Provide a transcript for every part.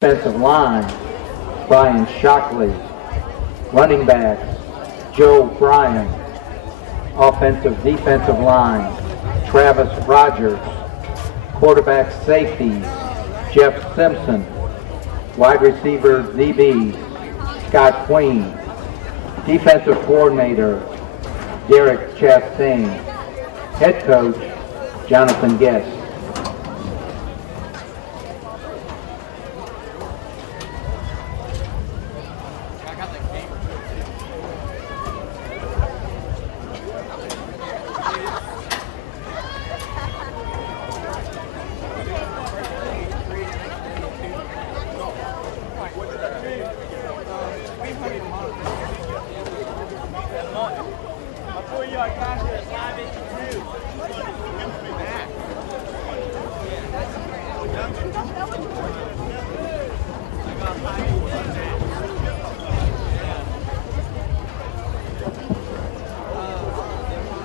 Defensive line, Brian Shockley. Running backs, Joe Bryan. Defensive line, Travis Rogers. Quarterback safeties, Jeff Simpson. Wide receiver DBs, Scott Queen. Defensive coordinator, Derek Chastain. Head coach, Jonathan Guest.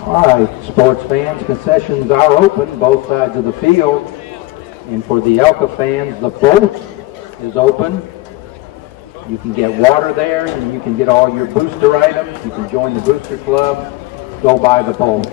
All right, sports fans, concessions are open, both sides of the field. And for the ELCA fans, the boat is open. You can get water there, and you can get all your booster items. You can join the booster club, go by the boat.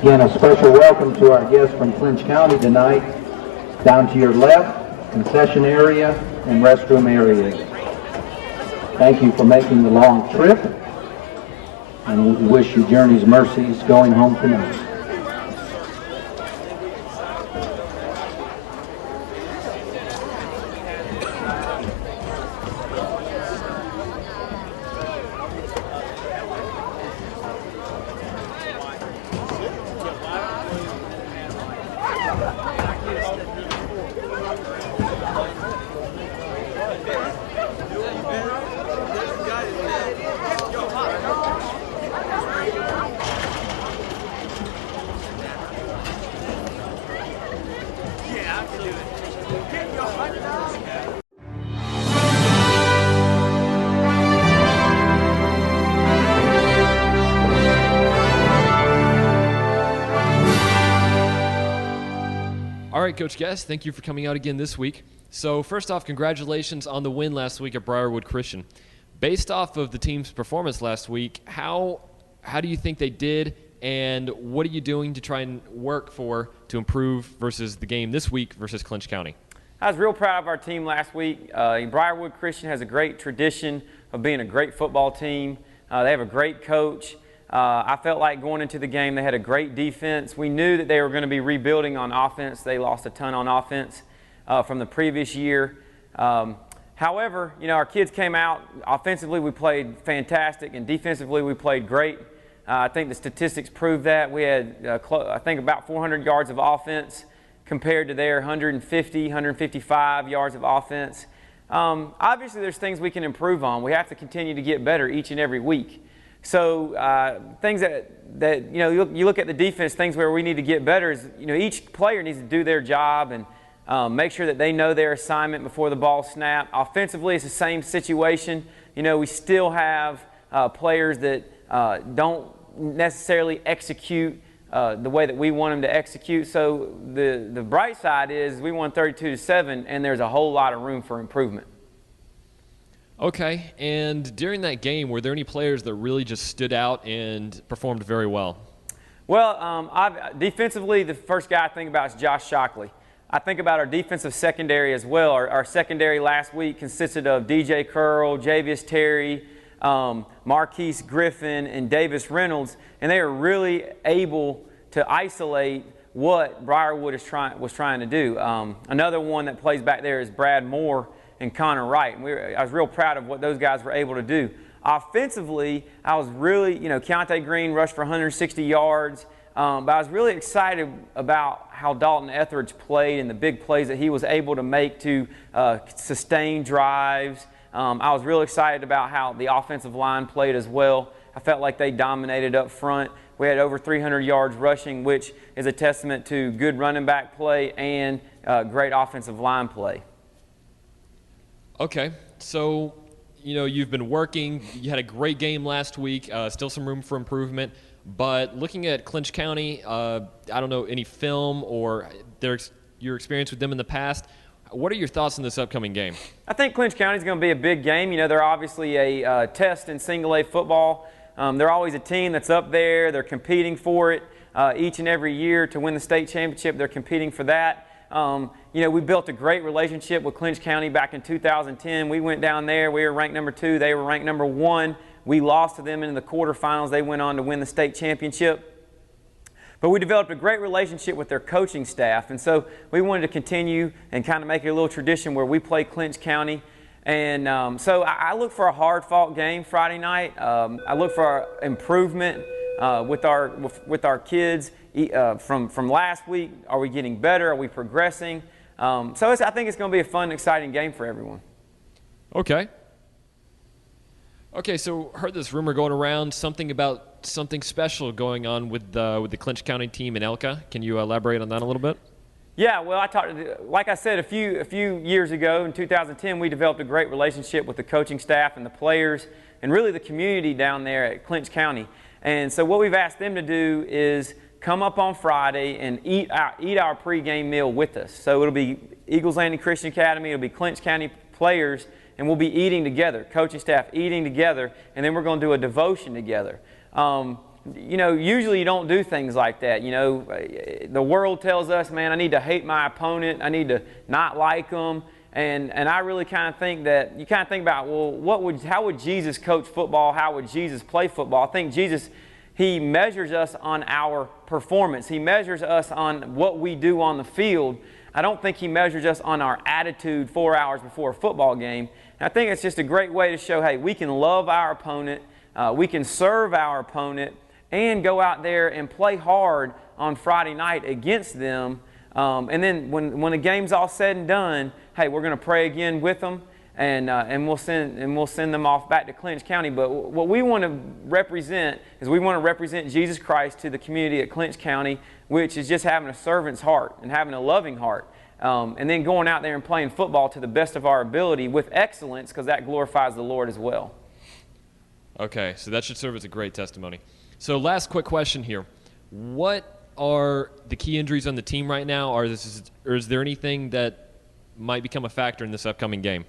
Again, a special welcome to our guests from Clinch County tonight. Down to your left, concession area and restroom areas. Thank you for making the long trip, and we wish you journey's mercies going home tonight. All right, Coach Guest, thank you for coming out again this week. So first off, congratulations on the win last week at Briarwood Christian. Based off of the team's performance last week, how do you think they did, and what are you doing to try and work to improve versus the game this week versus Clinch County? I was real proud of our team last week. Briarwood Christian has a great tradition of being a great football team. They have a great coach. I felt like going into the game they had a great defense. We knew that they were going to be rebuilding on offense. They lost a ton on offense from the previous year. However, our kids came out. Offensively, we played fantastic, and defensively, we played great. I think the statistics prove that. We had, I think, about 400 yards of offense compared to their 150, 155 yards of offense. Obviously, there's things we can improve on. We have to continue to get better each and every week. So things that you look at the defense, things where we need to get better is, each player needs to do their job, and make sure that they know their assignment before the ball snapped. Offensively, it's the same situation. You know, we still have players that don't necessarily execute the way that we want them to execute. So the bright side is we won 32-7, and there's a whole lot of room for improvement. Okay, and during that game, were there any players that really just stood out and performed very well? Well, defensively, the first guy I think about is Josh Shockley. I think about our defensive secondary as well. Our secondary last week consisted of DJ Curl, Javius Terry, Marquise Griffin, and Davis Reynolds, and they are really able to isolate what Briarwood was trying to do. Another one that plays back there is Brad Moore and Connor Wright. And I was real proud of what those guys were able to do. Offensively, I was really, Keontae Green rushed for 160 yards, but I was really excited about how Dalton Etheridge played and the big plays that he was able to make to sustain drives. I was real excited about how the offensive line played as well. I felt like they dominated up front. We had over 300 yards rushing, which is a testament to good running back play and great offensive line play. Okay, so you've been working. You had a great game last week. Still some room for improvement. But looking at Clinch County, I don't know, any film or your experience with them in the past, what are your thoughts on this upcoming game? I think Clinch County is going to be a big game. They're obviously a test in single-A football. They're always a team that's up there. They're competing for it each and every year to win the state championship. They're competing for that. We built a great relationship with Clinch County back in 2010. We went down there. We were ranked number 2. They were ranked number 1. We lost to them in the quarterfinals. They went on to win the state championship. But we developed a great relationship with their coaching staff, and so we wanted to continue and kind of make it a little tradition where we play Clinch County. And so I look for a hard-fought game Friday night. I look for improvement with our kids from last week. Are we getting better? Are we progressing? I think it's going to be a fun, exciting game for everyone. Okay, so heard this rumor going around, something about something special going on with the Clinch County team in ELCA. Can you elaborate on that a little bit? Yeah, well, like I said, a few years ago in 2010, we developed a great relationship with the coaching staff and the players and really the community down there at Clinch County. And so what we've asked them to do is come up on Friday and eat our pregame meal with us. So it'll be Eagles Landing Christian Academy, it'll be Clinch County players, and we'll be eating together, coaching staff eating together, and then we're going to do a devotion together. Usually you don't do things like that. The world tells us, man, I need to hate my opponent. I need to not like them. And I really kind of think that you kind of think about, well, how would Jesus coach football? How would Jesus play football? I think Jesus, he measures us on our performance. He measures us on what we do on the field. I don't think he measures us on our attitude 4 hours before a football game. And I think it's just a great way to show, hey, we can love our opponent, we can serve our opponent, and go out there and play hard on Friday night against them. And then when the game's all said and done, hey, we're going to pray again with them, and we'll send them off back to Clinch County. But what we want to represent is we want to represent Jesus Christ to the community at Clinch County, which is just having a servant's heart and having a loving heart. And then going out there and playing football to the best of our ability with excellence, because that glorifies the Lord as well. Okay, so that should serve as a great testimony. So last quick question here. What are the key injuries on the team right now? Or is there anything that might become a factor in this upcoming game?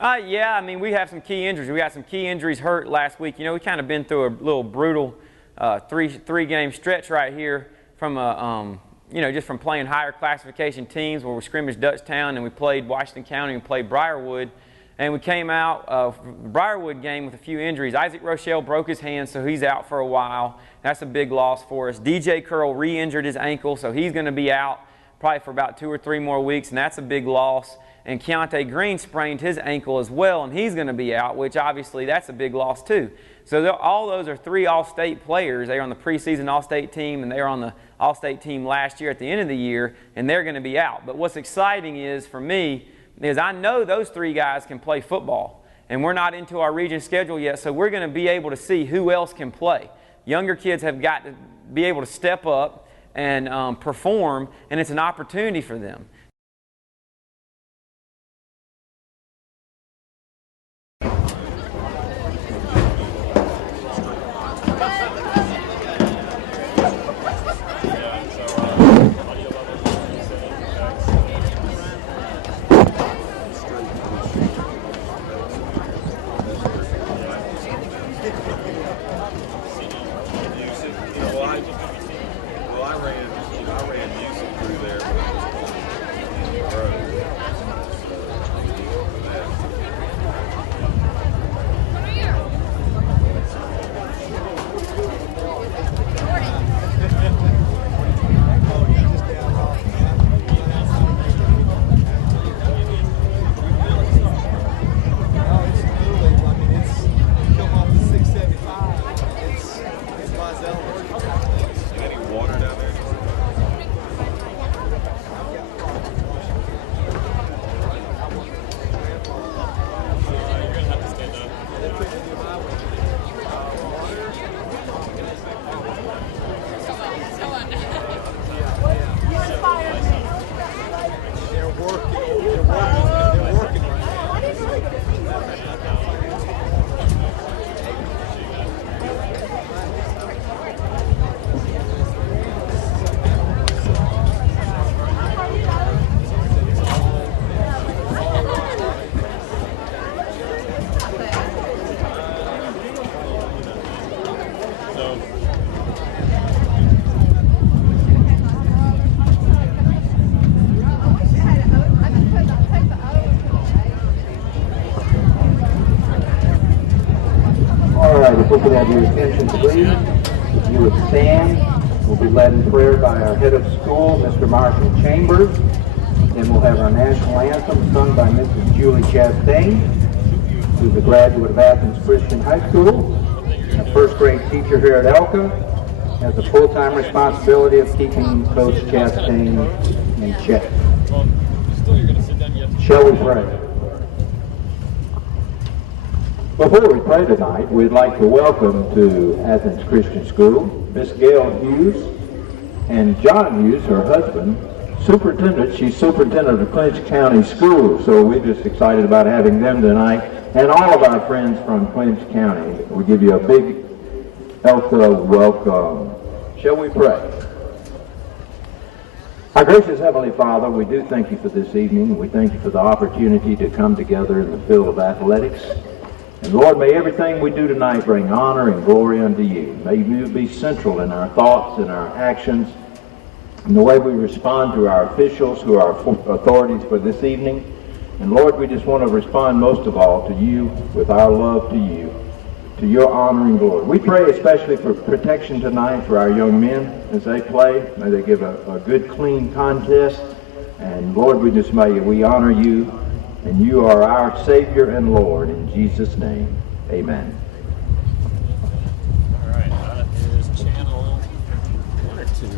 Yeah, I mean, we have some key injuries. We got some key injuries hurt last week. We kind of been through a little brutal three-game stretch right here from just from playing higher classification teams where we scrimmaged Dutchtown and we played Washington County and played Briarwood. And we came out of the Briarwood game with a few injuries. Isaac Rochelle broke his hand, so he's out for a while. That's a big loss for us. DJ Curl re-injured his ankle, so he's going to be out probably for about 2 or 3 more weeks, and that's a big loss. And Keontae Green sprained his ankle as well, and he's going to be out, which obviously that's a big loss too. So all those are 3 All-State players. They are on the preseason All-State team, and they were on the All-State team last year at the end of the year, and they're going to be out. But what's exciting is, for me, is I know those 3 guys can play football, and we're not into our region schedule yet, so we're going to be able to see who else can play. Younger kids have got to be able to step up and perform, and it's an opportunity for them. if we could have your attention, please. If you would stand, we'll be led in prayer by our head of school, Mr. Marshall Chambers. Then we'll have our national anthem sung by Mrs. Julie Chastain, who's a graduate of Athens Christian High School, a first grade teacher here at ELCA, has a full-time responsibility of keeping Coach Chastain in check. Shall we pray? Before we pray tonight, we'd like to welcome to Athens Christian School Miss Gail Hughes and John Hughes, her husband, superintendent. She's superintendent of Clinch County Schools, so we're just excited about having them tonight, and all of our friends from Clinch County. We give you a big ELCA welcome. Shall we pray? Our gracious Heavenly Father, we do thank you for this evening. We thank you for the opportunity to come together in the field of athletics. And Lord, may everything we do tonight bring honor and glory unto you. May you be central in our thoughts and our actions, in the way we respond to our officials who are authorities for this evening. And Lord, we just want to respond most of all to you with our love to you, to your honor and glory. We pray especially for protection tonight for our young men as they play. May they give a good, clean contest. And Lord, we honor you. And you are our Savior and Lord. In Jesus' name, amen. All right, that is channel 1 or 2.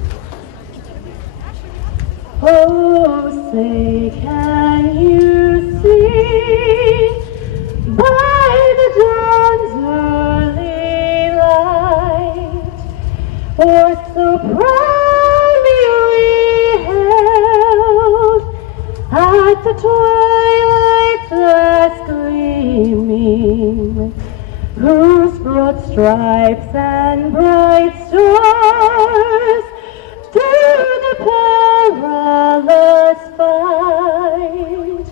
Oh, say, can you see by the dawn's early light what so proudly we held at the twilight's last gleaming, whose broad stripes and bright stars through the perilous fight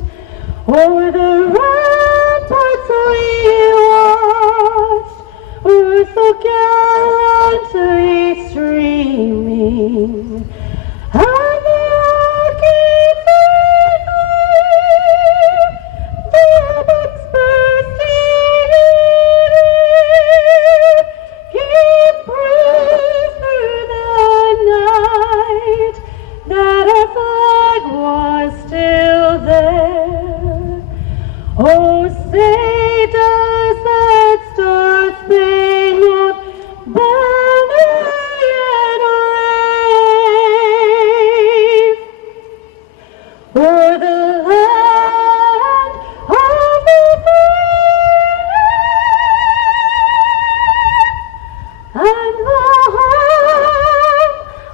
o'er the ramparts we watched were so gallantly streaming, and the rocky figure, the bursting air, give praise through the night that our flag was still there. Oh, say does that star-spangled banner yet wave o'er the land of the free and the home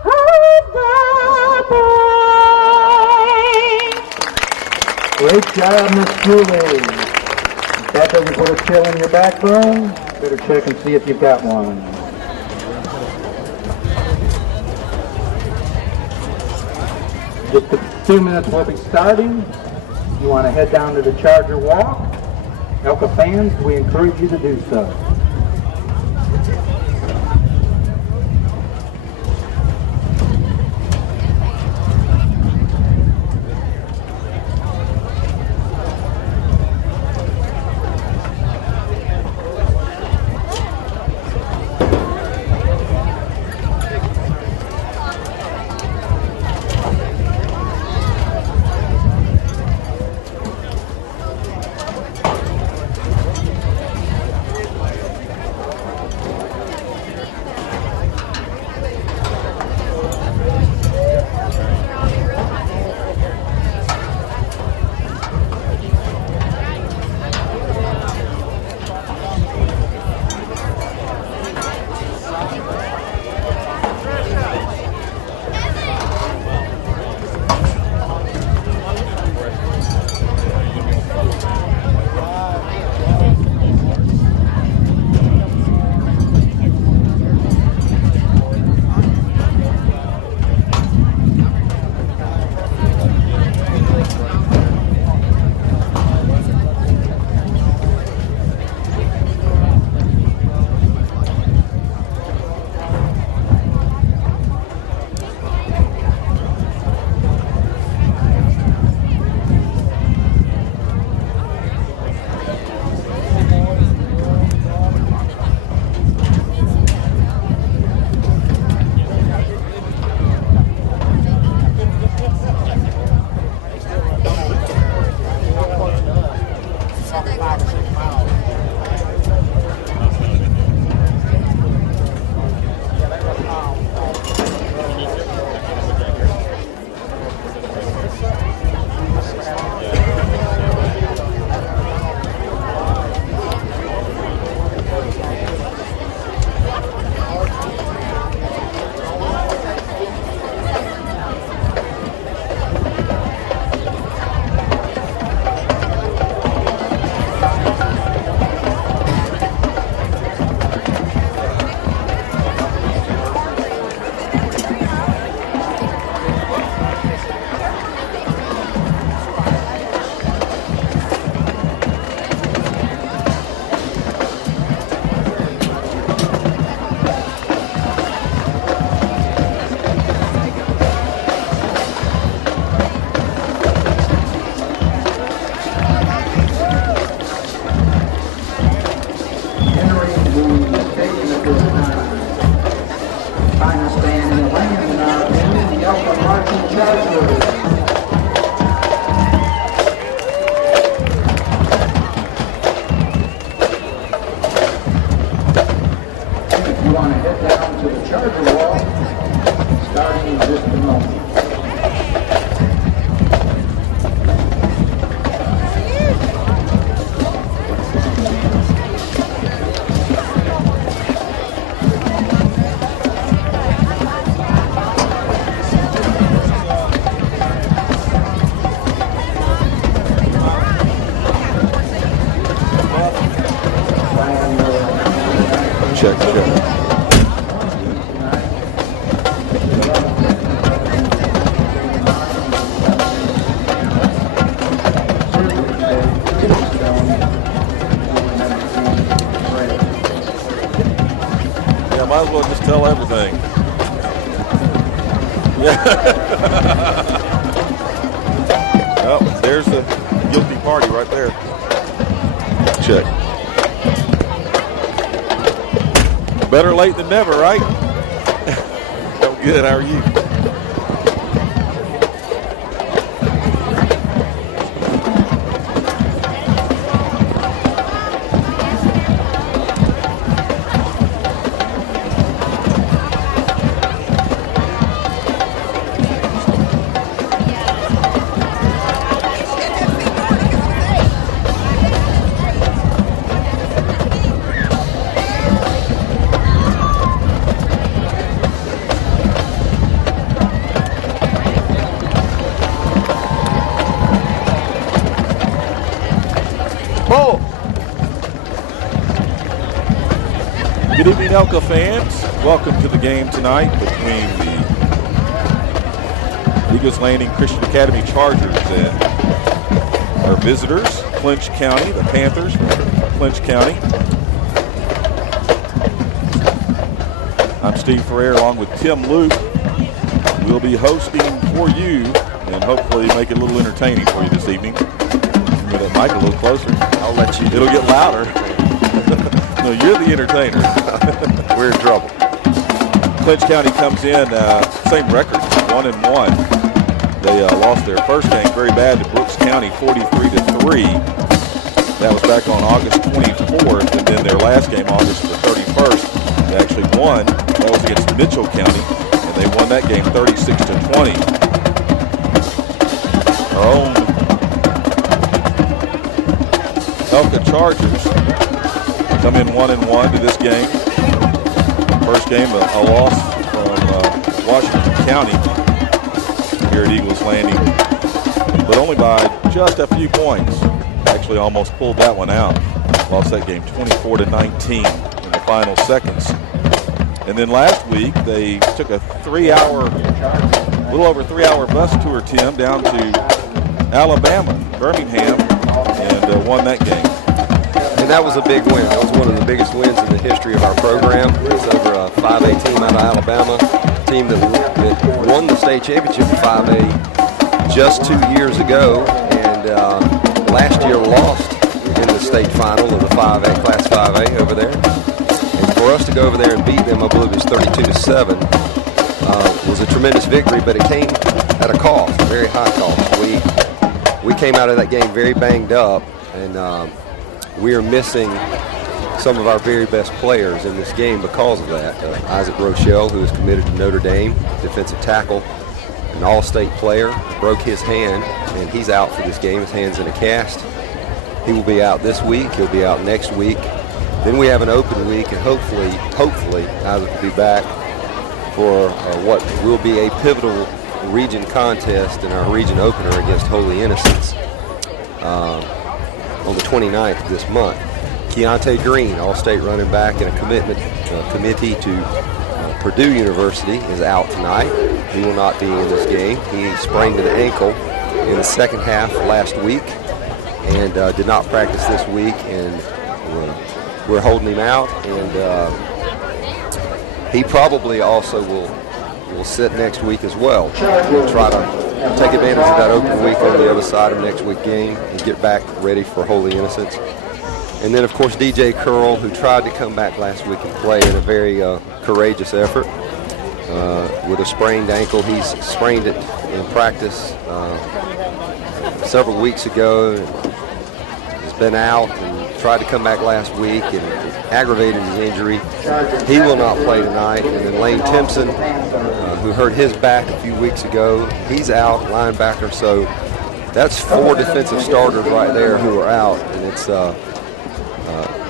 of the brave? Great job, Miss Julie. If that doesn't put a chill in your backbone, better check and see if you've got one. Just a few minutes we'll be starting. If you want to head down to the Charger Walk, ELCA fans, we encourage you to do so. Charger Wall, starting in just a moment. Check. Yeah, might as well just tell everything. Yeah. Oh, there's the guilty party right there. Check. Better late than never, right? I'm good. How are you? Good evening, ELCA fans. Welcome to the game tonight between the Eagles Landing Christian Academy Chargers and our visitors, Clinch County, the Panthers from Clinch County. I'm Steve Ferrer along with Tim Luke. We'll be hosting for you and hopefully make it a little entertaining for you this evening. Move that mic a little closer. I'll let you. It'll get louder. No, you're the entertainer. We're in trouble. Clinch County comes in, same record, 1-1. They lost their first game very bad to Brooks County, 43-3. That was back on August 24th, and then their last game, August the 31st, they actually won. That was against Mitchell County, and they won that game 36-20. Our own ELCA Chargers come in 1-1 to this game. First game, a loss from Washington County here at Eagles Landing, but only by just a few points. Actually almost pulled that one out. Lost that game 24-19 in the final seconds. And then last week, they took a little over 3-hour bus tour, Tim, down to Alabama, Birmingham, and won that game. And that was a big win. That was one of the biggest wins in the history of our program. It was over a 5A team out of Alabama, a team that won the state championship in 5A just 2 years ago, and last year lost in the state final of the 5A, Class 5A over there. And for us to go over there and beat them, I believe it was 32-7, was a tremendous victory, but it came at a cost, a very high cost. We came out of that game very banged up, and we are missing some of our very best players in this game because of that. Isaac Rochelle, who is committed to Notre Dame, defensive tackle, an all-state player, broke his hand, and he's out for this game. His hand's in a cast. He will be out this week. He'll be out next week. Then we have an open week, and hopefully, Isaac will be back for what will be a pivotal region contest in our region opener against Holy Innocents on the 29th of this month. Keontae Green, all-state running back and a committee to Purdue University, is out tonight. He will not be in this game. He sprained an ankle in the second half last week and did not practice this week, and we're holding him out. And he probably also will sit next week as well. We'll try to take advantage of that open week on the other side of next week's game and get back ready for Holy Innocents. And then, of course, DJ Curl, who tried to come back last week and play in a very courageous effort with a sprained ankle. He's sprained it in practice several weeks ago. He's been out and tried to come back last week and aggravated his injury. He will not play tonight. And then Lane Timpson, who hurt his back a few weeks ago, he's out, linebacker. So that's 4 defensive starters right there who are out, and it's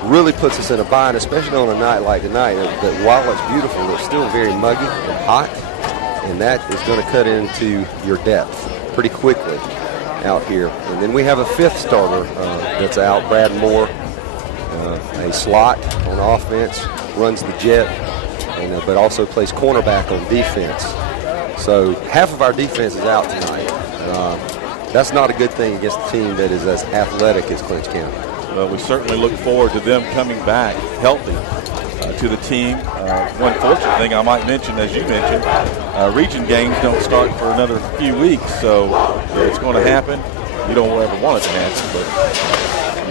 really puts us in a bind, especially on a night like tonight. That while it's beautiful, it's still very muggy and hot, and that is going to cut into your depth pretty quickly out here. And then we have a 5th starter that's out, Brad Moore, a slot on offense, runs the jet, and, but also plays cornerback on defense. So half of our defense is out tonight. That's not a good thing against a team that is as athletic as Clinch County. Well, we certainly look forward to them coming back healthy to the team. One fortunate thing I might mention, as you mentioned, region games don't start for another few weeks, so it's going to happen. You don't ever want it to happen, but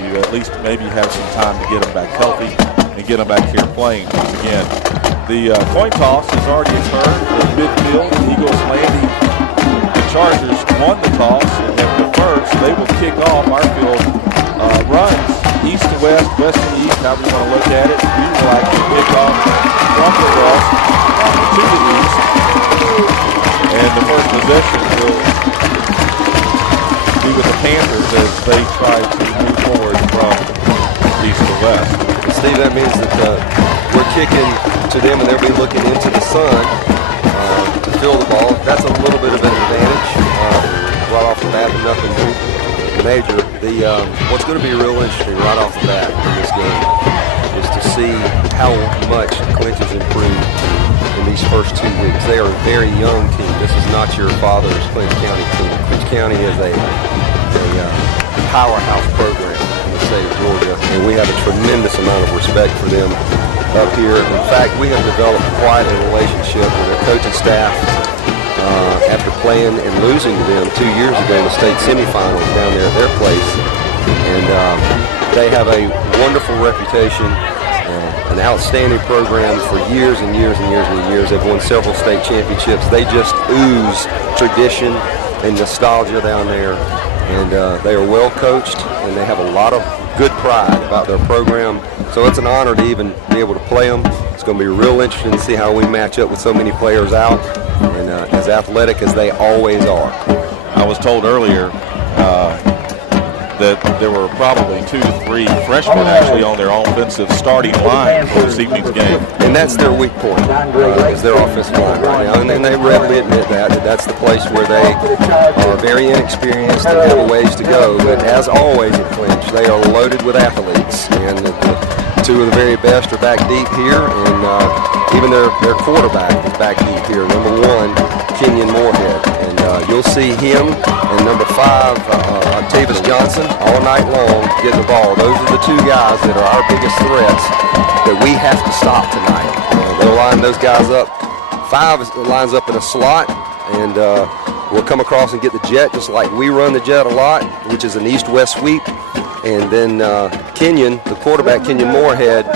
you at least maybe have some time to get them back healthy and get them back here playing once again. The coin toss has already occurred in midfield. Eagles Landing. The Chargers won the toss and have deferred, so they will kick off. Our field runs east to west, west to east, however you want to look at it. We will actually kick off from the west to the east. And the first possession will be with the Panthers as they try to move forward from east to west. Steve, that means that we're kicking to them and they'll be looking into the sun to fill the ball. That's a little bit of an advantage right off the bat, but nothing major. What's going to be real interesting right off the bat in this game is to see how much Clinch has improved in these first 2 weeks. They are a very young team. This is not your father's Clinch County team. Clinch County is a powerhouse program in the state of Georgia, and we have a tremendous amount of respect for them up here. In fact, we have developed quite a relationship with their coaching staff after playing and losing to them 2 years ago in the state semifinals down there at their place. And they have a wonderful reputation, an outstanding program for years and years and years and years. They've won several state championships. They just ooze tradition and nostalgia down there. And they are well coached, and they have a lot of good pride about their program. So it's an honor to even be able to play them. It's going to be real interesting to see how we match up with so many players out and as athletic as they always are. I was told earlier that there were probably 2 to 3 freshmen actually on their offensive starting line for this evening's game. And that's their weak point, is their offensive line right now. And they readily admit that that's the place where they are very inexperienced and have a ways to go. But as always at Clinch, they are loaded with athletes. And the 2 of the very best are back deep here, and even their quarterback is back deep here. Number 1, Kenyon Moorhead. And you'll see him and number 5, Octavius Johnson, all night long getting the ball. Those are the 2 guys that are our biggest threats that we have to stop tonight. They'll line those guys up. 5 lines up in a slot, and we'll come across and get the jet just like we run the jet a lot, which is an east-west sweep. And then Kenyon, the quarterback, Kenyon Moorhead,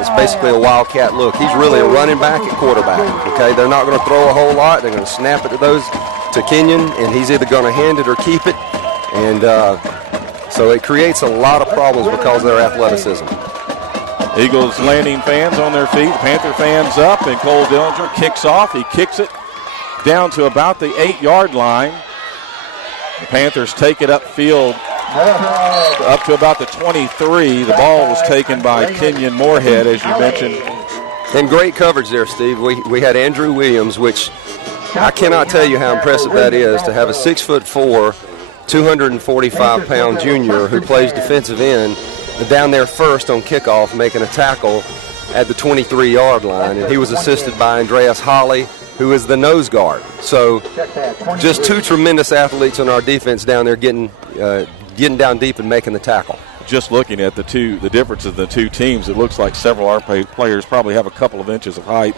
is basically a wildcat look. He's really a running back at quarterback. Okay, they're not going to throw a whole lot. They're going to snap it to Kenyon, and he's either going to hand it or keep it. And so it creates a lot of problems because of their athleticism. Eagles Landing fans on their feet, Panther fans up, and Cole Dillinger kicks off. He kicks it down to about the 8-yard line. The Panthers take it upfield up to about the 23. The ball was taken by Kenyon Moorhead, as you mentioned. And great coverage there, Steve. We had Andrew Williams, which I cannot tell you how impressive that is, to have a 6'4", 245-pound junior who plays defensive end down there first on kickoff, making a tackle at the 23-yard line. And he was assisted by Andreas Holly, who is the nose guard. So just 2 tremendous athletes on our defense down there getting down deep and making the tackle. Just looking at the difference of the 2 teams, it looks like several of our players probably have a couple of inches of height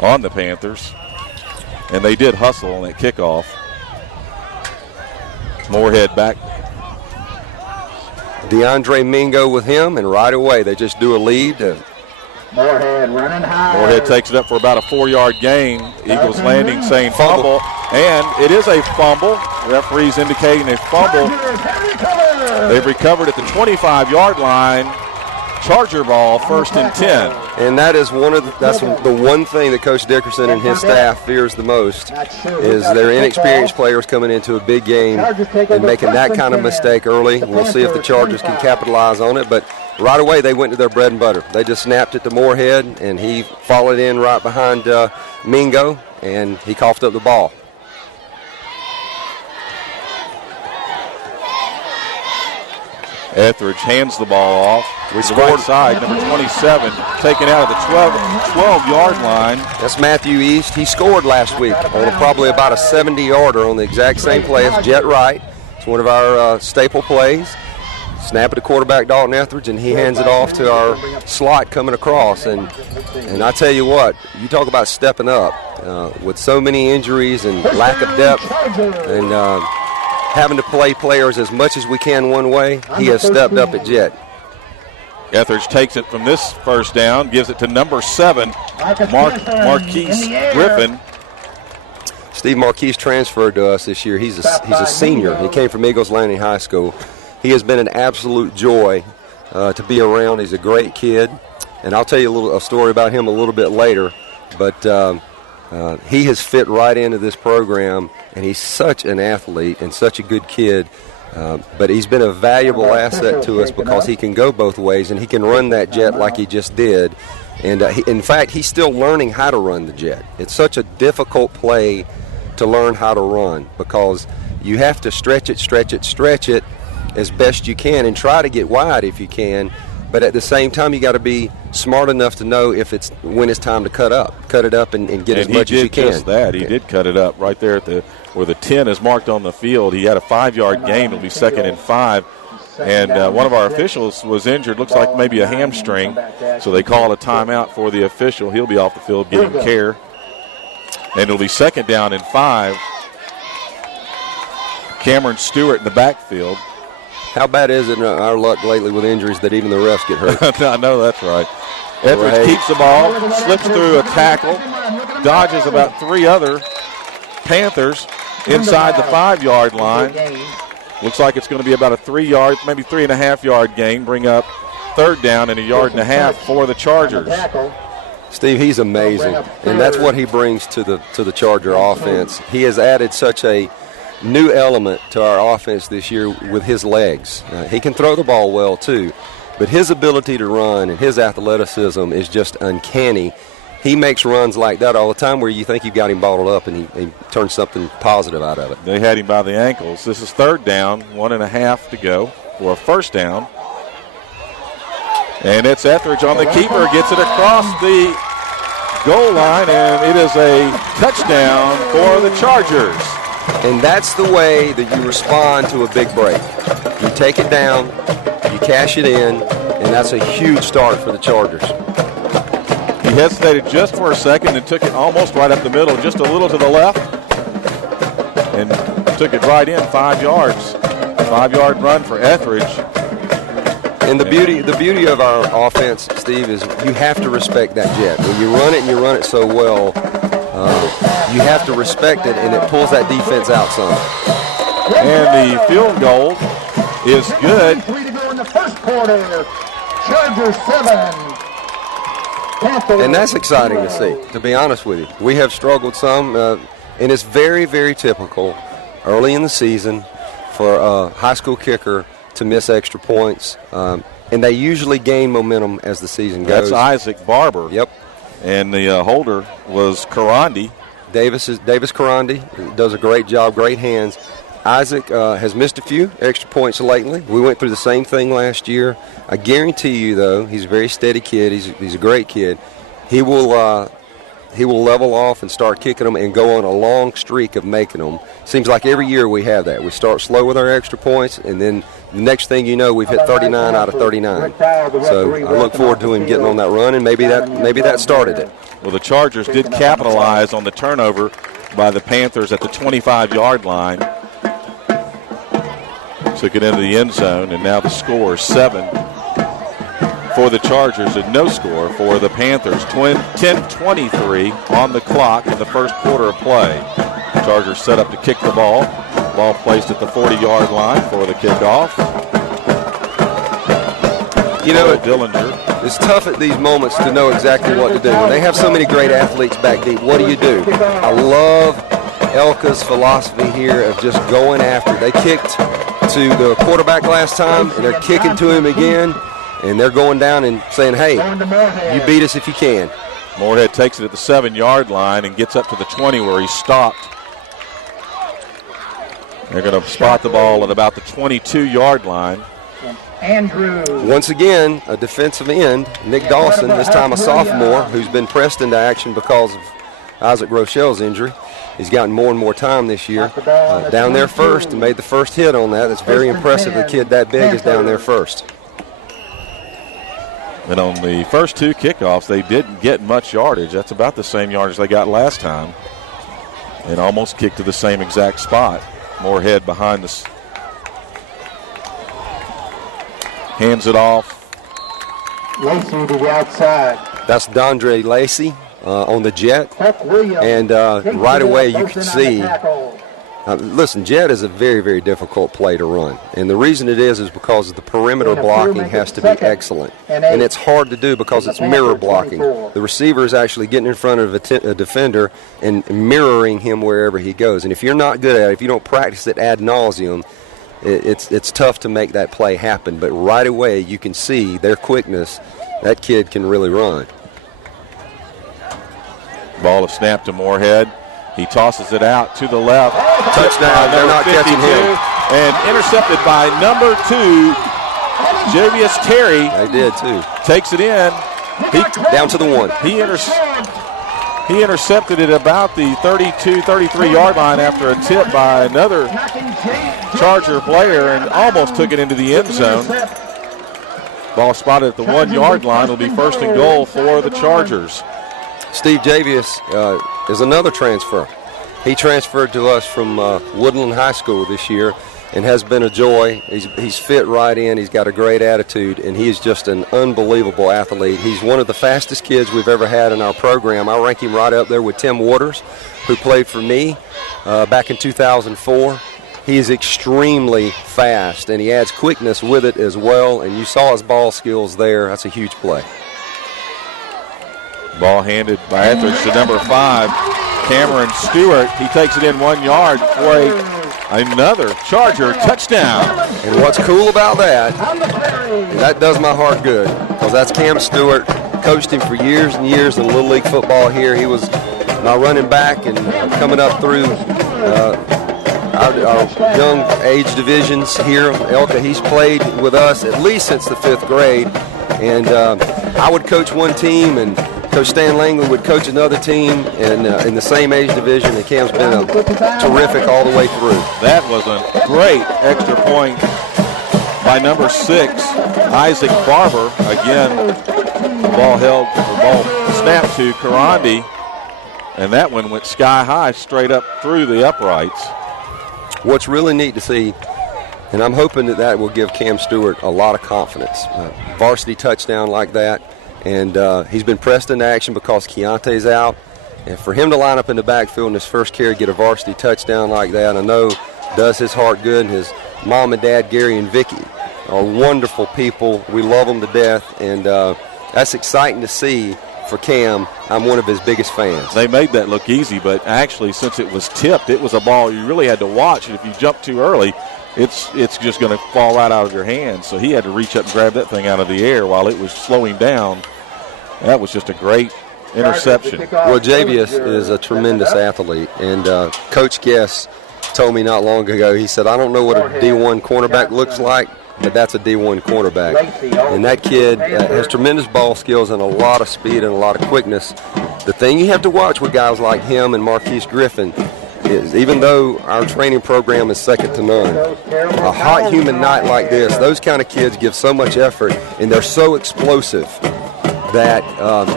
on the Panthers. And they did hustle on that kickoff. Moorhead back. DeAndre Mingo with him, and right away they just do a lead. Moorhead running high. Moorhead takes it up for about a 4-yard gain. Eagles Landing saying fumble. And it is a fumble. Referees indicating a fumble. They've recovered at the 25-yard line. Charger ball, 1st and 10. And that is that's the one thing that Coach Dickerson and his staff fears the most is their inexperienced players coming into a big game and making that kind of mistake early. We'll see if the Chargers can capitalize on it, but right away they went to their bread and butter. They just snapped it to Moorhead, and he followed in right behind Mingo, and he coughed up the ball. Etheridge hands the ball off. We scored right side, number 27, taken out of the 12-yard line. That's Matthew East. He scored last week on probably about a 70-yarder on the exact same play as Jet Wright. It's one of our staple plays. Snap it to quarterback Dalton Etheridge, and he hands it off to our slot coming across. And I tell you what, you talk about stepping up with so many injuries and lack of depth and having to play players as much as we can one way, he has stepped up at Jet. Etheridge takes it from this first down, gives it to number 7, Marquise Griffin. Steve Marquise transferred to us this year. He's a senior. He came from Eagles Landing High School. He has been an absolute joy to be around. He's a great kid, and I'll tell you a story about him a little bit later. But he has fit right into this program, and he's such an athlete and such a good kid. But he's been a valuable asset to us because he can go both ways, and he can run that jet like he just did. And in fact, he's still learning how to run the jet. It's such a difficult play to learn how to run because you have to stretch it as best you can and try to get wide if you can. But at the same time, you got to be smart enough to know when it's time to cut it up and get as much as you can. He did just that. He did cut it up right there at where the 10 is marked on the field. He had a 5-yard gain. It'll be 2nd and 5. And one of our officials was injured. Looks like maybe a hamstring. So they call a timeout for the official. He'll be off the field getting care. And it'll be 2nd down and 5. Cameron Stewart in the backfield. How bad is it in our luck lately with injuries that even the refs get hurt? I know that's right. Etheridge keeps the ball, slips through a tackle, dodges about 3 other Panthers inside the 5-yard line. Looks like it's going to be about a 3-yard, maybe 3.5-yard gain. Bring up 3rd down and 1.5 yards for the Chargers. Steve, he's amazing, and that's what he brings to the Charger offense. He has added such a new element to our offense this year with his legs. He can throw the ball well too, but his ability to run and his athleticism is just uncanny. He makes runs like that all the time where you think you've got him bottled up, and he turns something positive out of it. They had him by the ankles. This is 3rd down, 1.5 to go for a 1st down. And it's Etheridge on the keeper, gets it across the goal line, and it is a touchdown for the Chargers. And that's the way that you respond to a big break. You take it down, you cash it in, and that's a huge start for the Chargers. He hesitated just for a second and took it almost right up the middle, just a little to the left, and took it right in 5 yards. 5-yard run for Etheridge. And the beauty of our offense, Steve, is you have to respect that jet. When you run it and you run it so well, you have to respect it, and it pulls that defense out some. And the field goal is good. 3 to go in the first quarter. Chargers 7. And that's exciting to see, to be honest with you. We have struggled some, and it's very, very typical early in the season for a high school kicker to miss extra points. And they usually gain momentum as the season goes. That's Isaac Barber. Yep. And the holder was Karandi. Davis Karandi does a great job, great hands. Isaac has missed a few extra points lately. We went through the same thing last year. I guarantee you, though, he's a very steady kid. He's a great kid. He will level off and start kicking them and go on a long streak of making them. Seems like every year we have that. We start slow with our extra points, and then the next thing you know, we've hit 39 out of 39. So I look forward to him getting on that run, and maybe that started it. Well, the Chargers did capitalize on the turnover by the Panthers at the 25-yard line. Took it into the end zone, and now the score is 7 for the Chargers and no score for the Panthers. 10:23 on the clock in the first quarter of play. Chargers set up to kick the ball. Ball placed at the 40-yard line for the kickoff. You know, Dillinger. it's tough at these moments to know exactly what to do. When they have so many great athletes back deep, what do you do? I love ELCA's philosophy here of just going after. They kicked to the quarterback last time, and they're kicking to him again, and they're going down and saying, hey, you beat us if you can. Moorhead takes it at the 7-yard line and gets up to the 20 where he stopped. They're going to spot the ball at about the 22-yard line. Andrew. Once again, a defensive end, Nick Dawson, this time a sophomore, who's been pressed into action because of Isaac Rochelle's injury. He's gotten more and more time this year. Down there first and made the first hit on that. That's very impressive. A kid that big is down there first. And on the first 2 kickoffs, they didn't get much yardage. That's about the same yardage they got last time. And almost kicked to the same exact spot. Moorhead behind the hands it off. Lacey to the outside. That's Dondre Lacey on the jet. And right away you can see, listen, jet is a very, very difficult play to run. And the reason it is because the perimeter blocking has to be excellent. And it's hard to do because it's mirror blocking. The receiver is actually getting in front of a defender and mirroring him wherever he goes. And if you're not good at it, if you don't practice it ad nauseum, it's tough to make that play happen. But right away you can see their quickness. That kid can really run. Ball is snapped to Moorhead. He tosses it out to the left. Touchdown. They're not catching him. And intercepted by number 2, Javius Terry. They did too. Takes it in. Down to the 1. He intercepted it about the 32, 33-yard line after a tip by another Charger player and almost took it into the end zone. Ball spotted at the 1-yard line. It'll be first and goal for the Chargers. Steve Javius is another transfer. He transferred to us from Woodland High School this year and has been a joy. He's fit right in. He's got a great attitude, and he is just an unbelievable athlete. He's one of the fastest kids we've ever had in our program. I rank him right up there with Tim Waters, who played for me back in 2004. He is extremely fast, and he adds quickness with it as well, and you saw his ball skills there. That's a huge play. Ball handed by Etheridge to number 5, Cameron Stewart. He takes it in 1 yard for another Charger touchdown. And what's cool about that does my heart good, because that's Cam Stewart. Coached him for years and years in Little League football here. He was my running back and coming up through our young age divisions here at ELCA. He's played with us at least since the 5th grade. And I would coach one team, and Coach Stan Langley would coach another team in the same age division, and Cam's been terrific all the way through. That was a great extra point by number 6, Isaac Barber. Again, the ball snapped to Karandi, and that one went sky high straight up through the uprights. What's really neat to see, and I'm hoping that will give Cam Stewart a lot of confidence. Varsity touchdown like that. And he's been pressed into action because Keontae's out. And for him to line up in the backfield in his first carry, get a varsity touchdown like that, I know does his heart good. And his mom and dad, Gary and Vicky, are wonderful people. We love them to death. And that's exciting to see for Cam. I'm one of his biggest fans. They made that look easy, but actually since it was tipped, it was a ball you really had to watch. And if you jump too early, it's just going to fall right out of your hands. So he had to reach up and grab that thing out of the air while it was slowing down. That was just a great interception. Well, Javius is a tremendous athlete, and Coach Guess told me not long ago, he said, I don't know what a D1 cornerback looks like, but that's a D1 cornerback. And that kid has tremendous ball skills and a lot of speed and a lot of quickness. The thing you have to watch with guys like him and Marquise Griffin is, even though our training program is second to none, a hot, humid night like this, those kind of kids give so much effort, and they're so explosive that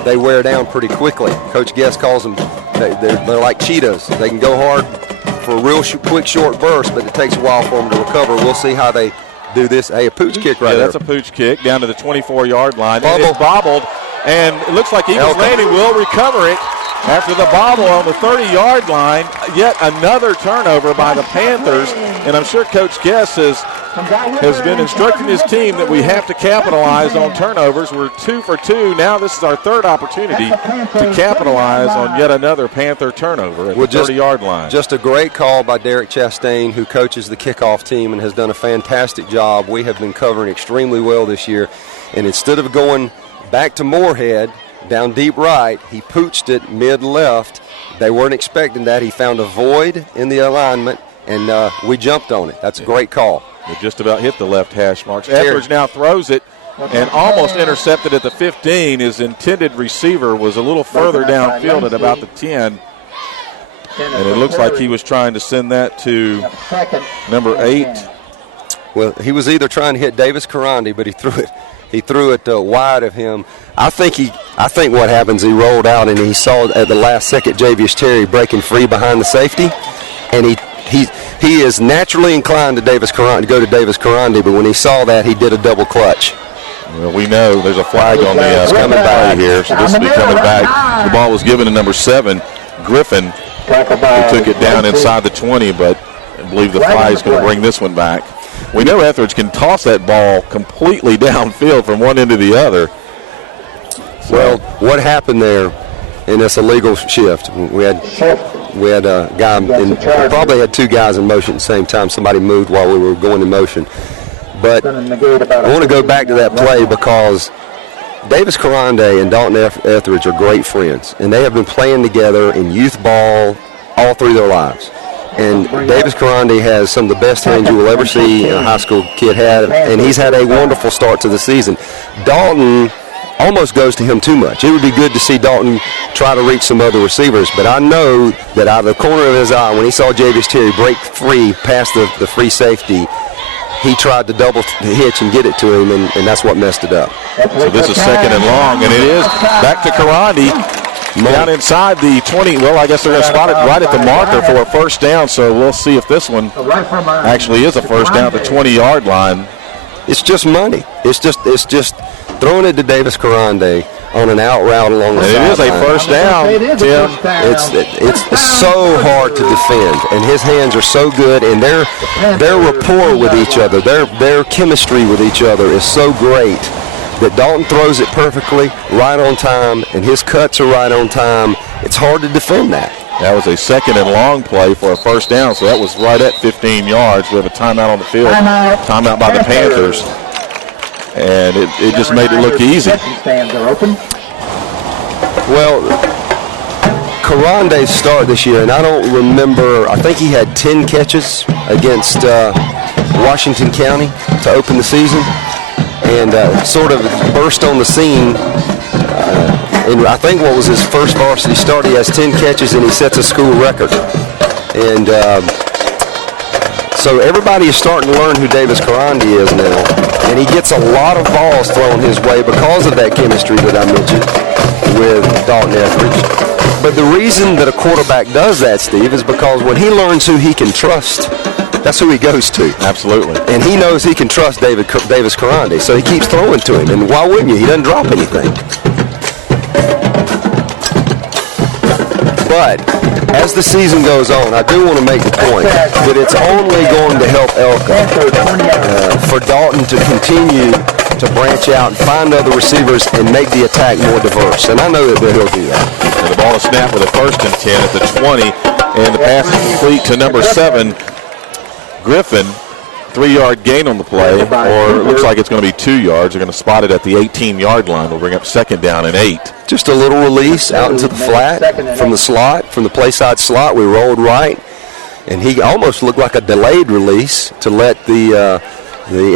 they wear down pretty quickly. Coach Guest calls them, they're like cheetahs. They can go hard for a real quick, short burst, but it takes a while for them to recover. We'll see how they do this. Hey, a pooch kick right there. That's a pooch kick down to the 24-yard line. It is bobbled, and it looks like Eagles Landing will recover it after the bobble on the 30-yard line. Yet another turnover by the Panthers, and I'm sure Coach Guest has has been instructing his team that we have to capitalize on turnovers. We're 2 for 2. Now this is our third opportunity to capitalize on yet another Panther turnover at the 30-yard line. Just a great call by Derek Chastain, who coaches the kickoff team and has done a fantastic job. We have been covering extremely well this year. And instead of going back to Moorhead, down deep right, he pooched it mid-left. They weren't expecting that. He found a void in the alignment, and we jumped on it. That's a great call. It just about hit the left hash marks. Etheridge now throws it and almost intercepted at the 15. His intended receiver was a little further downfield at about the 10. And it looks like he was trying to send that to number 8. Well, he was either trying to hit Davis Karandi, but he threw it wide of him. I think what happens, he rolled out and he saw at the last second Javius Terry breaking free behind the safety, and he is naturally inclined to go to Davis Karandi, but when he saw that, he did a double clutch. Well, we know there's a flag on the coming back here, so this will be coming back. The ball was given to number 7, Griffin, who took it down inside the 20, but I believe the flag is going to bring this one back. We know Etheridge can toss that ball completely downfield from one end to the other. Well, what happened there in this illegal shift? We had a guy, we probably had 2 guys in motion at the same time. Somebody moved while we were going in motion. But I want to go back to that play because Davis Karandi and Dalton Etheridge are great friends, and they have been playing together in youth ball all through their lives. And Davis Karandi has some of the best hands you will ever see a high school kid have, and he's had a wonderful start to the season. Dalton almost goes to him too much. It would be good to see Dalton try to reach some other receivers, but I know that out of the corner of his eye, when he saw Javius Terry break free past the free safety, he tried to double hitch and get it to him, and that's what messed it up. So this is 2nd and long, and it is back to Karandi. Down inside the 20. Well, I guess they're going to spot it right at the marker for a first down, so we'll see if this one actually is a first down at the 20-yard line. It's just money. It's just throwing it to Davis Karandi on an out route along the sideline. It is a first down, Tim. It's so hard to defend, and his hands are so good, and their rapport with each other, their chemistry with each other is so great that Dalton throws it perfectly, right on time, and his cuts are right on time. It's hard to defend that. That was a 2nd and long play for a first down, so that was right at 15 yards. We have a timeout on the field, timeout by the Panthers, and it just made it look easy. Well, Karande's start this year, and I don't remember, I think he had 10 catches against Washington County to open the season, and sort of burst on the scene. And I think what was his first varsity start, he has 10 catches and he sets a school record. And so everybody is starting to learn who Davis Karandi is now. And he gets a lot of balls thrown his way because of that chemistry that I mentioned with Dalton Etheridge. But the reason that a quarterback does that, Steve, is because when he learns who he can trust, that's who he goes to. Absolutely. And he knows he can trust Davis Karandi, so he keeps throwing to him. And why wouldn't you? He doesn't drop anything. But as the season goes on, I do want to make the point that it's only going to help ELCA for Dalton to continue to branch out and find other receivers and make the attack more diverse. And I know that he'll do that. And the ball is snapped with a 1st and 10 at the 20, and the pass is complete to number 7, Griffin. 3-yard gain on the play, or it looks like it's going to be 2 yards. They're going to spot it at the 18-yard line. We'll bring up 2nd down and 8. Just a little release out into the flat from the slot, from the play side slot. We rolled right, and he almost looked like a delayed release to let the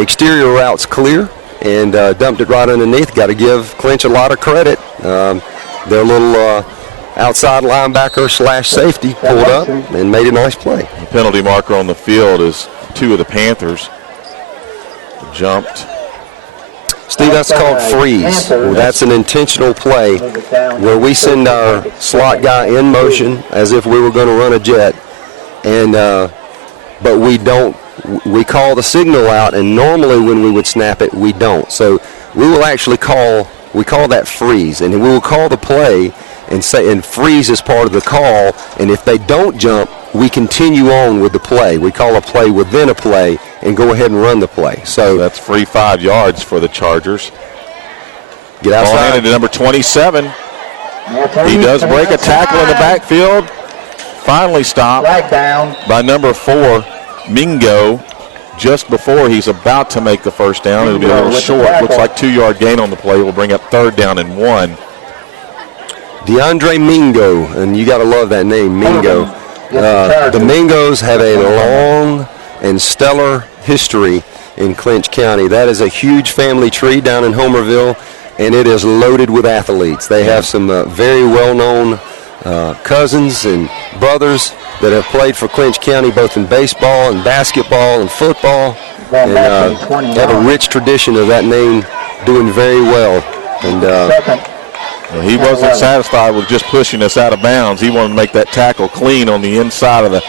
exterior routes clear, and dumped it right underneath. Got to give Clinch a lot of credit. Their little outside linebacker / safety pulled up and made a nice play. The penalty marker on the field is 2 of the Panthers jumped. Steve, that's called freeze. That's an intentional play where we send our slot guy in motion as if we were going to run a jet, and but we don't. We call the signal out, and normally when we would snap it, we don't. So we will actually call that freeze, and we will call the play and say, and freeze is part of the call, and if they don't jump, we continue on with the play. We call a play within a play and go ahead and run the play. So that's free 5 yards for the Chargers. Get Ball outside. handed to number 27. He does break a tackle in the backfield. Finally stopped Flag down. by number 4, Mingo, just before he's about to make the first down. It'll be a little short. Looks like 2-yard gain on the play. Will bring up 3rd down and 1. DeAndre Mingo, and you got to love that name, Mingo. The Mingos have a long and stellar history in Clinch County. That is a huge family tree down in Homerville, and it is loaded with athletes. They have some very well-known cousins and brothers that have played for Clinch County both in baseball and basketball and football, and have a rich tradition of that name doing very well. And he wasn't satisfied with just pushing us out of bounds. He wanted to make that tackle clean on the inside of the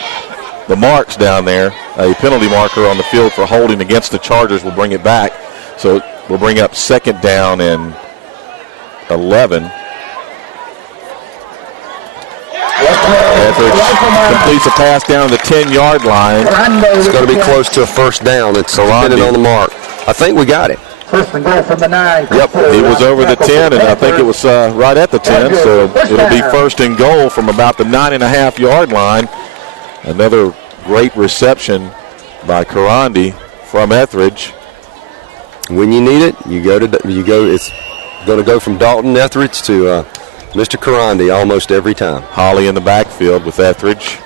marks down there. A penalty marker on the field for holding against the Chargers will bring it back. So we'll bring up 2nd down and 11. Etheridge completes a pass down the 10-yard line. It's going to be close to a first down. It's depending on the mark. I think we got it. First and goal from the 9. Yep, he was over the 10, and I think it was right at the 10, so it'll be 1st and goal from about the 9.5-yard line. Another great reception by Karandi from Etheridge. When you need it, you go. It's going to go from Dalton Etheridge to Mr. Karandi almost every time. Holly in the backfield with Etheridge.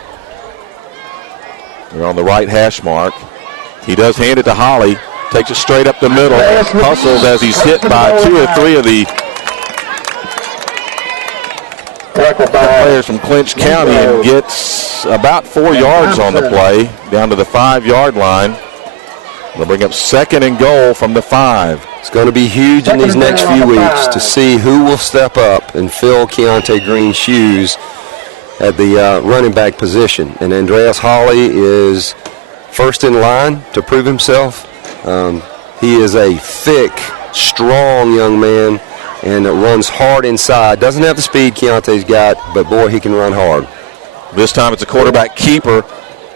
They're on the right hash mark. He does hand it to Holly. Takes it straight up the middle. Hustles as he's hit by 2 or 3 of the players from Clinch County and gets about 4 yards on the play down to the 5-yard line. They'll bring up 2nd and goal from the 5. It's going to be huge in these next few weeks to see who will step up and fill Keontae Green's shoes at the running back position. And Andreas Holly is first in line to prove himself. He is a thick, strong young man and runs hard inside. Doesn't have the speed Keontae's got, but boy, he can run hard. This time it's a quarterback keeper.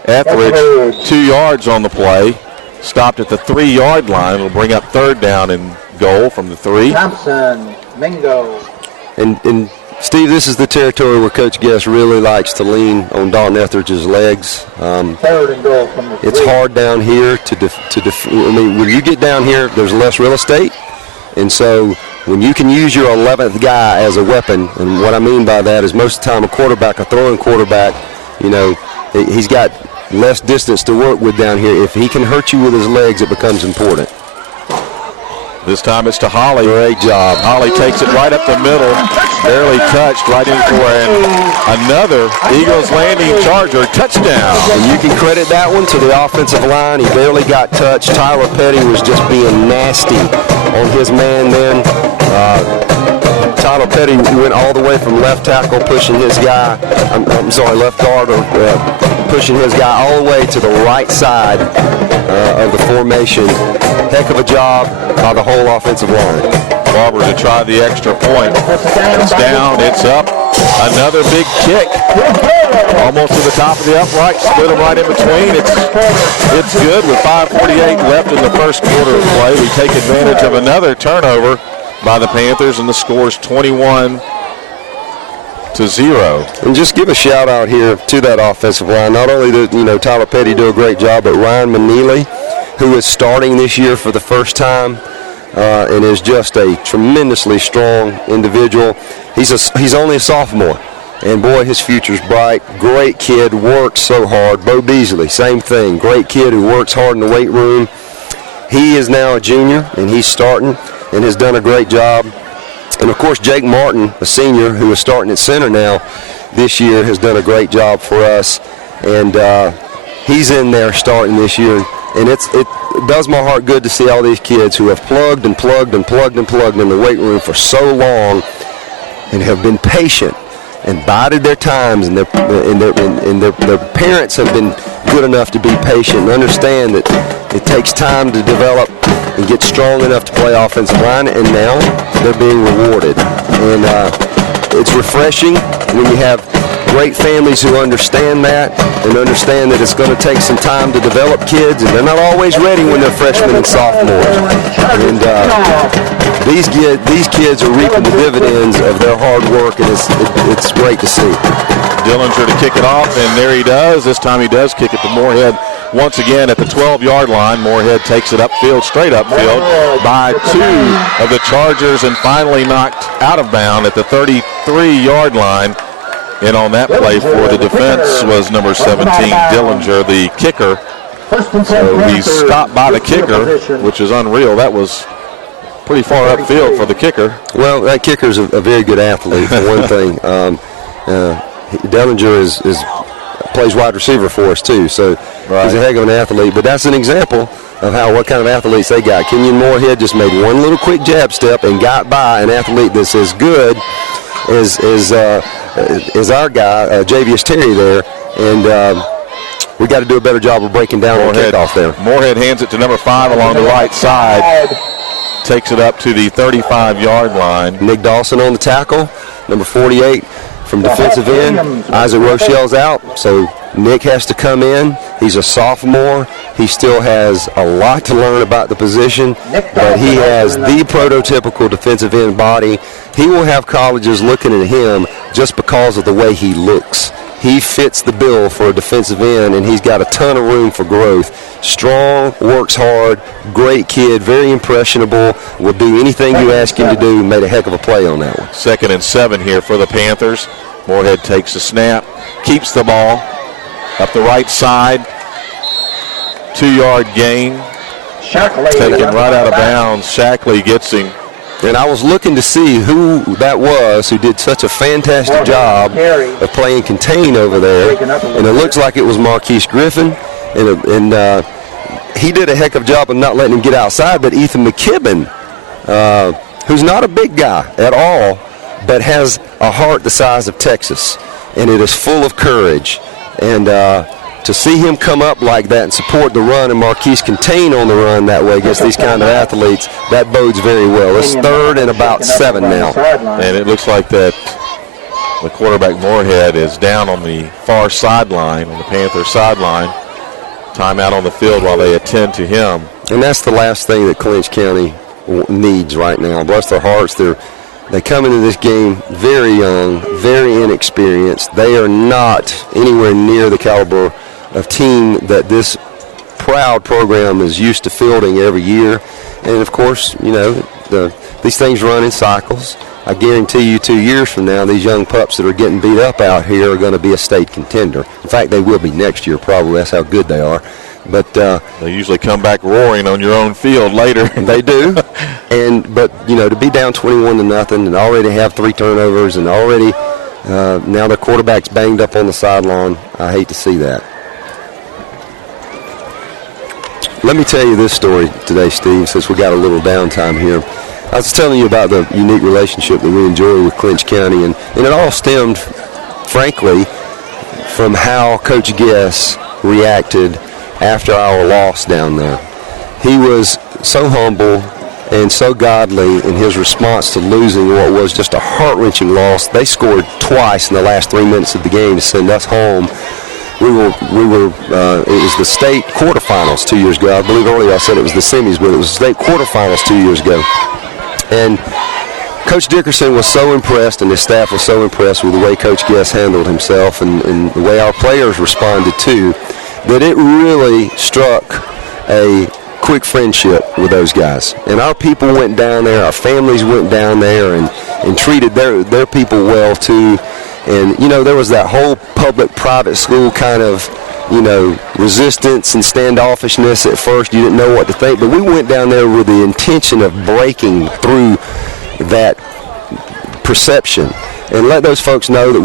Etheridge, 2 yards on the play. Stopped at the 3-yard line. Will bring up 3rd down and goal from the 3. Thompson, Mingo. And Steve, this is the territory where Coach Guest really likes to lean on Dalton Etheridge's legs. 3rd and goal from the 3. It's hard down here I mean, when you get down here, there's less real estate. And so when you can use your 11th guy as a weapon, and what I mean by that is most of the time a throwing quarterback, he's got less distance to work with down here. If he can hurt you with his legs, it becomes important. This time it's to Holly. Great job. Holly takes it right up the middle, barely touched, right in for another Eagles Landing Charger touchdown. And you can credit that one to the offensive line. He barely got touched. Tyler Petty was just being nasty on his man then. Tyler Petty went all the way from left tackle, pushing his guy, left guard, or pushing his guy all the way to the right side of the formation. Heck of a job by the whole offensive line. Barber to try the extra point. It's down, it's up. Another big kick. Almost to the top of the upright, split him right in between. It's good with 5:48 left in the first quarter of play. We take advantage of another turnover by the Panthers, and the score is 21-0. And just give a shout out here to that offensive line. Not only did Tyler Petty do a great job, but Ryan Manili, who is starting this year for the first time and is just a tremendously strong individual. He's only a sophomore, and boy, his future's bright. Great kid, works so hard. Bo Beasley, same thing. Great kid who works hard in the weight room. He is now a junior, and he's starting and has done a great job. And, of course, Jake Martin, a senior who is starting at center now this year, has done a great job for us. And he's in there starting this year. And it does my heart good to see all these kids who have plugged in the weight room for so long and have been patient and bided their times, and their parents have been good enough to be patient and understand that it takes time to develop and get strong enough to play offensive line, and now they're being rewarded. And it's refreshing when you have great families who understand that and understand that it's going to take some time to develop kids, and they're not always ready when they're freshmen and sophomores. And these kids are reaping the dividends of their hard work, and it's great to see. Dillinger to kick it off, and there he does. This time he does kick it to Moorhead once again at the 12-yard line. Moorhead takes it upfield, straight upfield by 2 of the Chargers, and finally knocked out of bounds at the 33-yard line. And on that play for the defense was number 17, Dillinger, the kicker. So he's stopped by the kicker, which is unreal. That was pretty far upfield for the kicker. Well, that kicker's a very good athlete, for one thing. Dillinger plays wide receiver for us, too, so he's a heck of an athlete. But that's an example of what kind of athletes they got. Kenyon Moorhead just made one little quick jab step and got by an athlete that's as good as our guy, Javius Terry there, and we got to do a better job of breaking down on kickoff there. Moorhead hands it to number 5 along the right side, takes it up to the 35-yard line. Nick Dawson on the tackle, number 48 from defensive end. Isaac Rochelle's out, so Nick has to come in. He's a sophomore. He still has a lot to learn about the position, but he has the prototypical defensive end body. He will have colleges looking at him just because of the way he looks. He fits the bill for a defensive end, and he's got a ton of room for growth. Strong, works hard, great kid, very impressionable, will do anything you ask him to do. Made a heck of a play on that one. 2nd and 7 here for the Panthers. Moorhead takes the snap, keeps the ball up the right side. 2-yard gain. Taken right out of bounds. Shackley gets him. And I was looking to see who that was who did such a fantastic job of playing contain over there. And it looks like it was Marquise Griffin. And he did a heck of a job of not letting him get outside. But Ethan McKibben, who's not a big guy at all, but has a heart the size of Texas. And it is full of courage. And to see him come up like that and support the run and Marquise contain on the run that way against these kind of athletes, that bodes very well. It's 3rd and about 7 now. And it looks like that the quarterback Moorhead is down on the far sideline, on the Panther sideline. Timeout on the field while they attend to him. And that's the last thing that Clinch County needs right now. Bless their hearts. They come into this game very young, very inexperienced. They are not anywhere near the caliber of team that this proud program is used to fielding every year. And, of course, these things run in cycles. I guarantee you 2 years from now, these young pups that are getting beat up out here are going to be a state contender. In fact, they will be next year probably. That's how good they are. But they usually come back roaring on your own field later. They do. But to be down 21-0 and already have 3 turnovers and already now their quarterback's banged up on the sideline, I hate to see that. Let me tell you this story today, Steve, since we got a little downtime here. I was telling you about the unique relationship that we enjoy with Clinch County, and it all stemmed, frankly, from how Coach Guess reacted after our loss down there. He was so humble and so godly in his response to losing what was just a heart-wrenching loss. They scored twice in the last 3 minutes of the game to send us home. It was the state quarterfinals 2 years ago. I believe earlier I said it was the semis, but it was the state quarterfinals 2 years ago. And Coach Dickerson was so impressed, and his staff was so impressed with the way Coach Guess handled himself and the way our players responded too, that it really struck a quick friendship with those guys. And our people went down there, our families went down there and treated their people well too. And, there was that whole public-private school kind of, resistance and standoffishness at first. You didn't know what to think. But we went down there with the intention of breaking through that perception and let those folks know that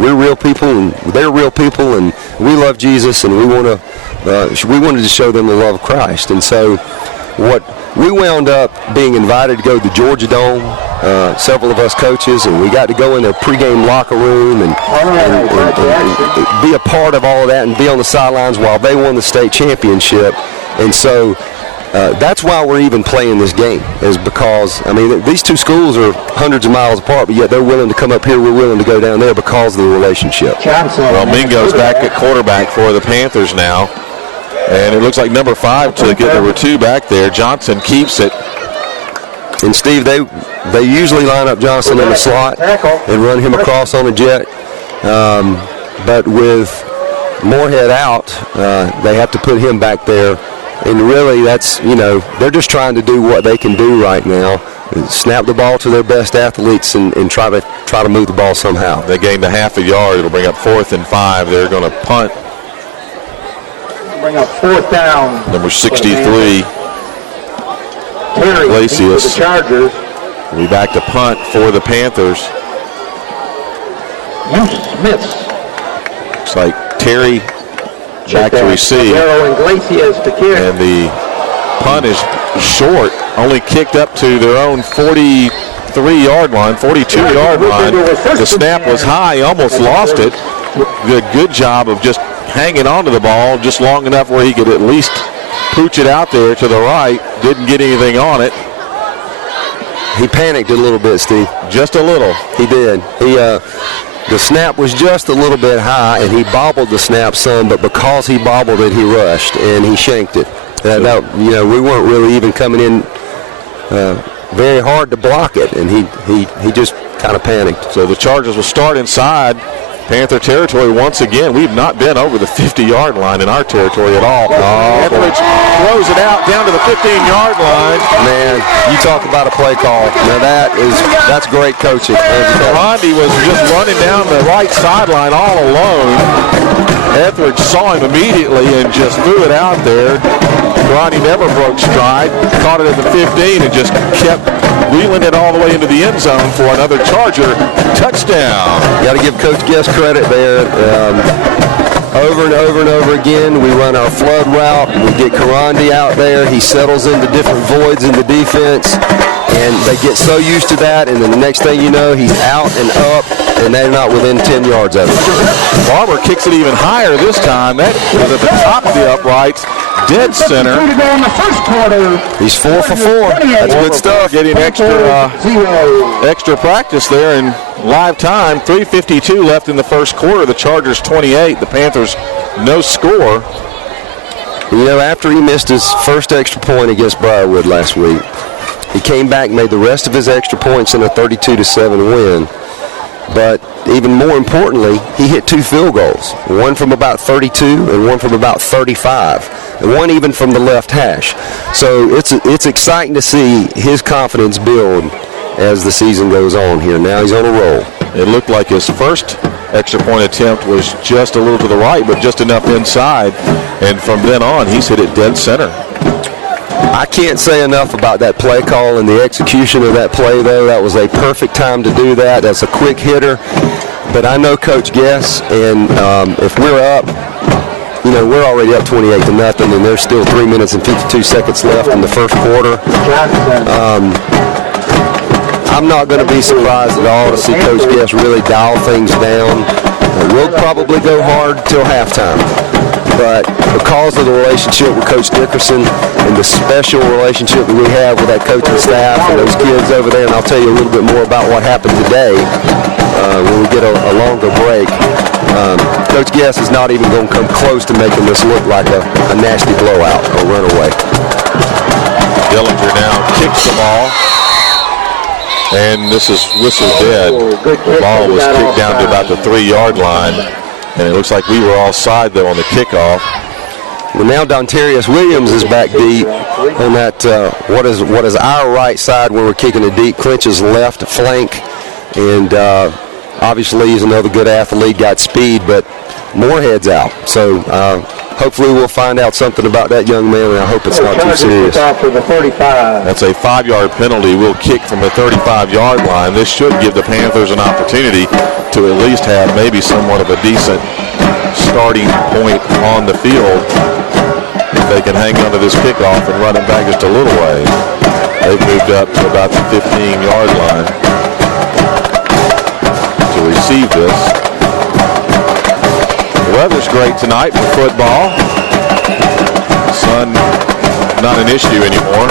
we're real people and they're real people and we love Jesus and we wanted to show them the love of Christ. And so we wound up being invited to go to the Georgia Dome, several of us coaches, and we got to go in their pregame locker room and be a part of all of that and be on the sidelines while they won the state championship. And so that's why we're even playing this game, is because, I mean, these two schools are hundreds of miles apart, but yet they're willing to come up here, we're willing to go down there because of the relationship. Well, Mingo's back at quarterback for the Panthers now. And it looks like number 5 to get number 2 back there. Johnson keeps it. And, Steve, they usually line up Johnson in the slot and run him across on a jet. But with Moorhead out, they have to put him back there. And really, that's, they're just trying to do what they can do right now. Snap the ball to their best athletes and try to move the ball somehow. They gained a half a yard. It'll bring up 4th and 5. They're going to punt. Bring up 4th down. Number 63. Terry Glacius. for the Chargers. Will be back to punt for the Panthers. Smith. Looks like Terry back to receive. And Glacius to kick. And the punt is short. Only kicked up to their own 43-yard line, 42-yard line. The snap was high. Almost lost it. Did a good job of just hanging on to the ball just long enough where he could at least pooch it out there to the right. Didn't get anything on it. He panicked a little bit, Steve. Just a little. He did. The snap was just a little bit high, and he bobbled the snap some, but because he bobbled it, he rushed, and he shanked it. We weren't really even coming in very hard to block it, and he just kind of panicked. So the Chargers will start inside Panther territory once again. We've not been over the 50-yard line in our territory at all. Etheridge throws it out down to the 15-yard line. Man, you talk about a play call. Now that's great coaching. Rondi was just running down the right sideline all alone. Etheridge saw him immediately and just threw it out there. Rondi never broke stride, caught it at the 15 and just kept wheeling it all the way into the end zone for another Charger touchdown. Got to give Coach Guest credit there. Over and over and over again, we run our flood route. We get Karandi out there. He settles into different voids in the defense, and they get so used to that, and then the next thing you know, he's out and up, and they're not within 10 yards of it. Farmer kicks it even higher this time. That was at the top of the uprights. Dead center. He's 4 for 4. That's good stuff. Getting extra practice there in live time. 3:52 left in the first quarter. The Chargers 28. The Panthers no score. After he missed his first extra point against Briarwood last week, he came back, made the rest of his extra points in a 32-7 win. But even more importantly, he hit 2 field goals, one from about 32 and one from about 35, and one even from the left hash. So it's exciting to see his confidence build as the season goes on here. Now he's on a roll. It looked like his first extra point attempt was just a little to the right, but just enough inside. And from then on, he's hit it dead center. I can't say enough about that play call and the execution of that play, though. That was a perfect time to do that. That's a quick hitter. But I know Coach Guess, and if we're up, we're already up 28-0, and there's still 3 minutes and 52 seconds left in the first quarter. I'm not going to be surprised at all to see Coach Guess really dial things down. We'll probably go hard till halftime. But because of the relationship with Coach Dickerson and the special relationship that we have with that coaching staff and those kids over there, and I'll tell you a little bit more about what happened today when we get a longer break, Coach Guess is not even going to come close to making this look like a nasty blowout or runaway. Dillinger now kicks the ball. And this is whistle dead. The ball was kicked down to about the 3-yard line. And it looks like we were offside, though, on the kickoff. Well, now Dontarius Williams is back deep on that, what is our right side when we're kicking it deep. Clinch's left flank. And obviously he's another good athlete, got speed, but Moorhead's out. So hopefully we'll find out something about that young man, and I hope it's not too serious. That's a 5-yard penalty. We'll kick from the 35-yard line. This should give the Panthers an opportunity to at least have maybe somewhat of a decent starting point on the field. If they can hang on to this kickoff and run it back just a little way. They've moved up to about the 15-yard line to receive this. The weather's great tonight for football. The sun not an issue anymore.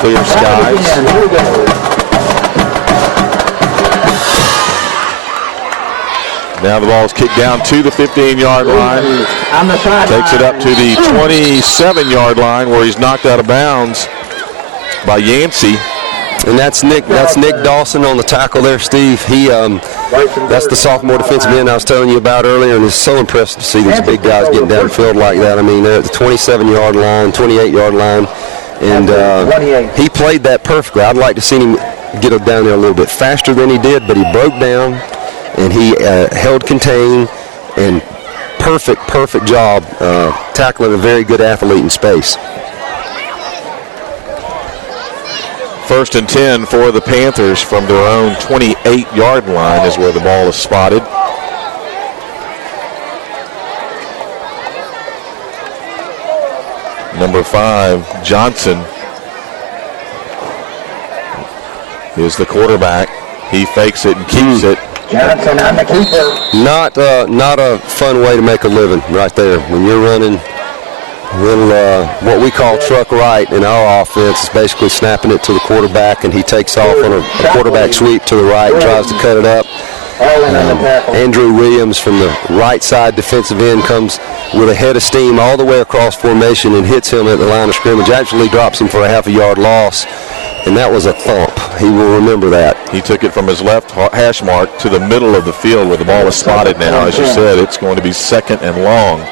Clear skies. Here we go. Now the ball is kicked down to the 15-yard line. On the side. Takes it up to the 27-yard line where he's knocked out of bounds by Yancey. And that's Nick Dawson on the tackle there, Steve. That's the sophomore defensive end I was telling you about earlier, and it's so impressive to see these big guys getting downfield like that. I mean, they're at the 27-yard line, 28-yard line, and he played that perfectly. I'd like to see him get it down there a little bit faster than he did, but he broke down, and he held contained, and perfect job tackling a very good athlete in space. 1st and 10 for the Panthers from their own 28-yard line is where the ball is spotted. Number 5, Johnson, is the quarterback. He fakes it and keeps it. Johnson on the keeper. Not a fun way to make a living right there. When you're running what we call truck right in our offense, is basically snapping it to the quarterback, and he takes off on a quarterback sweep to the right, tries to cut it up. Andrew Williams from the right side defensive end comes with a head of steam all the way across formation and hits him at the line of scrimmage. Actually drops him for a half-a-yard loss, and that was a thump. He will remember that. He took it from his left hash mark to the middle of the field where the ball is spotted now. As you said, it's going to be 2nd and long.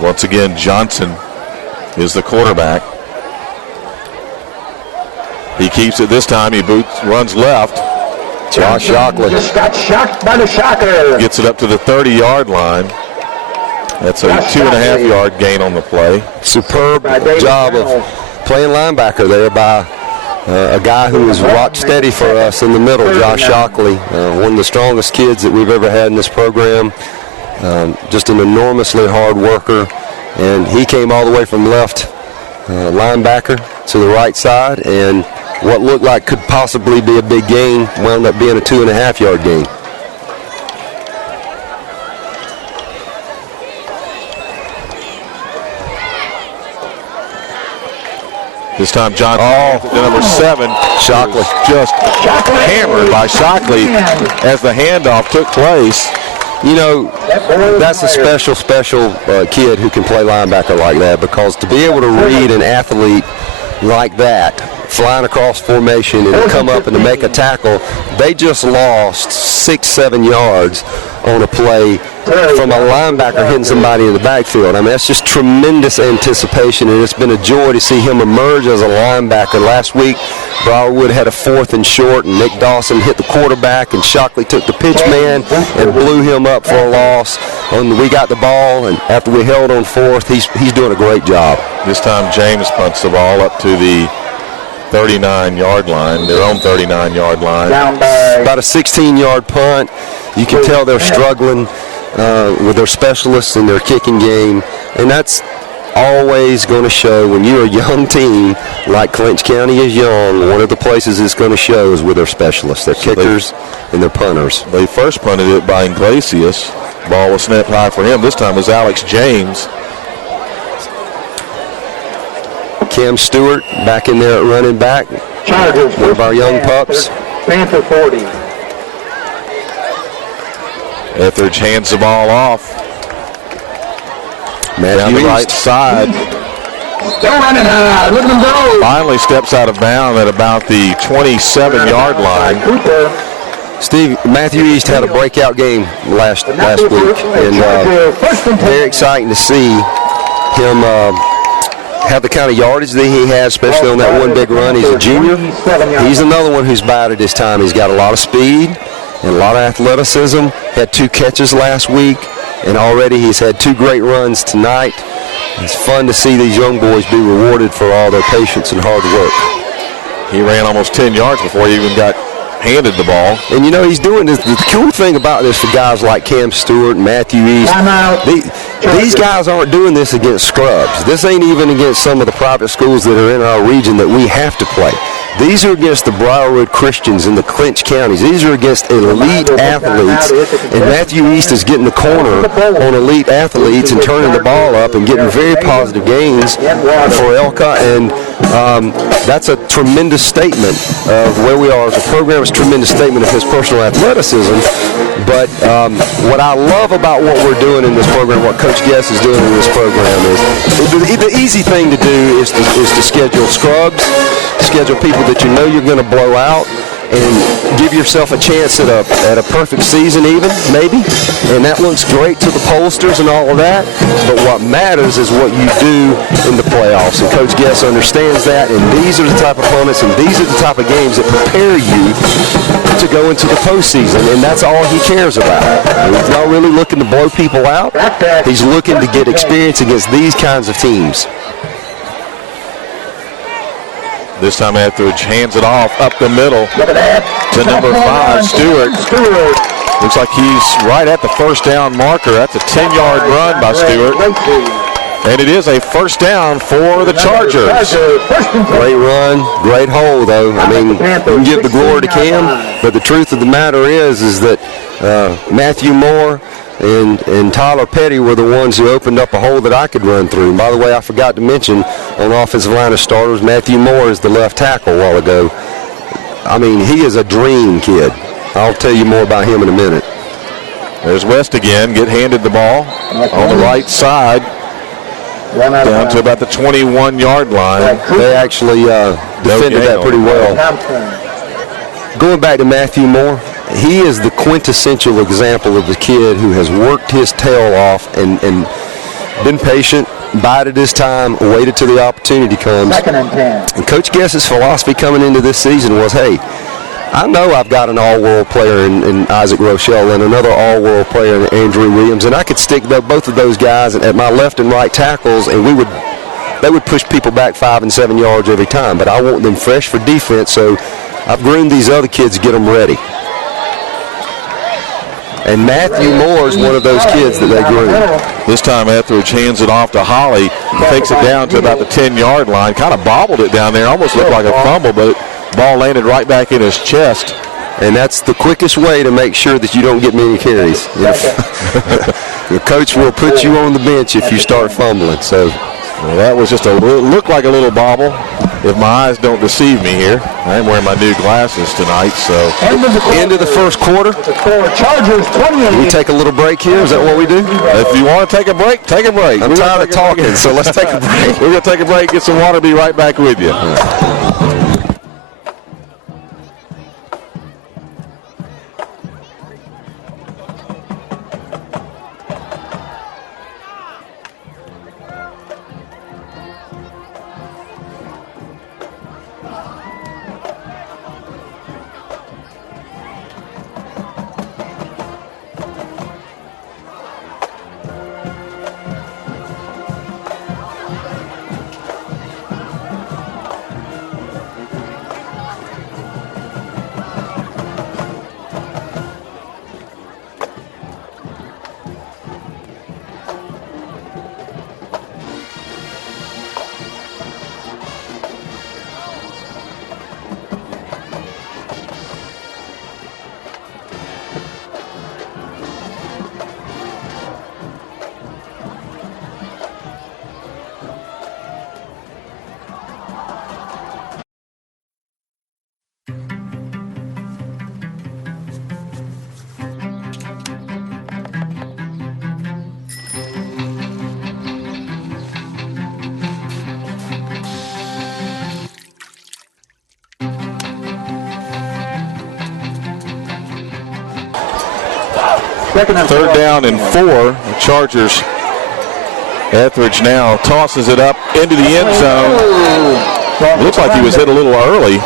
Once again, Johnson is the quarterback. He keeps it this time. He runs left. Josh Shockley just got shocked by the shocker. Gets it up to the 30-yard line. That's a 2.5-yard gain on the play. Superb job of playing linebacker there by a guy who was rock steady for us in the middle, Josh Shockley, one of the strongest kids that we've ever had in this program. Just an enormously hard worker, and he came all the way from left linebacker to the right side, and what looked like could possibly be a big gain wound up being a 2.5-yard gain. This time Johnson, number 7, Shockley. Just hammered by Shockley as the handoff took place. You know, that's a special kid who can play linebacker like that, because to be able to read an athlete like that, flying across formation and to come up and to make a tackle, they just lost 6-7 yards on a play from a linebacker hitting somebody in the backfield. I mean, that's just tremendous anticipation, and it's been a joy to see him emerge as a linebacker. Last week, Briarwood had a 4th and short, and Nick Dawson hit the quarterback, and Shockley took the pitch man and blew him up for a loss. And we got the ball, and after we held on 4th, he's doing a great job. This time James punts the ball up to the 39-yard line, their own 39-yard line. About a 16-yard punt. You can tell they're struggling with their specialists in their kicking game, and that's always going to show when you're a young team like Clinch County is young. One of the places it's going to show is with their specialists, their kickers and their punters. They first punted it by Iglesias. Ball was snapped high for him. This time was Alex James. Cam Stewart back in there at running back. Chargers, one of our young pups. Panther 40. Etheridge hands the ball off. Down the right side. Still running high. Look at him go. Finally steps out of bounds at about the 27-yard line. Steve, Matthew East had a breakout game last week, and very exciting to see him have the kind of yardage that he has, especially on that one big run. He's a junior. He's another one who's bided his time. He's got a lot of speed and a lot of athleticism. Had 2 catches last week, and already he's had 2 great runs tonight. It's fun to see these young boys be rewarded for all their patience and hard work. He ran almost 10 yards before he even got handed the ball. And you know, he's doing this. The cool thing about this for guys like Cam Stewart and Matthew East, these guys aren't doing this against scrubs. This ain't even against some of the private schools that are in our region that we have to play. These are against the Briarwood Christians in the Clinch counties. These are against elite athletes, and Matthew East is getting the corner on elite athletes and turning the ball up and getting very positive gains for ELCA, and that's a tremendous statement of where we are as a program. It's a tremendous statement of his personal athleticism. But what I love about what we're doing in this program, what Coach Guess is doing in this program, is the easy thing to do is to schedule scrubs, schedule people that you know you're going to blow out, and give yourself a chance at a perfect season even, maybe. And that looks great to the pollsters and all of that. But what matters is what you do in the playoffs. And Coach Guess understands that. And these are the type of opponents and these are the type of games that prepare you to go into the postseason. And that's all he cares about. He's not really looking to blow people out. He's looking to get experience against these kinds of teams. This time Etheridge hands it off up the middle to number 5, Stewart. Looks like he's right at the first down marker. That's a 10-yard run by Stewart. And it is a first down for the Chargers. Great run, great hole, though. I mean, you can give the glory to Cam, but the truth of the matter is that Matthew Moore and Tyler Petty were the ones who opened up a hole that I could run through. And by the way, I forgot to mention on offensive line of starters, Matthew Moore is the left tackle a while ago. I mean, he is a dream kid. I'll tell you more about him in a minute. There's West again, get handed the ball on the right side, down to about the 21-yard line. They actually defended that pretty well. Going back to Matthew Moore, he is the quintessential example of the kid who has worked his tail off and been patient, bided his time, waited till the opportunity comes. And Coach Guess's philosophy coming into this season was, hey, I know I've got an all-world player in Isaac Rochelle and another all-world player in Andrew Williams, and I could stick both of those guys at my left and right tackles, and they would push people back 5 and 7 yards every time. But I want them fresh for defense, so I've groomed these other kids to get them ready. And Matthew Moore is one of those kids that they grew. This time Etheridge hands it off to Holly, takes it down to about the 10-yard line, kind of bobbled it down there, almost looked like a fumble, but the ball landed right back in his chest. And that's the quickest way to make sure that you don't get many carries. Your coach will put you on the bench if you start fumbling. So well, that was just looked like a little bobble. If my eyes don't deceive me here, I am wearing my new glasses tonight. So end of the first quarter. We take a little break here. Is that what we do? If you want to take a break, take a break. I'm tired of talking, so let's take a break. We're going to take a break, get some water, be right back with you. Third down and 4. The Chargers. Etheridge now tosses it up into the end zone. Looks like he was hit a little early.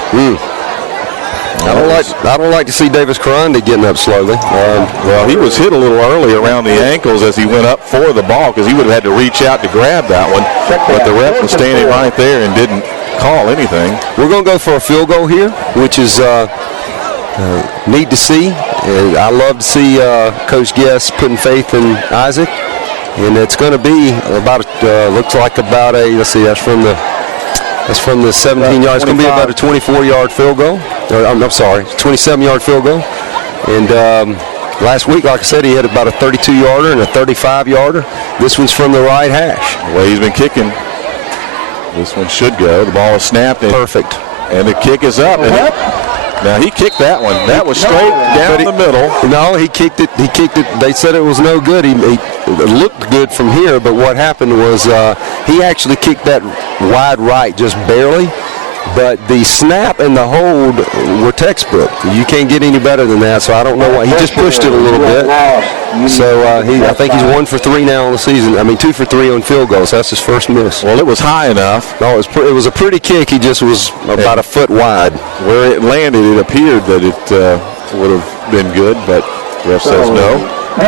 I don't like to see Davis Karande getting up slowly. Well, he was hit a little early around the ankles as he went up for the ball because he would have had to reach out to grab that one. But the ref was standing right there and didn't call anything. We're going to go for a field goal here, which is neat to see. And I love to see Coach Guess putting faith in Isaac. And it's going to be about, looks like about let's see, that's from the That's from the 17 yards. It's going to be about a 24-yard field goal. I'm sorry, 27-yard field goal. And last week, like I said, he had about a 32-yarder and a 35-yarder. This one's from the right hash. The way he's been kicking, this one should go. The ball is snapped. Perfect. And the kick is up. Now he kicked that one. That was straight down the middle. No, he kicked it. He kicked it. They said it was no good. He looked good from here, but what happened was he actually kicked that wide right just barely. But the snap and the hold were textbook. You can't get any better than that. So I don't know why he just pushed it a little bit. So I think he's 1 for 3 now in the season. I mean 2 for 3 on field goals. That's his first miss. Well, it was high enough. No, it was a pretty kick. He just was about a foot wide. Where it landed, it appeared that it would have been good, but the ref says no.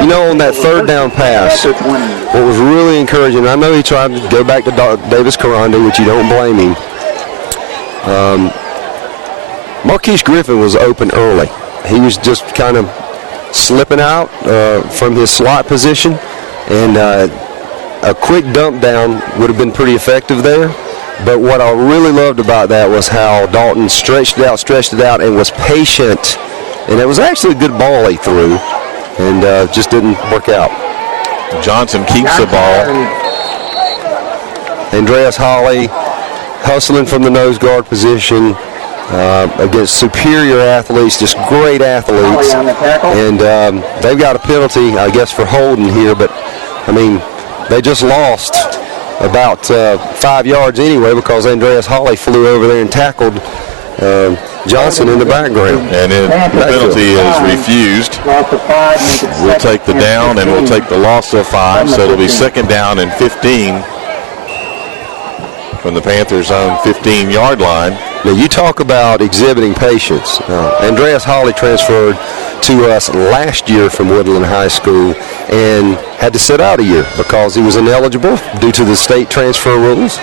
You know, on that third down pass, what was really encouraging, I know he tried to go back to Davis Caranda, which you don't blame him. Marquise Griffin was open early. He was just kind of slipping out from his slot position, and a quick dump down would have been pretty effective there. But what I really loved about that was how Dalton stretched it out, and was patient. And it was actually a good ball he threw, and just didn't work out. Johnson keeps the ball. Andreas Hawley hustling from the nose guard position against superior athletes, just great athletes. And they've got a penalty, I guess, for holding here. But, I mean, they just lost about 5 yards anyway because Andreas Hawley flew over there and tackled Johnson in the background. And the penalty is refused. We'll take the down and we'll take the loss of 5. So it'll be 2nd down and 15 from the Panthers' own 15-yard line. Now, you talk about exhibiting patience. Andreas Hawley transferred to us last year from Woodland High School and had to sit out a year because he was ineligible due to the state transfer rules.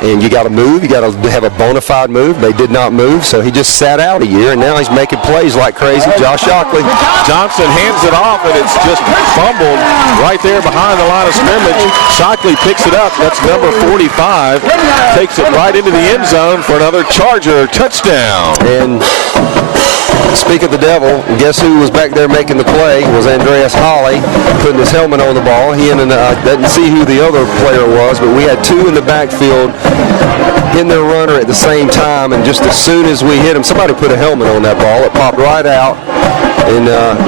And you got to move. You got to have a bona fide move. They did not move, so he just sat out a year, and now he's making plays like crazy. Josh Shockley. Johnson hands it off, and it's just fumbled right there behind the line of scrimmage. Shockley picks it up. That's number 45. Takes it right into the end zone for another Charger touchdown. And speak of the devil, guess who was back there making the play? Was Andreas Hawley putting his helmet on the ball. He didn't see who the other player was, but we had 2 in the backfield hitting their runner at the same time, and just as soon as we hit him, somebody put a helmet on that ball. It popped right out, and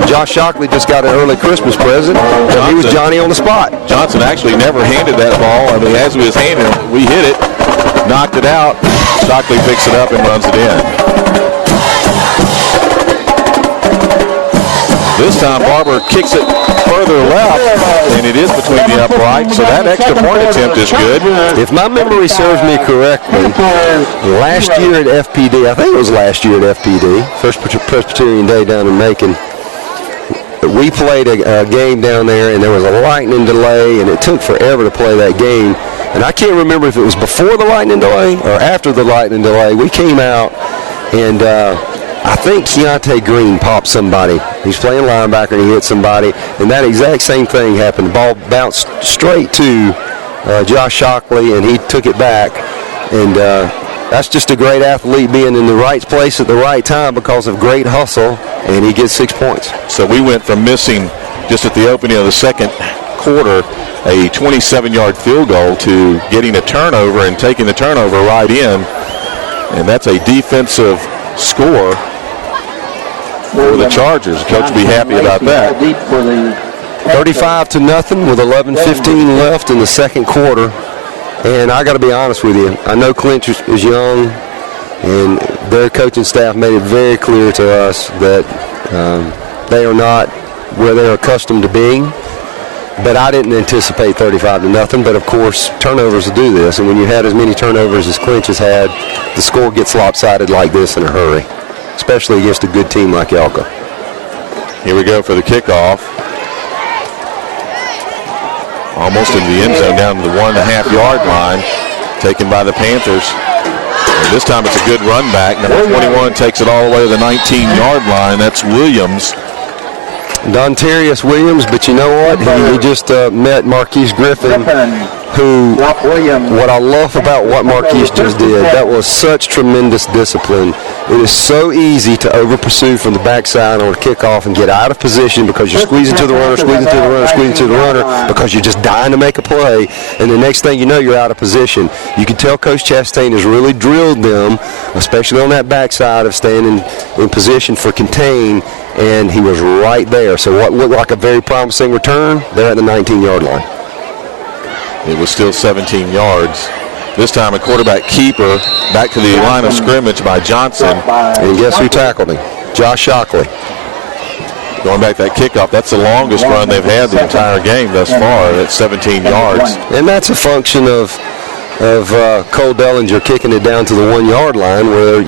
Josh Shockley just got an early Christmas present. He was Johnny on the spot. Johnson actually never handed that ball. I mean, as we was handing it, we hit it, knocked it out. Shockley picks it up and runs it in. This time Barber kicks it further left, and it is between the uprights, so that extra point attempt is good. If my memory serves me correctly, last year at FPD, I think it was last year at FPD, First Presbyterian Day down in Macon, we played a game down there, and there was a lightning delay, and it took forever to play that game. And I can't remember if it was before the lightning delay or after the lightning delay. We came out, and I think Keontae Green popped somebody. He's playing linebacker, and he hit somebody, and that exact same thing happened. The ball bounced straight to Josh Shockley, and he took it back. And that's just a great athlete being in the right place at the right time because of great hustle, and he gets 6 points. So we went from missing just at the opening of the second quarter a 27-yard field goal to getting a turnover and taking the turnover right in. And that's a defensive score for the Chargers. Coach will be happy about that. 35-0 with 11:15 left in the second quarter. And I got to be honest with you. I know Clinch is young, and their coaching staff made it very clear to us that they are not where they're accustomed to being. But I didn't anticipate 35-0. But, of course, turnovers will do this. And when you had as many turnovers as Clinch has had, the score gets lopsided like this in a hurry, especially against a good team like ELCA. Here we go for the kickoff. Almost in the end zone, down to the 1.5-yard line, taken by the Panthers. And this time it's a good run back. Number 21 takes it all the way to the 19-yard line. That's Williams. Dontarius Williams, but you know what? He just met Marquise Griffin who, Rock Williams. what I love about what Marquise just did, that was such tremendous discipline. It is so easy to over-pursue from the backside on a kickoff and get out of position because you're squeezing to the runner, squeezing to the runner, squeezing to the runner because you're just dying to make a play, and the next thing you know, you're out of position. You can tell Coach Chastain has really drilled them, especially on that backside of staying in position for contain, and he was right there. So what looked like a very promising return, they're at the 19-yard line. It was still 17 yards. This time a quarterback keeper back to the line of scrimmage by Johnson. And guess who tackled him? Josh Shockley. Going back that kickoff, that's the longest run they've had the entire game thus far at 17 yards. And that's a function of Cole Dellinger kicking it down to the 1-yard line where,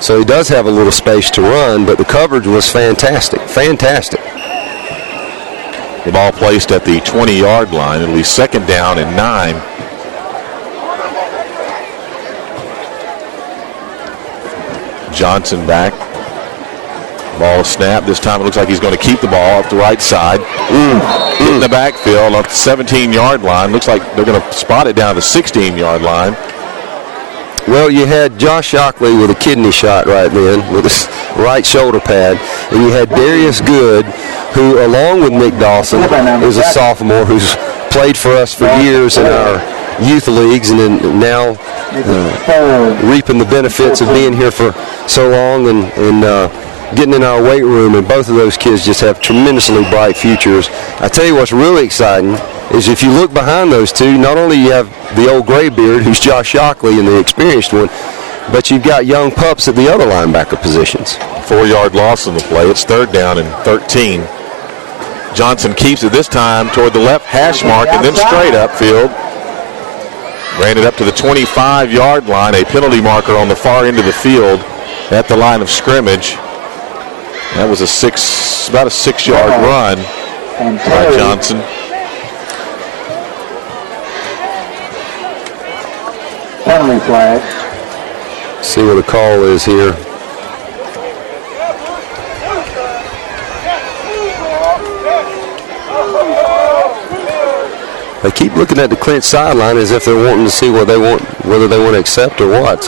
so he does have a little space to run, but the coverage was fantastic. The ball placed at the 20-yard line. It'll be 2nd down and 9. Johnson back. Ball snapped. This time it looks like he's going to keep the ball up the right side. In the backfield up the 17-yard line. Looks like they're going to spot it down to the 16-yard line. Well, you had Josh Shockley with a kidney shot right then with his right shoulder pad, and you had Darius Good, who, along with Nick Dawson, is a sophomore who's played for us for years in our youth leagues, and then now reaping the benefits of being here for so long and getting in our weight room. And both of those kids just have tremendously bright futures. I tell you what's really exciting is if you look behind those two, not only you have the old graybeard, who's Josh Shockley, and the experienced one, but you've got young pups at the other linebacker positions. 4-yard loss on the play. It's 3rd down and 13. Johnson keeps it this time toward the left hash mark and then straight upfield. Ran it up to the 25-yard line, a penalty marker on the far end of the field at the line of scrimmage. That was about a 6-yard run by Johnson. Penalty flag. See what the call is here. They keep looking at the Clinch sideline as if they're wanting to see what they want, whether they want to accept or what.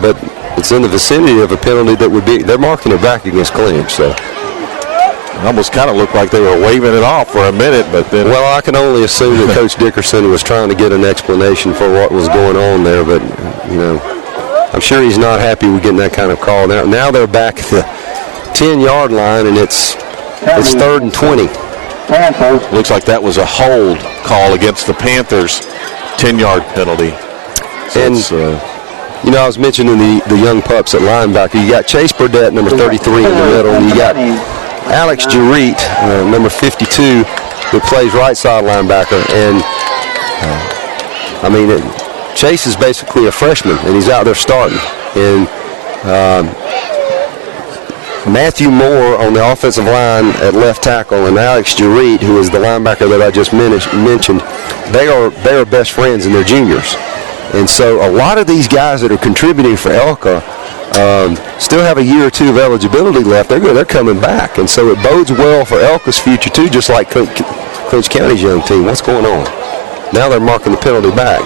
But it's in the vicinity of a penalty that would be. They're marking it back against Clinch. So it almost kind of looked like they were waving it off for a minute, but then. Well, I can only assume that Coach Dickerson was trying to get an explanation for what was going on there, but I'm sure he's not happy with getting that kind of call. Now they're back at the 10-yard line, and it's 3rd and 20. Looks like that was a hold call against the Panthers, 10-yard penalty. So and I was mentioning the young pups at linebacker. You got Chase Burdett, number 33 in the middle, and you got Alex Jarrett, number 52, who plays right side linebacker. And Chase is basically a freshman, and he's out there starting. And Matthew Moore on the offensive line at left tackle, and Alex Jarrett, who is the linebacker that I just mentioned, they are best friends, and they're juniors. And so a lot of these guys that are contributing for ELCA still have a year or two of eligibility left. They're coming back, and so it bodes well for ELCA's future too, just like Clinch County's young team. What's going on? Now they're marking the penalty back.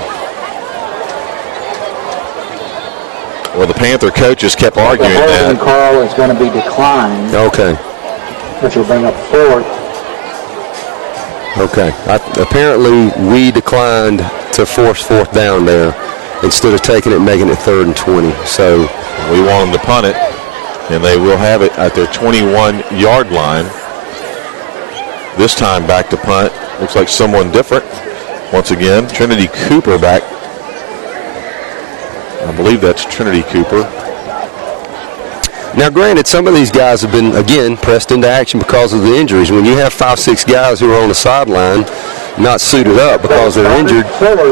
Well, the Panther coaches kept arguing that. The call is going to be declined. Okay. Which will bring up 4th. Okay. Apparently, we declined to force 4th down there instead of taking it and making it 3rd and 20. So we want them to punt it, and they will have it at their 21-yard line. This time back to punt. Looks like someone different. Once again, Trinity Cooper back. I believe that's Trinity Cooper. Now, granted, some of these guys have been, again, pressed into action because of the injuries. When you have 5-6 guys who are on the sideline not suited up because they're injured,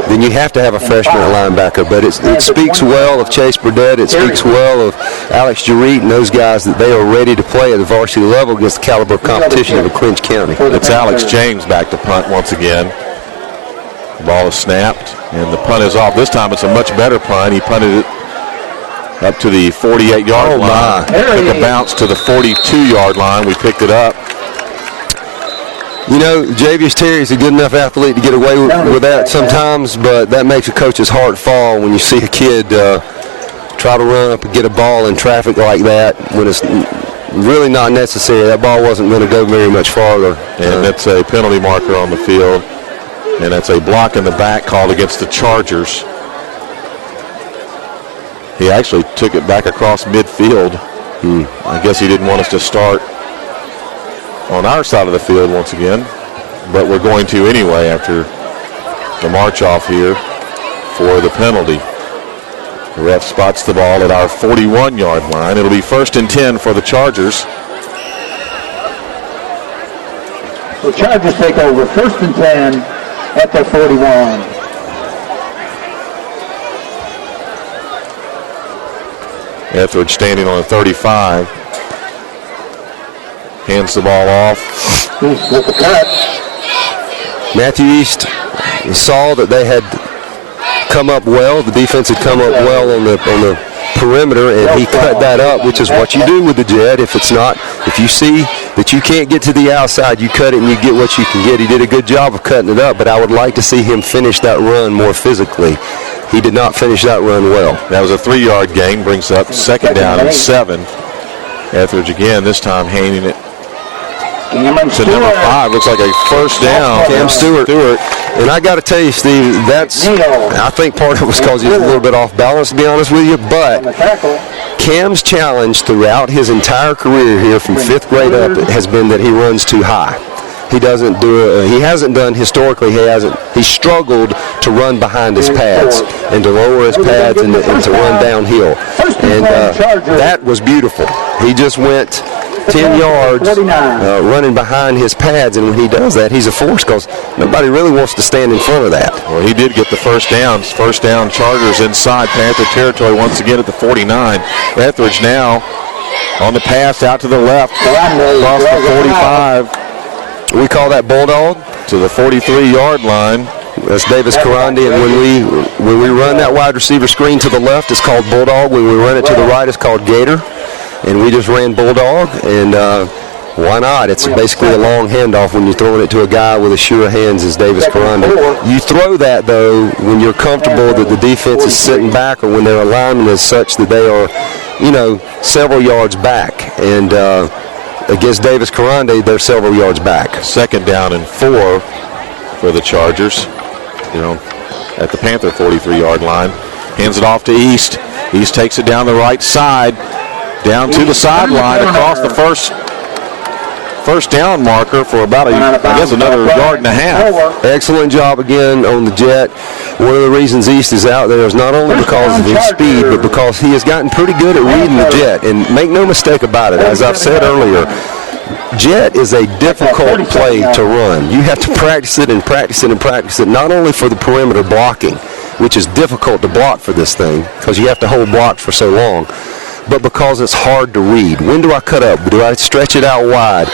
then you have to have a freshman at linebacker. But it speaks well of Chase Burdett. It speaks well of Alex Jarrett and those guys that they are ready to play at the varsity level against the caliber competition of Clinch County. It's Alex James back to punt once again. The ball is snapped, and the punt is off. This time it's a much better punt. He punted it up to the 48-yard line. Took a bounce to the 42-yard line. We picked it up. You know, Javius Terry's a good enough athlete to get away with that sometimes, but that makes a coach's heart fall when you see a kid try to run up and get a ball in traffic like that when it's really not necessary. That ball wasn't going to go very much farther. And that's a penalty marker on the field, and that's a block in the back called against the Chargers. He actually took it back across midfield. I guess he didn't want us to start on our side of the field once again, but we're going to anyway after the march off here for the penalty. The ref spots the ball at our 41-yard line. It'll be 1st and 10 for the Chargers. The Chargers take over 1st and 10 at their 41. Etheridge standing on the 35. Hands the ball off. With the cut. Matthew East saw that they had come up well. The defense had come up well on the perimeter, and he cut that up, which is what you do with the jet. If you see that you can't get to the outside, you cut it and you get what you can get. He did a good job of cutting it up, but I would like to see him finish that run more physically. He did not finish that run well. That was a 3-yard gain, brings up 2nd down and 7. Etheridge again, this time handing it to number 5. Looks like a 1st down. Cam Stewart. And I got to tell you, Steve, I think part of it was because he's a little bit off balance, to be honest with you, but Cam's challenge throughout his entire career here from 5th grade up has been that he runs too high. He doesn't do it. He hasn't done historically. He struggled to run behind his pads and to lower his pads and to run downhill. And that was beautiful. He just went 10 yards running behind his pads, and when he does that, he's a force because nobody really wants to stand in front of that. Well, he did get the 1st down. 1st down, Chargers inside Panther territory once again at the 49. Etheridge now on the pass out to the left, across the 45. We call that bulldog. To the 43-yard line. That's Davis Karandi, and when we run that wide receiver screen to the left, it's called bulldog. When we run it to the right, it's called gator. And we just ran bulldog, and why not? It's basically a long handoff when you're throwing it to a guy with as sure of hands as Davis Karandi. You throw that, though, when you're comfortable that the defense is sitting back or when their alignment is such that they are, several yards back. And against Davis Karandi, they're several yards back. 2nd down and 4 for the Chargers, at the Panther 43-yard line. Hands it off to East. East takes it down the right side, down to the sideline, across the first down marker for about another yard and a half. Excellent job again on the jet. One of the reasons East is out there is not only because of his speed, but because he has gotten pretty good at reading the jet. And make no mistake about it, as I've said earlier, jet is a difficult play to run. You have to practice it and practice it and practice it, not only for the perimeter blocking, which is difficult to block for this thing because you have to hold block for so long, but because it's hard to read. When do I cut up? Do I stretch it out wide?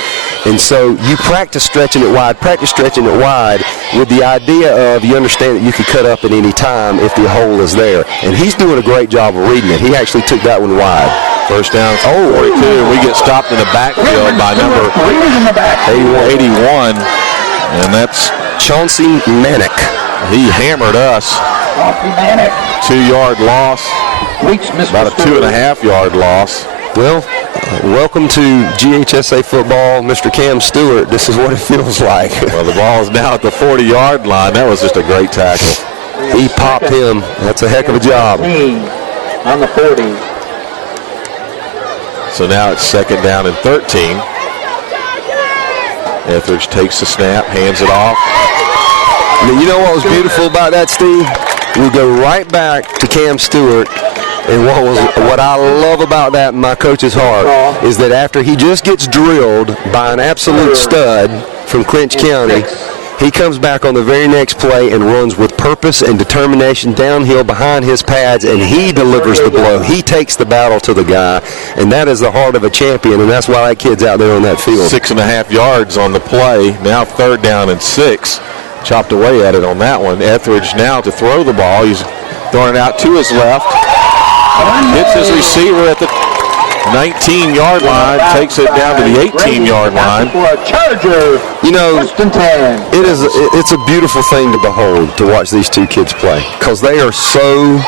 And so you practice stretching it wide with the idea of you understand that you can cut up at any time if the hole is there. And he's doing a great job of reading it. He actually took that one wide. 1st down, 42. We get stopped in the backfield by number 81, and that's Chauncey Manick. He hammered us. 2-yard loss. About a 2.5-yard loss. Well, welcome to GHSA football, Mr. Cam Stewart. This is what it feels like. Well, the ball is now at the 40-yard line. That was just a great tackle. He popped him. That's a heck of a job. On the 40. So now it's 2nd down and 13. Etheridge takes the snap, hands it off. And you know what was beautiful about that, Steve? We go right back to Cam Stewart. And what I love about that in my coach's heart is that after he just gets drilled by an absolute stud from Clinch County, he comes back on the very next play and runs with purpose and determination downhill behind his pads, and he delivers the blow. He takes the battle to the guy, and that is the heart of a champion, and that's why that kid's out there on that field. 6.5 yards on the play. Now 3rd down and 6. Chopped away at it on that one. Etheridge now to throw the ball. He's throwing it out to his left. Hits his receiver at the 19-yard line, takes it down to the 18-yard line. For a Charger, You know, it's a beautiful thing to behold, to watch these two kids play, because they are so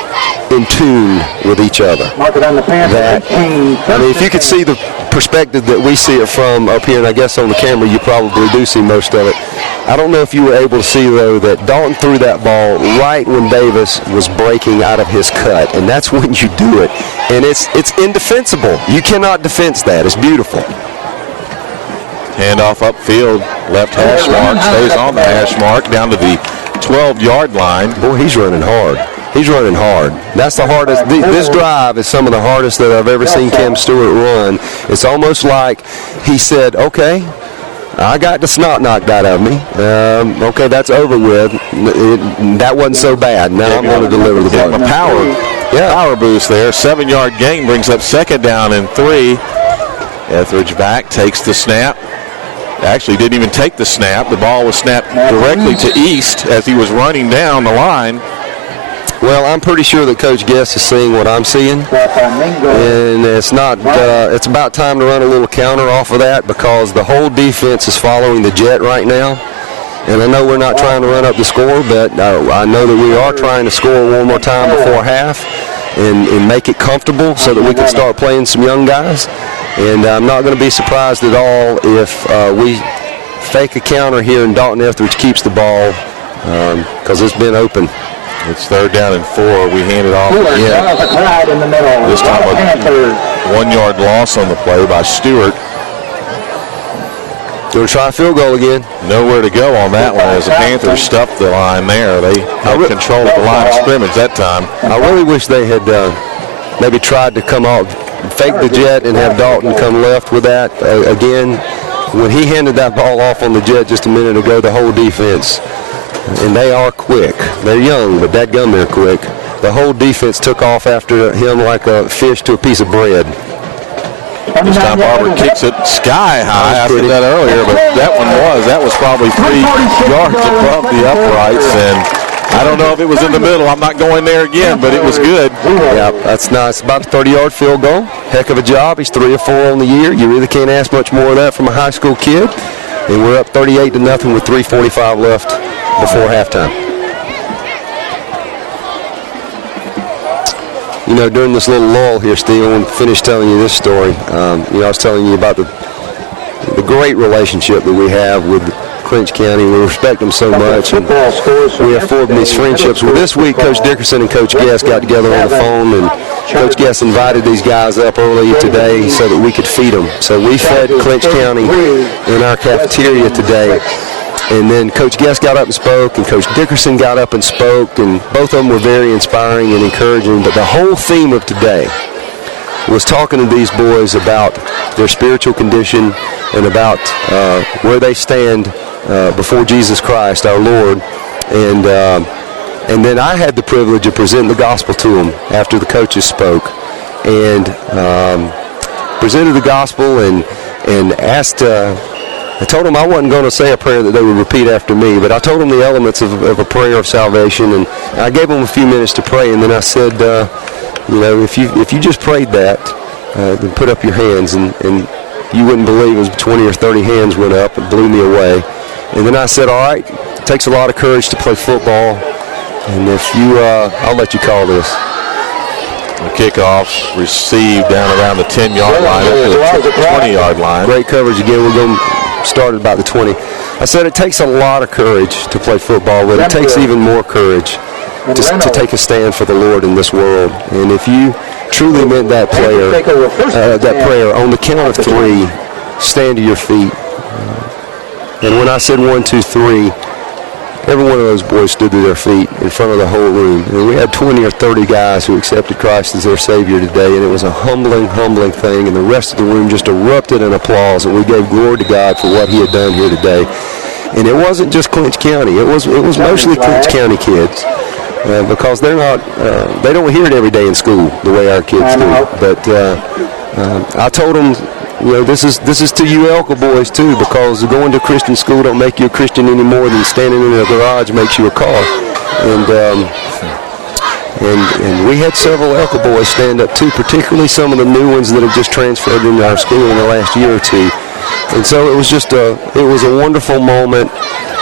in tune with each other. Mark it on the Panthers. I mean, if you could see the perspective that we see it from up here, and I guess on the camera you probably do see most of it. I don't know if you were able to see, though, that Dalton threw that ball right when Davis was breaking out of his cut, and that's when you do it. And it's indefensible. You cannot defense that. It's beautiful. Handoff upfield, left hash mark, stays on the hash mark, down to the 12-yard line. Boy, he's running hard. He's running hard. That's the hardest. This drive is some of the hardest that I've ever seen Cam Stewart run. It's almost like he said, okay, I got the snot knocked out of me. Okay, that's over with. That wasn't so bad. Now I'm going to deliver the ball. Power boost there. 7-yard gain brings up second down and 3. Etheridge back, takes the snap. Actually didn't even take the snap. The ball was snapped directly to East as he was running down the line. Well, I'm pretty sure that Coach Guest is seeing what I'm seeing, and it's not. It's about time to run a little counter off of that, because the whole defense is following the jet right now. And I know we're not trying to run up the score, but I know that we are trying to score one more time before half and make it comfortable so that we can start playing some young guys. And I'm not going to be surprised at all if we fake a counter here and Dalton Etheridge keeps the ball, because it's been open. It's third down and 4. We hand it off again. This time a 1-yard loss on the play by Stewart. Going to try a field goal again. Nowhere to go on that one as the Panthers stuffed the line there. They had control of the line of scrimmage that time. I really wish they had maybe tried to come out, fake the jet and have Dalton come left with that. Again, when he handed that ball off on the jet just a minute ago, the whole defense, and they are quick. They're young, but that gun they're quick. The whole defense took off after him like a fish to a piece of bread. This time Barber kicks it sky high. I said that earlier, but that was probably 3 yards above the uprights, and I don't know if it was in the middle. I'm not going there again, but it was good. Yeah, that's nice. About a 30-yard field goal. Heck of a job. He's 3 or 4 on the year. You really can't ask much more of that from a high school kid. And we're up 38-0 with 3:45 left before halftime. You know, during this little lull here, Steve, I want to finish telling you this story. I was telling you about the great relationship that we have with Clinch County. We respect them so much, and we have formed these friendships. Well, this week, Coach Dickerson and Coach Guest got together on the phone, and Coach Guest invited these guys up early today so that we could feed them. So we fed Clinch County in our cafeteria today. And then Coach Guest got up and spoke, and Coach Dickerson got up and spoke, and both of them were very inspiring and encouraging. But the whole theme of today was talking to these boys about their spiritual condition and about where they stand before Jesus Christ, our Lord. And then I had the privilege of presenting the gospel to them after the coaches spoke, and presented the gospel and asked. I told them I wasn't going to say a prayer that they would repeat after me, but I told them the elements of a prayer of salvation, and I gave them a few minutes to pray, and then I said, if you just prayed that, then put up your hands, and you wouldn't believe it was 20 or 30 hands went up. It blew me away. And then I said, all right, it takes a lot of courage to play football, and if you, I'll let you call this. The kickoff received down around the 10-yard line, up to the 20-yard line. Great coverage again. We're going to start at about the 20. I said it takes a lot of courage to play football, but it takes even more courage to take a stand for the Lord in this world. And if you truly meant that prayer, on the count of 3, stand to your feet. And when I said 1, 2, 3, every one of those boys stood to their feet in front of the whole room. And we had 20 or 30 guys who accepted Christ as their Savior today, and it was a humbling thing, and the rest of the room just erupted in applause, and we gave glory to God for what He had done here today. And it wasn't just Clinch County. It was mostly Clinch County kids, because they're not, they don't hear it every day in school the way our kids do. But I told them, this is to you ELCA boys too, because going to Christian school don't make you a Christian any more than standing in a garage makes you a car. And And we had several ELCA boys stand up too, particularly some of the new ones that have just transferred into our school in the last year or two. And so it was just a wonderful moment,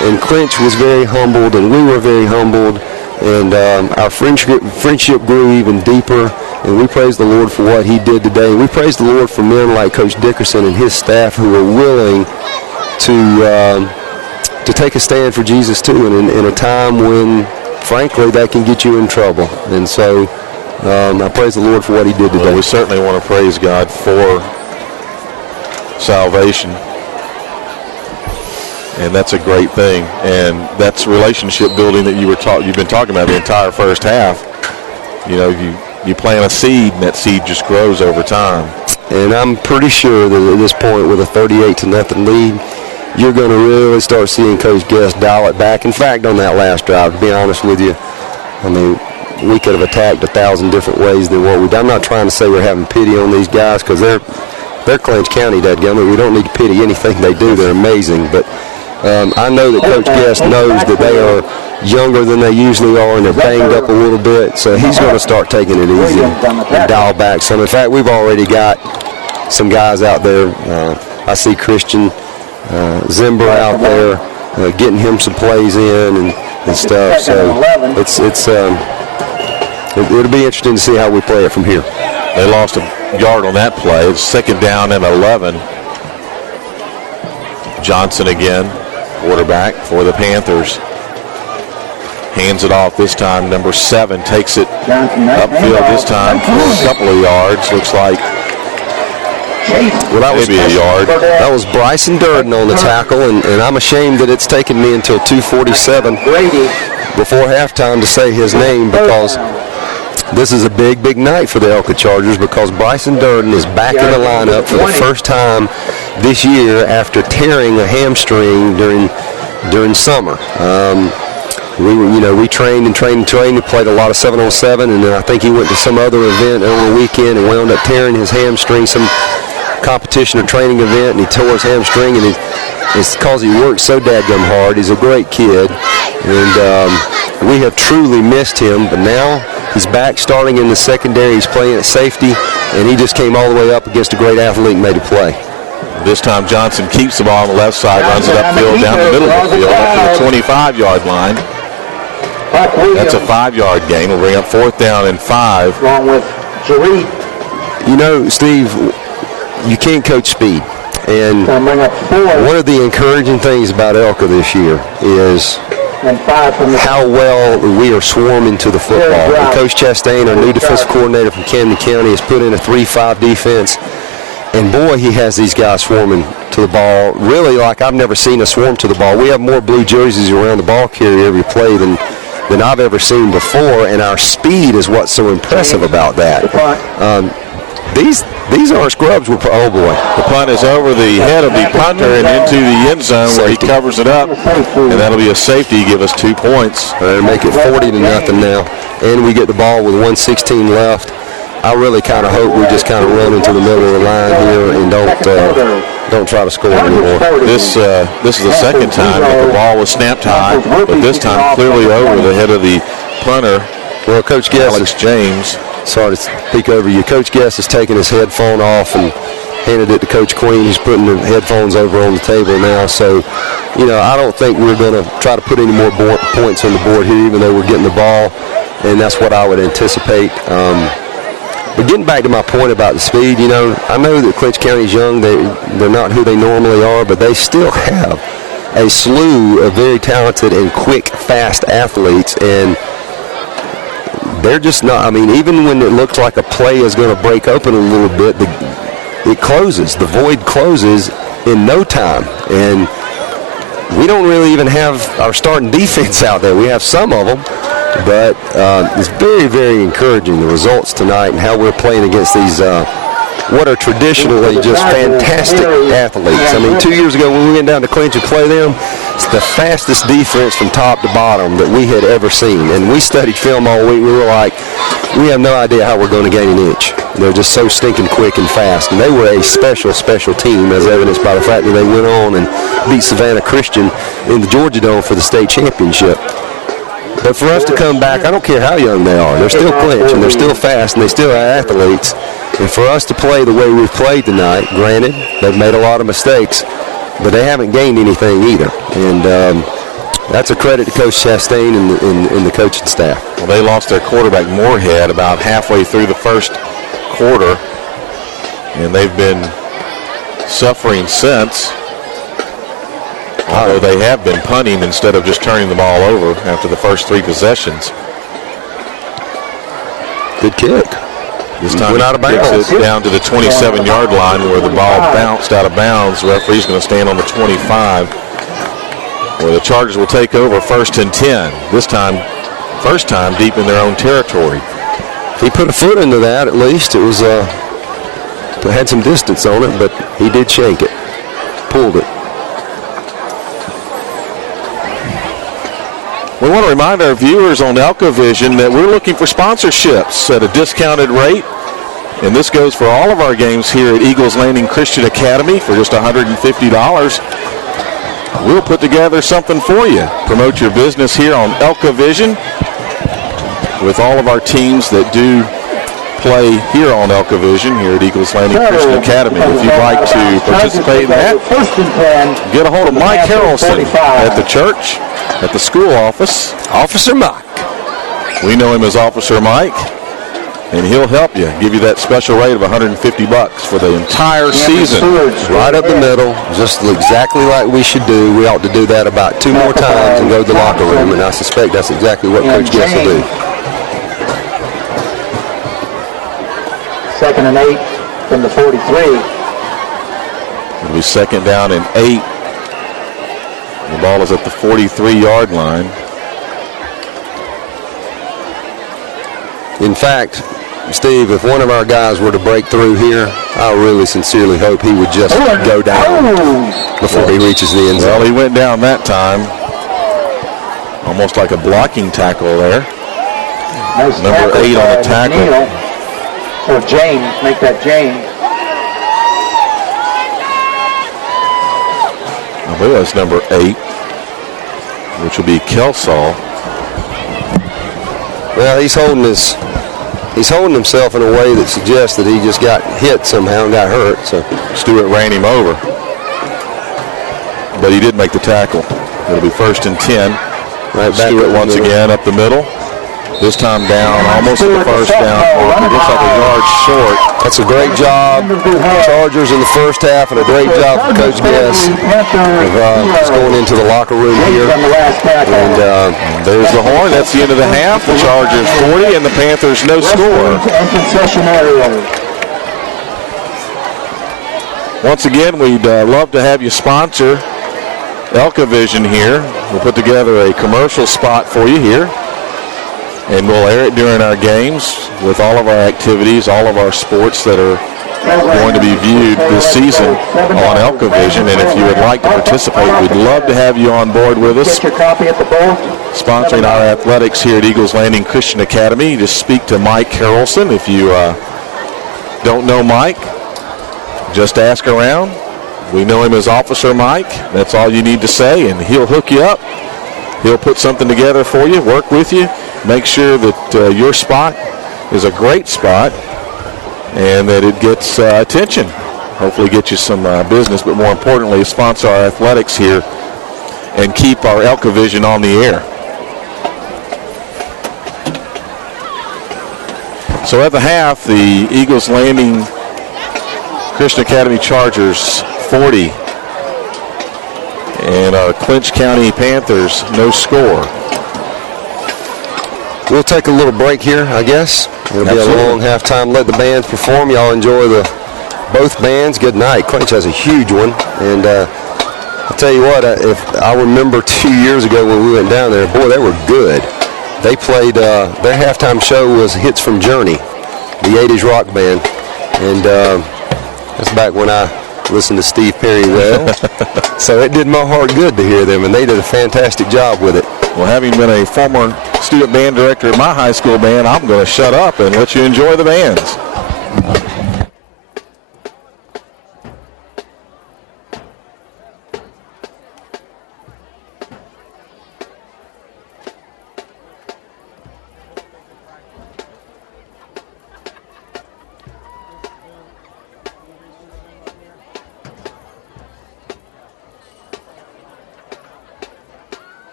and Clinch was very humbled, and we were very humbled, and our friendship grew even deeper, and we praise the Lord for what he did today. And we praise the Lord for men like Coach Dickerson and his staff who are willing to take a stand for Jesus too, and in a time when, frankly, that can get you in trouble. And so I praise the Lord for what he did today. Well, we certainly want to praise God for salvation, and that's a great thing. And that's relationship building that you've been talking about the entire first half. You know, you plant a seed, and that seed just grows over time. And I'm pretty sure that at this point, with a 38-0 lead, you're going to really start seeing Coach Guest dial it back. In fact, on that last drive, to be honest with you, I mean, we could have attacked 1,000 different ways than what we did. I'm not trying to say we're having pity on these guys, because they're Clinch County, dadgummit. We don't need to pity anything they do. They're amazing. But I know that Coach Guest knows that they are younger than they usually are, and they're banged up a little bit. So he's going to start taking it easy and dial back some. In fact, we've already got some guys out there. I see Christian Zimber out there getting him some plays in and stuff. So it'll be interesting to see how we play it from here. They lost a yard on that play. It's 2nd down and 11. Johnson again, quarterback for the Panthers. Hands it off this time. Number 7 takes it upfield this time for a couple of yards. Looks like maybe a yard. That was Bryson Durden on the tackle, and I'm ashamed that it's taken me until 2:47 before halftime to say his name, because this is a big, big night for the ELCA Chargers, because Bryson Durden is back in the lineup for the first time this year after tearing a hamstring during summer. We trained. We played a lot of 7-on-7, and then I think he went to some other event over the weekend and wound up tearing his hamstring, some competition or training event, and he tore his hamstring, and it's because he worked so dadgum hard. He's a great kid, and we have truly missed him, but now he's back starting in the secondary. He's playing at safety, and he just came all the way up against a great athlete and made a play. This time Johnson keeps the ball on the left side, runs it upfield down the middle of the field up to the 25-yard line. That's a 5-yard gain. We'll bring up 4th down and 5. Along with Jareed. You know, Steve, you can't coach speed. And one of the encouraging things about ELCA this year is how well we are swarming to the football. And Coach Chastain, our new defensive coordinator from Camden County, has put in a 3-5 defense. And, boy, he has these guys swarming to the ball, really like I've never seen us swarm to the ball. We have more blue jerseys around the ball carrier every play than I've ever seen before, and our speed is what's so impressive about that. These aren't scrubs. Oh, boy. The punt is over the head of the punter and into the end zone where he covers it up, and that'll be a safety. Give us 2 points. Make it 40-0 now, and we get the ball with 1:16 left. I really kind of hope we just kind of run into the middle of the line here and don't try to score anymore. This is the second time that the ball was snapped high, but this time clearly over the head of the punter. Well, Coach Guest, Alex James. Sorry to speak over you. Coach Guest has taken his headphone off and handed it to Coach Queen. He's putting the headphones over on the table now. So, I don't think we're going to try to put any more points on the board here, even though we're getting the ball, and that's what I would anticipate. But getting back to my point about the speed, I know that Clinch County's young. They're not who they normally are, but they still have a slew of very talented and quick, fast athletes, and they're just not. Even when it looks like a play is going to break open a little bit, it closes. The void closes in no time, and we don't really even have our starting defense out there. We have some of them. But it's very, very encouraging, the results tonight and how we're playing against these what are traditionally just fantastic athletes. 2 years ago when we went down to Clinch and play them, it's the fastest defense from top to bottom that we had ever seen. And we studied film all week. We were like, we have no idea how we're going to gain an inch. They're just so stinking quick and fast. And they were a special, special team, as evidenced by the fact that they went on and beat Savannah Christian in the Georgia Dome for the state championship. But for us to come back, I don't care how young they are. They're still Clinch, and they're still fast, and they still are athletes. And for us to play the way we've played tonight, granted, they've made a lot of mistakes, but they haven't gained anything either. And that's a credit to Coach Chastain and the coaching staff. Well, they lost their quarterback Moorhead about halfway through the first quarter, and they've been suffering since. Although they have been punting instead of just turning the ball over after the first 3 possessions. Good kick. This time went out of bounds. Kicks it down to the 27-yard line where the ball bounced out of bounds. The referee's going to stand on the 25, where the Chargers will take over 1st and 10. This time, first time deep in their own territory. He put a foot into that at least. It was it had some distance on it, but he did shake it, pulled it. We want to remind our viewers on ELCA Vision that we're looking for sponsorships at a discounted rate. And this goes for all of our games here at Eagles Landing Christian Academy for just $150. We'll put together something for you. Promote your business here on ELCA Vision with all of our teams that do play here on ELCA Vision here at Eagles Landing Christian Academy. If you'd like to participate in that, get a hold of Mike Harrelson at the church, at the school office. Officer Mike. We know him as Officer Mike, and he'll help you, give you that special rate of $150 for the entire season. Right up the middle, just exactly like we should do. We ought to do that about 2 more times and go to the locker room, and I suspect that's exactly what Coach Guess will do. 2nd and 8 from the 43. It'll be 2nd down and 8. The ball is at the 43-yard line. In fact, Steve, if one of our guys were to break through here, I really sincerely hope he would just go down before he reaches the end zone. Well, he went down that time. Almost like a blocking tackle there. Nice Number 8 on the tackle. Or James, make that James. I believe that's number 8, which will be Kelsall. Well, he's holding himself in a way that suggests that he just got hit somehow and got hurt. So Stewart ran him over, but he did make the tackle. It'll be 1st and 10. Right back Stewart once again up the middle. This time down, almost at the first down marker. Looks like a yard short. That's a great job, Chargers in the first half, and a great job for Coach Guess of just going into the locker room here. And there's the horn. That's the end of the half. The Chargers 40 and the Panthers no score. Once again, we'd love to have you sponsor ELCA Vision here. We'll put together a commercial spot for you here, and we'll air it during our games with all of our activities, all of our sports that are going to be viewed this season on ELCA Vision. And if you would like to participate, we'd love to have you on board with us. Sponsoring our athletics here at Eagles Landing Christian Academy. Just speak to Mike Harrelson. If you don't know Mike, just ask around. We know him as Officer Mike. That's all you need to say, and he'll hook you up. He'll put something together for you, work with you, make sure that your spot is a great spot and that it gets attention. Hopefully get you some business, but more importantly, sponsor our athletics here and keep our ELCA Vision on the air. So at the half, the Eagles Landing Christian Academy Chargers 40 and our Clinch County Panthers no score. we'll take a little break here, I guess. It'll be a long halftime. Let the bands perform. Y'all enjoy both bands. Good night. Clinch has a huge one. And I'll tell you what, if I remember 2 years ago when we went down there, boy, they were good. They played, their halftime show was hits from Journey, the 80s rock band. And that's back when I listened to Steve Perry well. So it did my heart good to hear them, and they did a fantastic job with it. Well, having been a former student band director at my high school band, I'm going to shut up and let you enjoy the bands.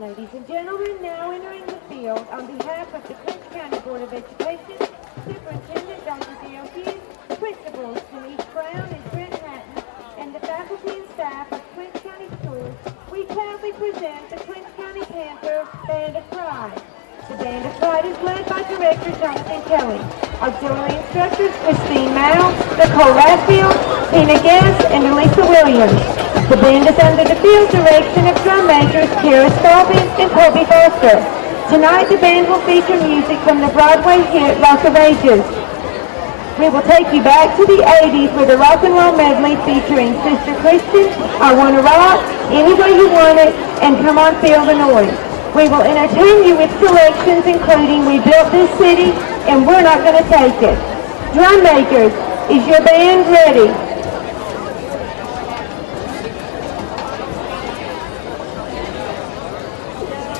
Ladies and gentlemen, now entering the field on behalf of the Clinch County Board of Education, Superintendent Dr. Dale Hughes, Principals Denise Brown and Trent Hatton, and the faculty and staff of Clinch County Schools, we proudly present the Clinch County Panther Band of Pride. The Band of Pride is led by Director Jonathan Kelly. Auxiliary instructors Christine Mao, Nicole Latfield, Tina Guest, and Elisa Williams. The band is under the field direction of drum majors Kara Spalding and Kobe Foster. Tonight the band will feature music from the Broadway hit Rock of Ages. We will take you back to the 80s with a rock and roll medley featuring Sister Christian, I Wanna Rock, Any Way You Want It, and Come On Feel the Noise. We will entertain you with selections including We Built This City and We're Not Gonna Take It. Drum makers, is your band ready?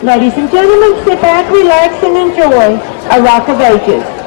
Ladies and gentlemen, sit back, relax, and enjoy A Rock of Ages.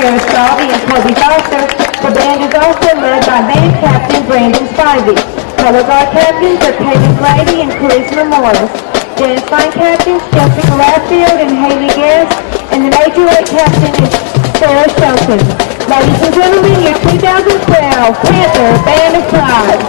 Sarah Spalding and Kobe Foster. The band is also led by band captain Brandon Spivey. Color guard captains are Peyton Grady and Charisma Morris. Dance line captains Jessica Latfield and Haley Guest. And the major weight captain is Sarah Shelton. Ladies and gentlemen, your 2012 Panther Band of Pride.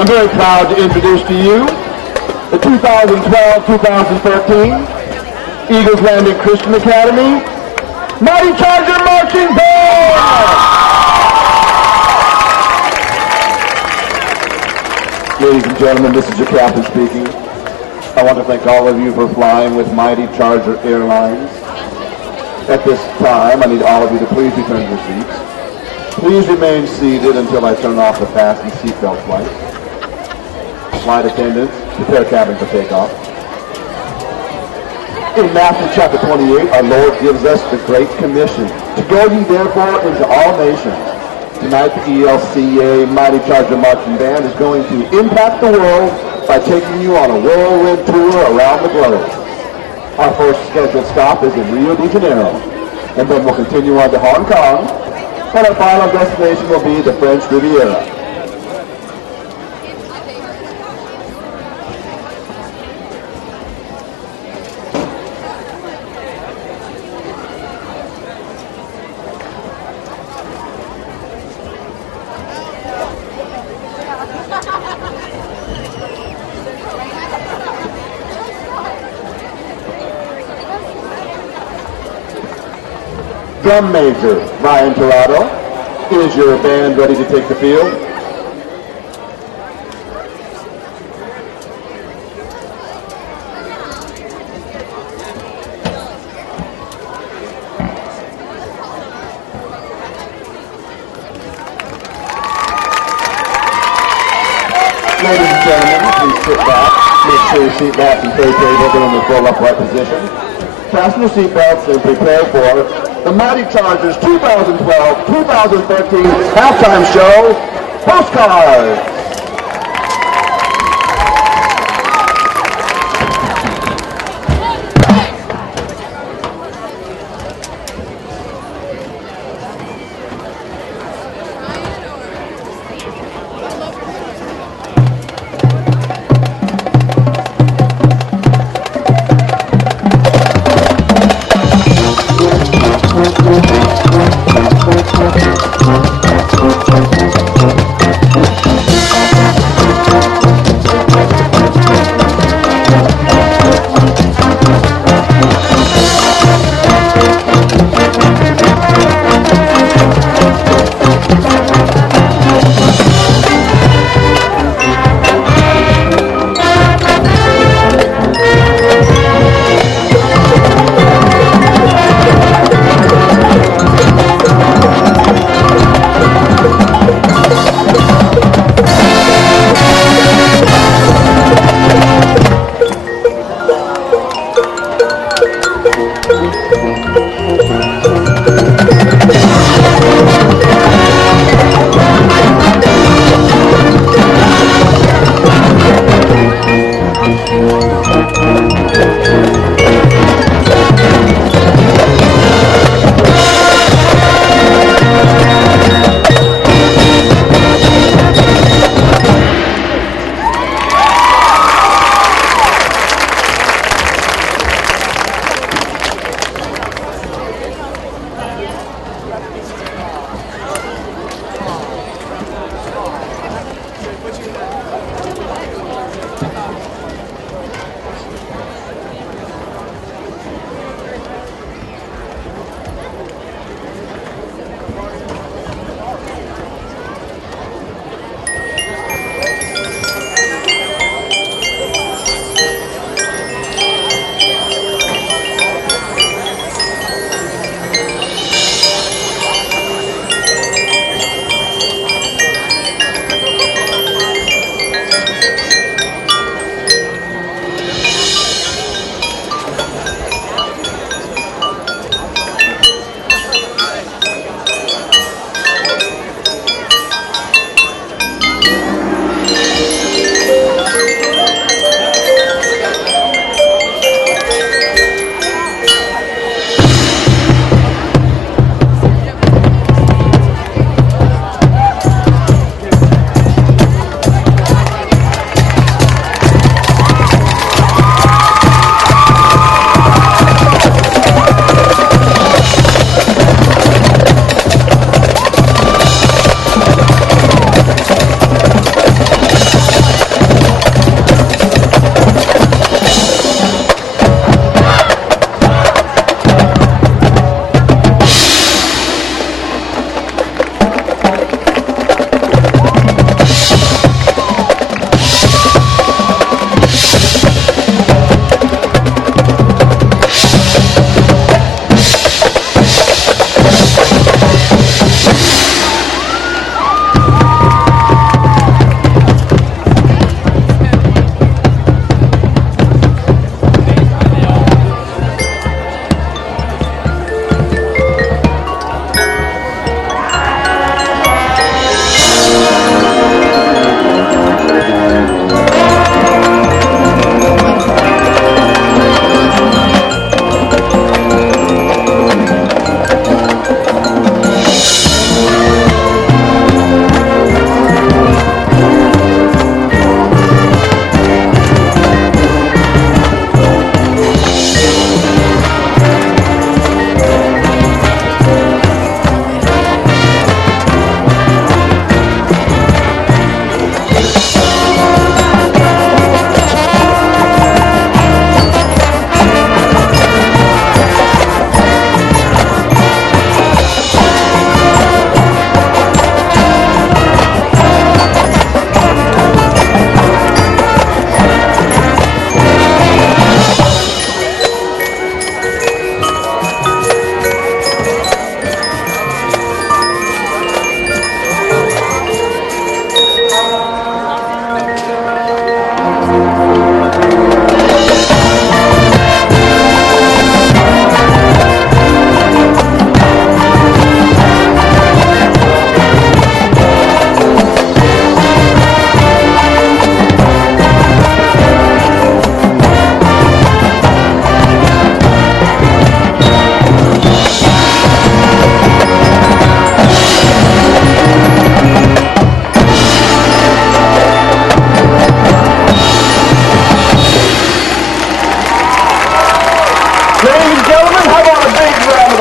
I'm very proud to introduce to you the 2012-2013 Eagles Landing Christian Academy Mighty Charger Marching Band! Ladies and gentlemen, this is your captain speaking. I want to thank all of you for flying with Mighty Charger Airlines. At this time, I need all of you to please return to your seats. Please remain seated until I turn off the fasten seatbelt lights. Flight attendants, prepare cabin for takeoff. In Matthew chapter 28, our Lord gives us the Great Commission to go ye therefore into all nations. Tonight, the ELCA Mighty Charger Marching Band is going to impact the world by taking you on a whirlwind tour around the globe. Our first scheduled stop is in Rio de Janeiro, and then we'll continue on to Hong Kong, and our final destination will be the French Riviera. Drum Major Ryan Tirado, is your band ready to take the field? Ladies and gentlemen, please sit back. Make sure your seat backs and tray tables are in the full upright position. Fasten your seatbelts and prepare for the Mighty Chargers 2012-2013 halftime show, Postcards.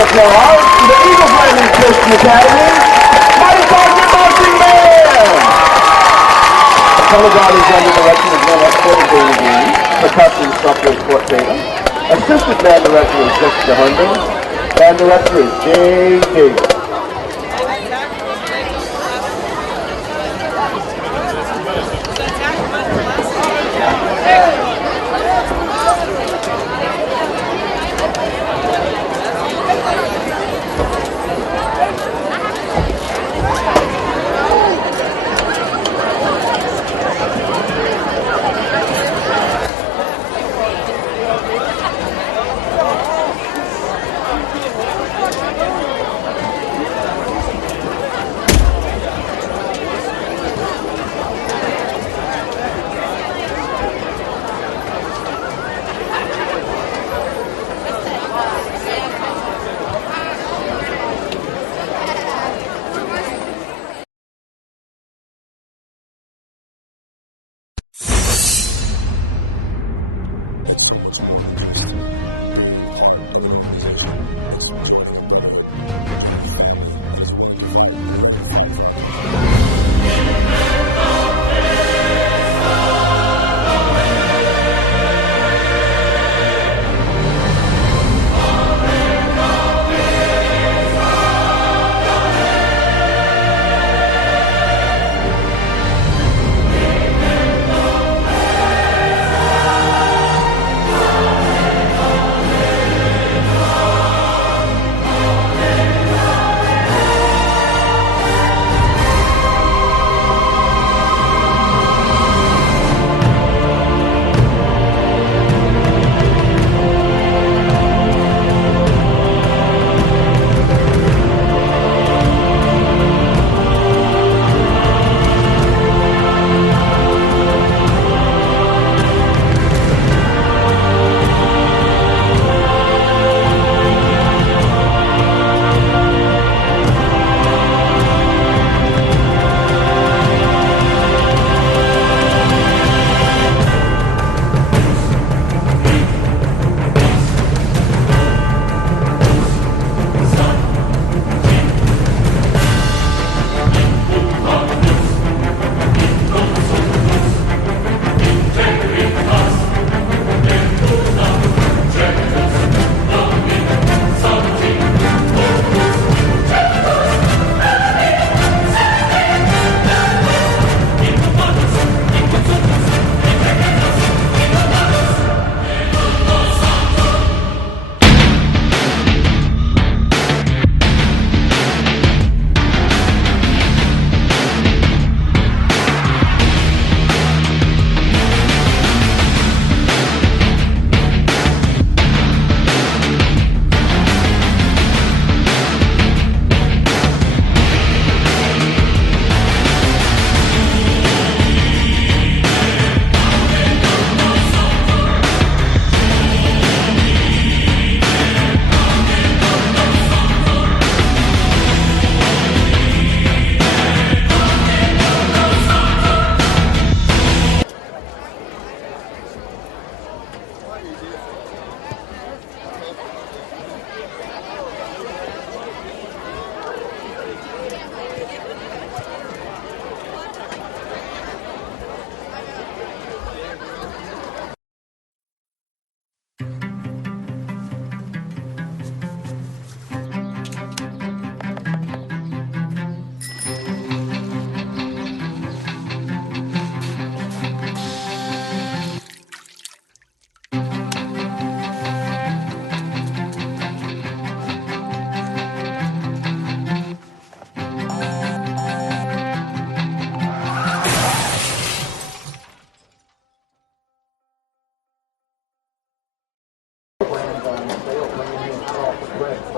applause to the Eagle Flaming Christian Academy, Mighty Sergeant Marching Band. The color guard is under direction of Glenn Export and David Dean. Percussion instructor is Fort Tatum. Assistant band director is Jessica Herndon. Band director is Dave Davis.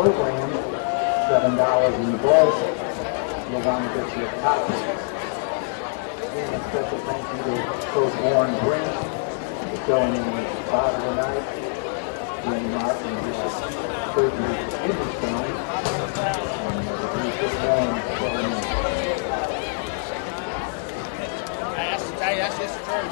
program, $7 in the bowl. You'll want to get your copy. Again, a special thank you to Coach Warren Brent for showing in the spot of the night. Jimmy Martin has surgery for kidney stones. And he's just going showing in. That's just a turn.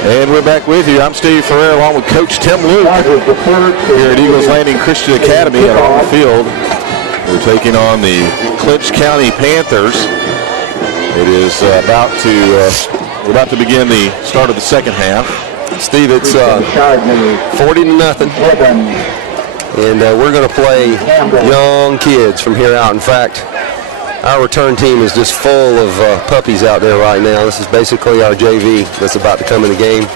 And we're back with you. I'm Steve Ferrer along with Coach Tim Luke here at Eagles Landing Christian Academy and on the field. We're taking on the Clinch County Panthers. It is we're about to begin the start of the second half. Steve, it's 40-0. And we're going to play young kids from here out. In fact, our return team is just full of puppies out there right now. This is basically our JV that's about to come in the game,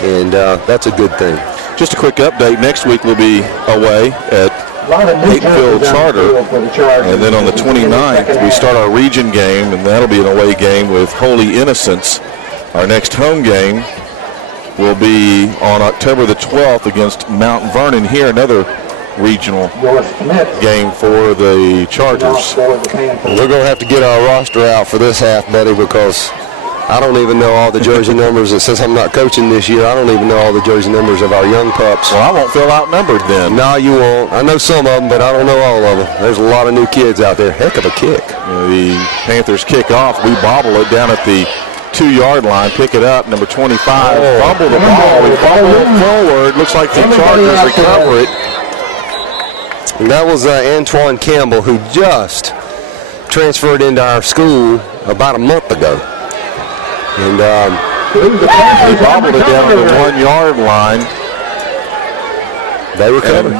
and that's a good thing. Just a quick update. Next week we'll be away at Hatfield Charter, and then on the 29th we start our region game, and that'll be an away game with Holy Innocents. Our next home game will be on October the 12th against Mount Vernon here, another regional game for the Chargers. We're going to have to get our roster out for this half, buddy, because I don't even know all the jersey numbers. And since I'm not coaching this year, I don't even know all the jersey numbers of our young pups. Well, I won't feel outnumbered then. No, you won't. I know some of them, but I don't know all of them. There's a lot of new kids out there. Heck of a kick. The Panthers kick off. We bobble it down at the 2-yard line, pick it up, number 25, fumble the ball, we fumble it forward. Looks like the Chargers recover it. And that was Antoine Campbell, who just transferred into our school about a month ago. And he bobbled it down the 1-yard line. They recovered.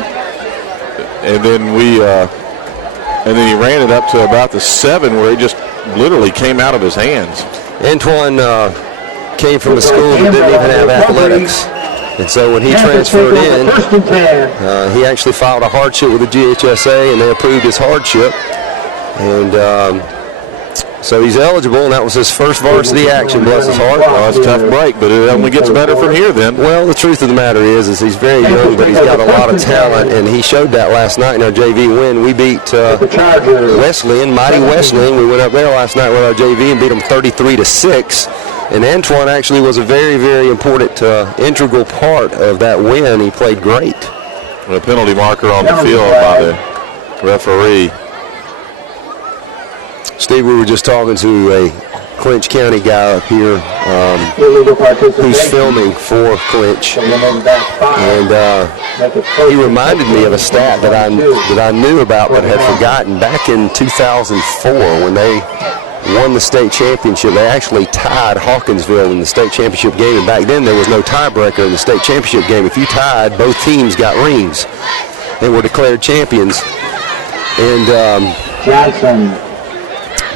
And then he ran it up to about the 7, where it just literally came out of his hands. Antoine came from a school that didn't even have athletics. And so when he transferred in, he actually filed a hardship with the GHSA, and they approved his hardship. And so he's eligible, and that was his first varsity action, bless his heart. Well, it's a tough break, but it only gets better from here then. Well, the truth of the matter is he's very young, but he's got a lot of talent, and he showed that last night in our JV win. We beat Wesleyan, mighty Wesleyan. We went up there last night with our JV and beat them 33-6. And Antoine actually was a very, very important integral part of that win. He played great. A penalty marker on the field by the referee. Steve, we were just talking to a Clinch County guy up here who's filming for Clinch, and he reminded me of a stat that I knew about but had forgotten. Back in 2004, when they won the state championship, they actually tied Hawkinsville in the state championship game, and back then there was no tiebreaker in the state championship game. If you tied, both teams got rings and were declared champions. And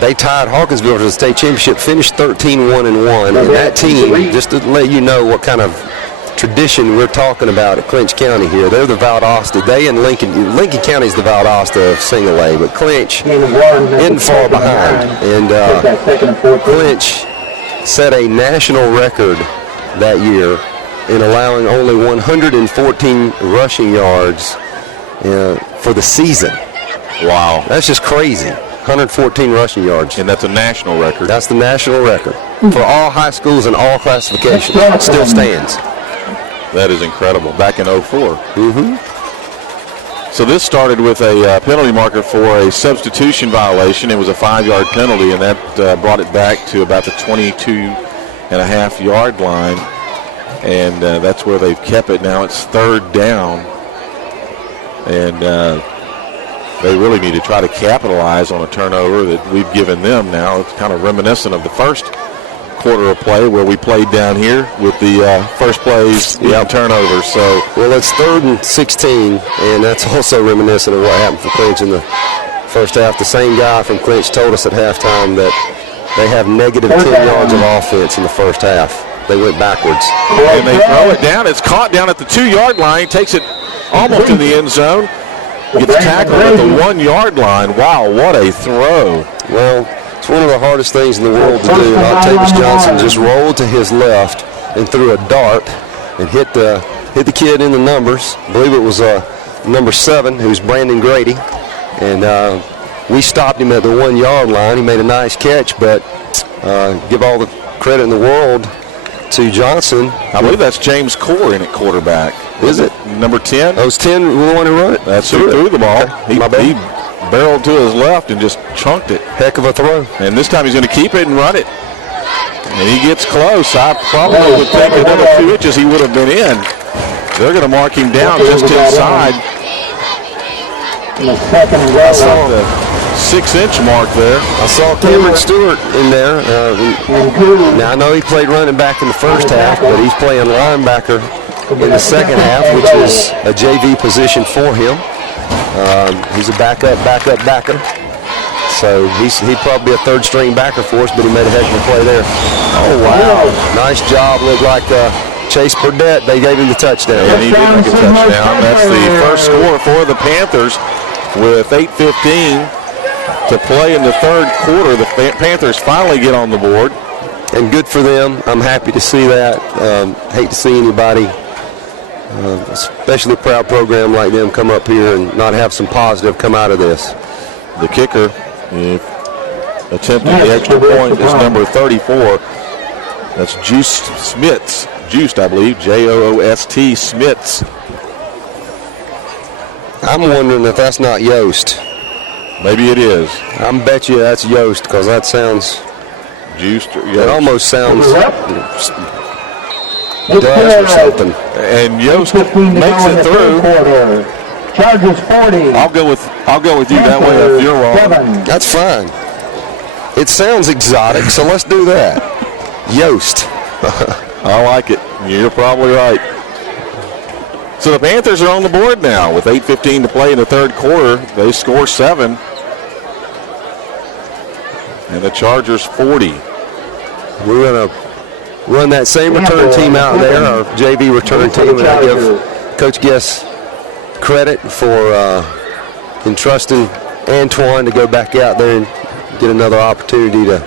they tied Hawkinsville to the state championship, finished 13-1-1, and that team, just to let you know what kind of tradition we're talking about at Clinch County here. They're the Valdosta. They and Lincoln County is the Valdosta of single A, but Clinch isn't far behind. And Clinch set a national record that year in allowing only 114 rushing yards for the season. Wow. That's just crazy. 114 rushing yards. And that's a national record. That's the national record for all high schools and all classifications. It still stands. That is incredible. Back in 04. Mm-hmm. So this started with a penalty marker for a substitution violation. It was a 5-yard penalty, and that brought it back to about the 22.5-yard line. And that's where they've kept it. Now it's 3rd down. And they really need to try to capitalize on a turnover that we've given them now. It's kind of reminiscent of the first quarter of play where we played down here with the first plays turnovers. So, well, it's 3rd and 16, and that's also reminiscent of what happened for Clinch in the first half. The same guy from Clinch told us at halftime that they have negative 10 yards of offense in the first half. They went backwards. And they throw it down. It's caught down at the 2-yard line. Takes it almost in the end zone. Gets tackled at the 1-yard line. Wow, what a throw. Well, it's one of the hardest things in the world to do. Octavius Johnson just rolled to his left and threw a dart and hit the kid in the numbers. I believe it was number 7, who's Brandon Grady. And we stopped him at the 1-yard line. He made a nice catch, but give all the credit in the world to Johnson. I believe that's James Core in at quarterback. Is it? Number 10? Oh, it's 10 the one who run it? That's who threw the ball. Okay. He barreled to his left and just chunked it. Heck of a throw. And this time he's going to keep it and run it. And he gets close. I probably would think another 2 inches he would have been in. They're going to mark him down just inside. I saw the 6-inch mark there. I saw Cameron Stewart in there. Now, I know he played running back in the first half, but he's playing linebacker in the second half, which is a JV position for him. He's a backer. So he'd probably be a 3rd-string backer for us, but he made a heck of a play there. Oh, wow. Nice job. Looked like Chase Burdett. They gave him the touchdown. And he did make a touchdown. That's the first score for the Panthers with 8:15 to play in the 3rd quarter. The Panthers finally get on the board. And good for them. I'm happy to see that. Hate to see anybody, especially a proud program like them, come up here and not have some positive come out of this. The kicker, attempting the extra point, is number 34. That's Juiced Smits. Juiced, I believe. Joost Smits. I'm wondering if that's not Yost. Maybe it is. I bet you that's Yost, because that sounds Juiced. It almost sounds Dutch or something. And Yost makes it through. Chargers 40. I'll go with you that way if you're wrong. That's fine. It sounds exotic, so let's do that. Yost. I like it. You're probably right. So the Panthers are on the board now with 8:15 to play in the 3rd quarter. They score 7. And the Chargers 40. We're going to run that same return team out there, our JV return team, and I give Coach Guess credit for entrusting Antoine to go back out there and get another opportunity to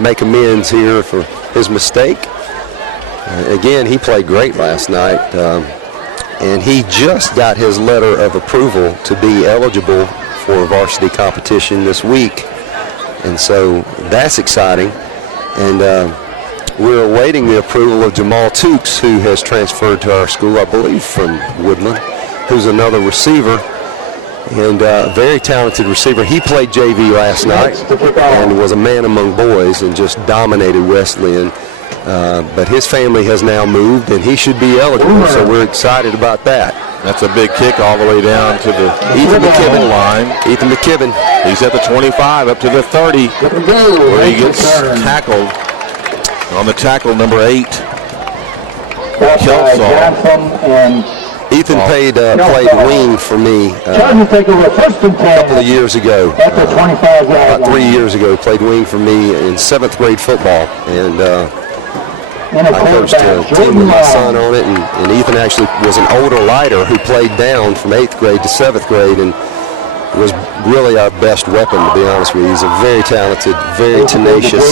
make amends here for his mistake. Again, he played great last night, and he just got his letter of approval to be eligible for varsity competition this week. And so that's exciting. And we're awaiting the approval of Jamal Tukes, who has transferred to our school, I believe, from Woodland, who's another receiver and a very talented receiver. He played JV last night and was a man among boys and just dominated Wesleyan. But his family has now moved, and he should be eligible, so we're excited about that. That's a big kick all the way down to the Ethan McKibben line. Ethan McKibben. He's at the 25, up to the 30, where he gets tackled on the tackle, number 8. Kelsaw. Ethan played wing for me a couple of years ago. About 3 years ago, played wing for me in 7th grade football. And I coached a team with my son on it, and Ethan actually was an older lighter who played down from 8th grade to 7th grade and was really our best weapon, to be honest with you. He's a very talented, very tenacious,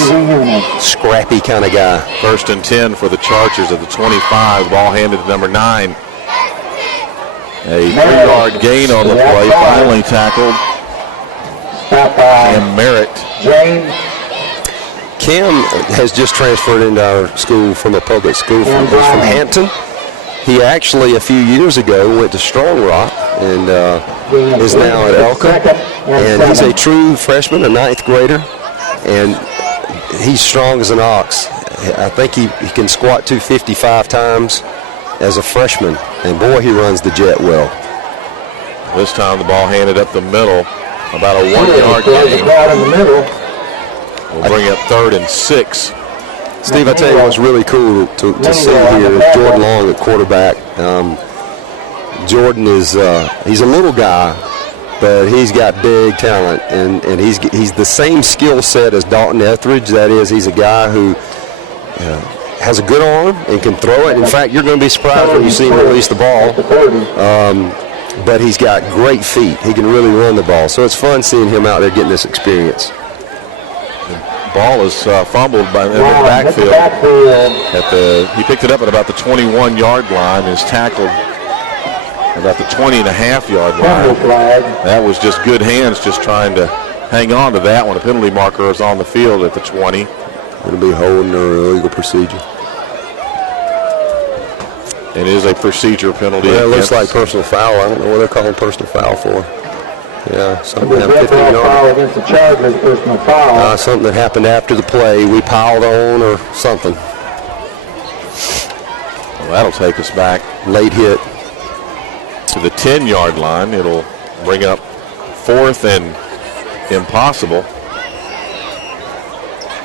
scrappy kind of guy. 1st and 10 for the Chargers at the 25. Ball handed to number 9. A 3-yard gain on the play, finally tackled. Cam Merritt. Cam has just transferred into our school from a public school from Hampton. He actually, a few years ago, went to Strong Rock and is now at ELCA. And he's a true freshman, a 9th grader, and he's strong as an ox. I think he can squat 255 times as a freshman, and boy, he runs the jet well. This time the ball handed up the middle, about a 1-yard gain. We'll bring up 3rd and 6. Steve, I tell you what's really cool to see here is Jordan Long at quarterback. Jordan is he's a little guy, but he's got big talent, and he's the same skill set as Dalton Etheridge. That is, he's a guy who has a good arm and can throw it. In fact, you're going to be surprised when you see him release the ball. But he's got great feet. He can really run the ball. So it's fun seeing him out there getting this experience. Ball is fumbled by the backfield. He picked it up at about the 21-yard line and is tackled about the 20.5-yard line. That was just good hands, just trying to hang on to that one. A penalty marker is on the field at the 20. It'll be holding or illegal procedure. It is a procedure penalty. Yeah, it looks like personal foul. I don't know what they're calling personal foul for. Yeah, something that 15-yard against the Chargers, personal foul. Something that happened after the play. We piled on or something. Well, that'll take us back. Late hit. To the 10-yard line. It'll bring up 4th and impossible.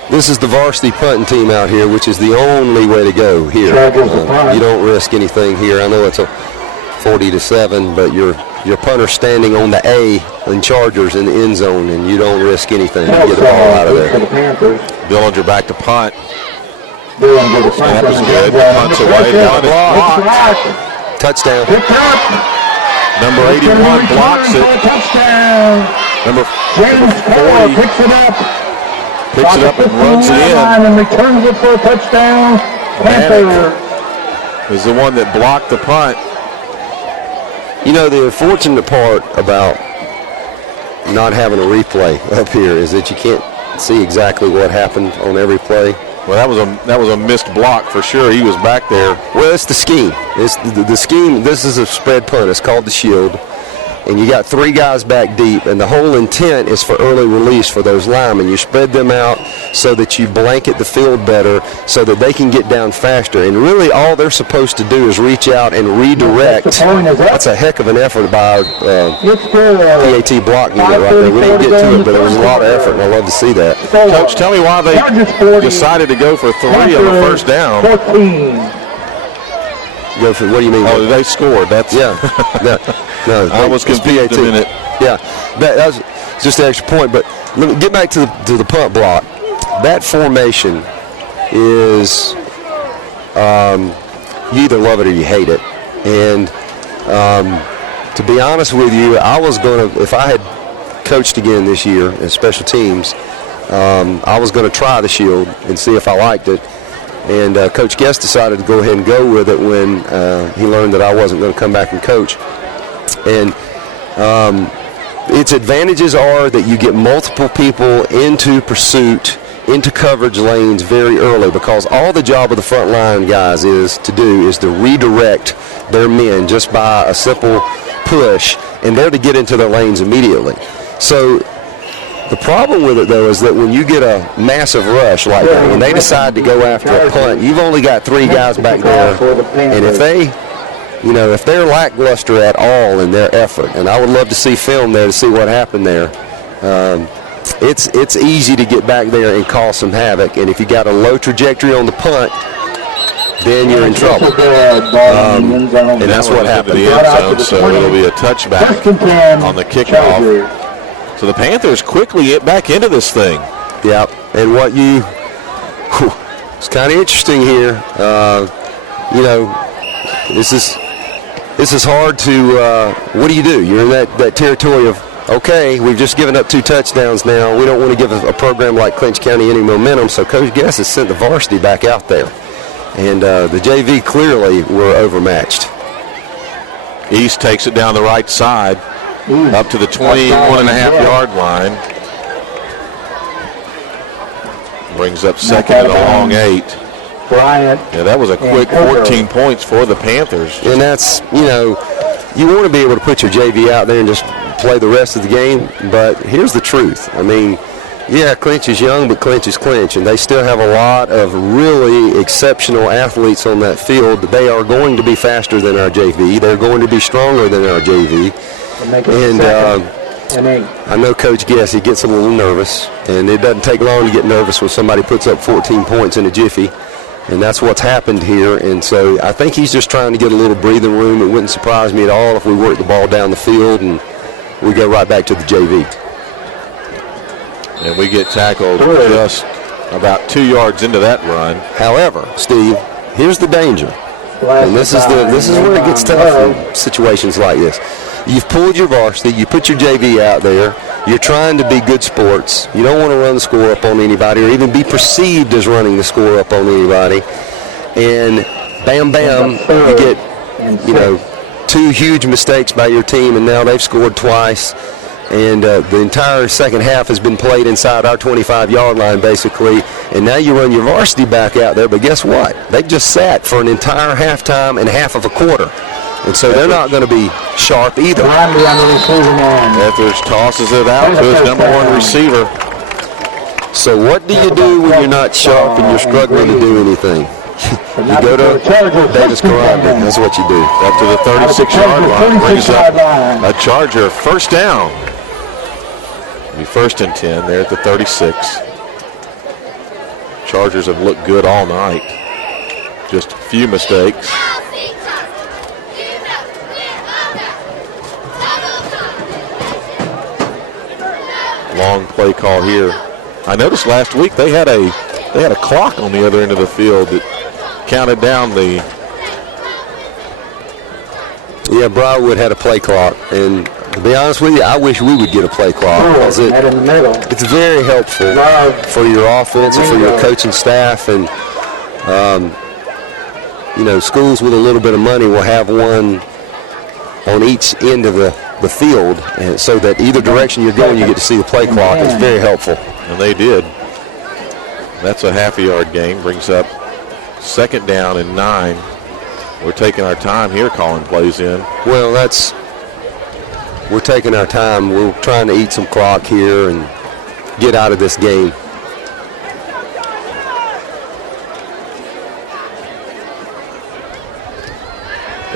This is the varsity punting team out here, which is the only way to go here. You don't risk anything here. I know it's a 40-7, but your punter's standing on the A in Chargers in the end zone, and you don't risk anything to get the ball out of there. Dillinger back to punt. Snap is good. Punt's away. Touchdown. Number 81 blocks it. Number 40 picks it up. Picks it up and runs it in. And returns it for a touchdown. Panther is the one that blocked the punt. You know, the unfortunate part about not having a replay up here is that you can't see exactly what happened on every play. Well, that was a missed block for sure. He was back there. Well, it's the scheme. It's the scheme. This is a spread punt. It's called the shield. And you got 3 guys back deep, and the whole intent is for early release for those linemen. You spread them out so that you blanket the field better so that they can get down faster. And really all they're supposed to do is reach out and redirect. That's a heck of an effort by our PAT block unit right there. We didn't get to it, but it was a lot of effort, and I love to see that. Coach, tell me why they decided to go for 3 on the first down. Go for, what do you mean? Oh, they scored. That's No, I was confused a minute. Yeah, that was just the extra point. But let me get back to the punt block. That formation is you either love it or you hate it. And to be honest with you, I was going to, if I had coached again this year in special teams, I was going to try the shield and see if I liked it. And Coach Guest decided to go ahead and go with it when he learned that I wasn't going to come back and coach. And its advantages are that you get multiple people into pursuit, into coverage lanes very early, because all the job of the front line guys is to redirect their men just by a simple push, and they're to get into their lanes immediately. So the problem with it, though, is that when you get a massive rush like that, when they decide to go after a punt, you've only got 3 guys back there, and if they're lackluster at all in their effort, and I would love to see film there to see what happened there, it's easy to get back there and cause some havoc. And if you got a low trajectory on the punt, then you're in trouble. And that's what happened. The end zone, so it'll be a touchback on the kickoff. So the Panthers quickly get back into this thing. Yeah, and kind of interesting here. You know, this is hard to. What do? You're in that territory of, okay, we've just given up 2 touchdowns now. We don't want to give a program like Clinch County any momentum, so Coach Guess has sent the varsity back out there. And the JV clearly were overmatched. East takes it down the right side, up to the 21.5-yard line. Brings up second and a long 8. Bryant. Yeah, that was a quick 14 points for the Panthers. And that's, you know, you want to be able to put your JV out there and just play the rest of the game, but here's the truth. I mean, yeah, Clinch is young, but Clinch is Clinch, and they still have a lot of really exceptional athletes on that field. They are going to be faster than our JV. They're going to be stronger than our JV. And I know Coach Guess, he gets a little nervous, and it doesn't take long to get nervous when somebody puts up 14 points in a jiffy, and that's what's happened here. And so I think he's just trying to get a little breathing room. It wouldn't surprise me at all if we work the ball down the field and we go right back to the JV. And we get tackled just about 2 yards into that run. However, Steve, here's the danger. And this is where it gets tough in situations like this. You've pulled your varsity, you put your JV out there, you're trying to be good sports. You don't want to run the score up on anybody or even be perceived as running the score up on anybody. And bam, bam, you get, you know, 2 huge mistakes by your team, and now they've scored twice. And the entire second half has been played inside our 25-yard line, basically. And now you run your varsity back out there, but guess what? They've just sat for an entire halftime and half of a quarter. And so they're not going to be sharp either. Ethers tosses it out to his number 1 receiver. So what do you do when you're not sharp and you're struggling to do anything? You go to Davis Karate. That's what you do. Up to the 36-yard line. Brings up a Charger first down. Be first and 10 there at the 36. Chargers have looked good all night. Just a few mistakes. Long play call here. I noticed last week they had a clock on the other end of the field that counted down the. Yeah, Briarwood had a play clock, and to be honest with you, I wish we would get a play clock because it's very helpful for your offense and for your coaching staff. And you know, schools with a little bit of money will have one on each end of the field, and so that either direction you're going, you get to see the play clock. It's very helpful. And they did. That's a half-a-yard gain. Brings up second down and 9. We're taking our time here calling plays in. Well, we're taking our time. We're trying to eat some clock here and get out of this game.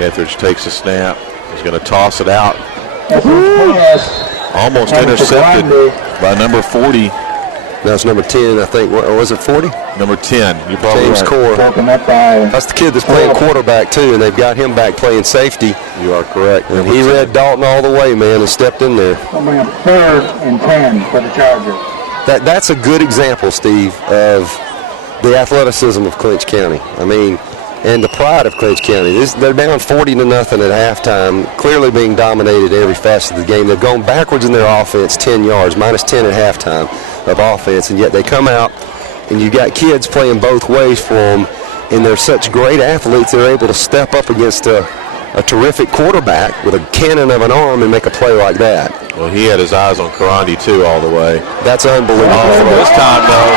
Etheridge takes a snap. He's going to toss it out. Almost intercepted by number 40. That's number 10, I think. Or was it 40? Number 10. You probably James right. Core. That's the kid that's playing quarterback, too, and they've got him back playing safety. You are correct. And he read Dalton all the way, man, and stepped in there. We'll bring up 3rd and 10 for the Chargers. That's a good example, Steve, of the athleticism of Clinch County. I mean, and the pride of Clinch County. They're down 40-0 at halftime, clearly being dominated every facet of the game. They've gone backwards in their offense 10 yards, minus 10 at halftime of offense, and yet they come out and you got kids playing both ways for them, and they're such great athletes they're able to step up against a terrific quarterback with a cannon of an arm and make a play like that. Well, he had his eyes on Karandi, too, all the way. That's unbelievable. This time, though,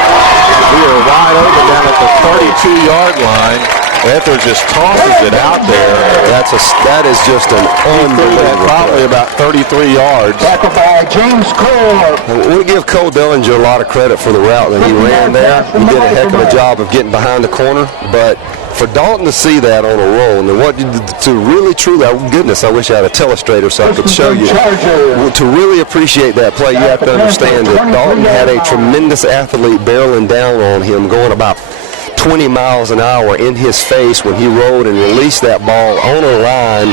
we are wide open down at the 32-yard line. Etheridge just tosses it out there. That is just an unbelievable probably about 33 yards. Tackled by James Core. We give Cole Dillinger a lot of credit for the route that he ran there. He did a heck of a job of getting behind the corner, but for Dalton to see that on a roll, and what to really truly, oh goodness, I wish I had a telestrator so I could show you. To really appreciate that play, you have to understand that Dalton had a tremendous athlete barreling down on him, going about 20 miles an hour in his face when he rolled and released that ball on a line.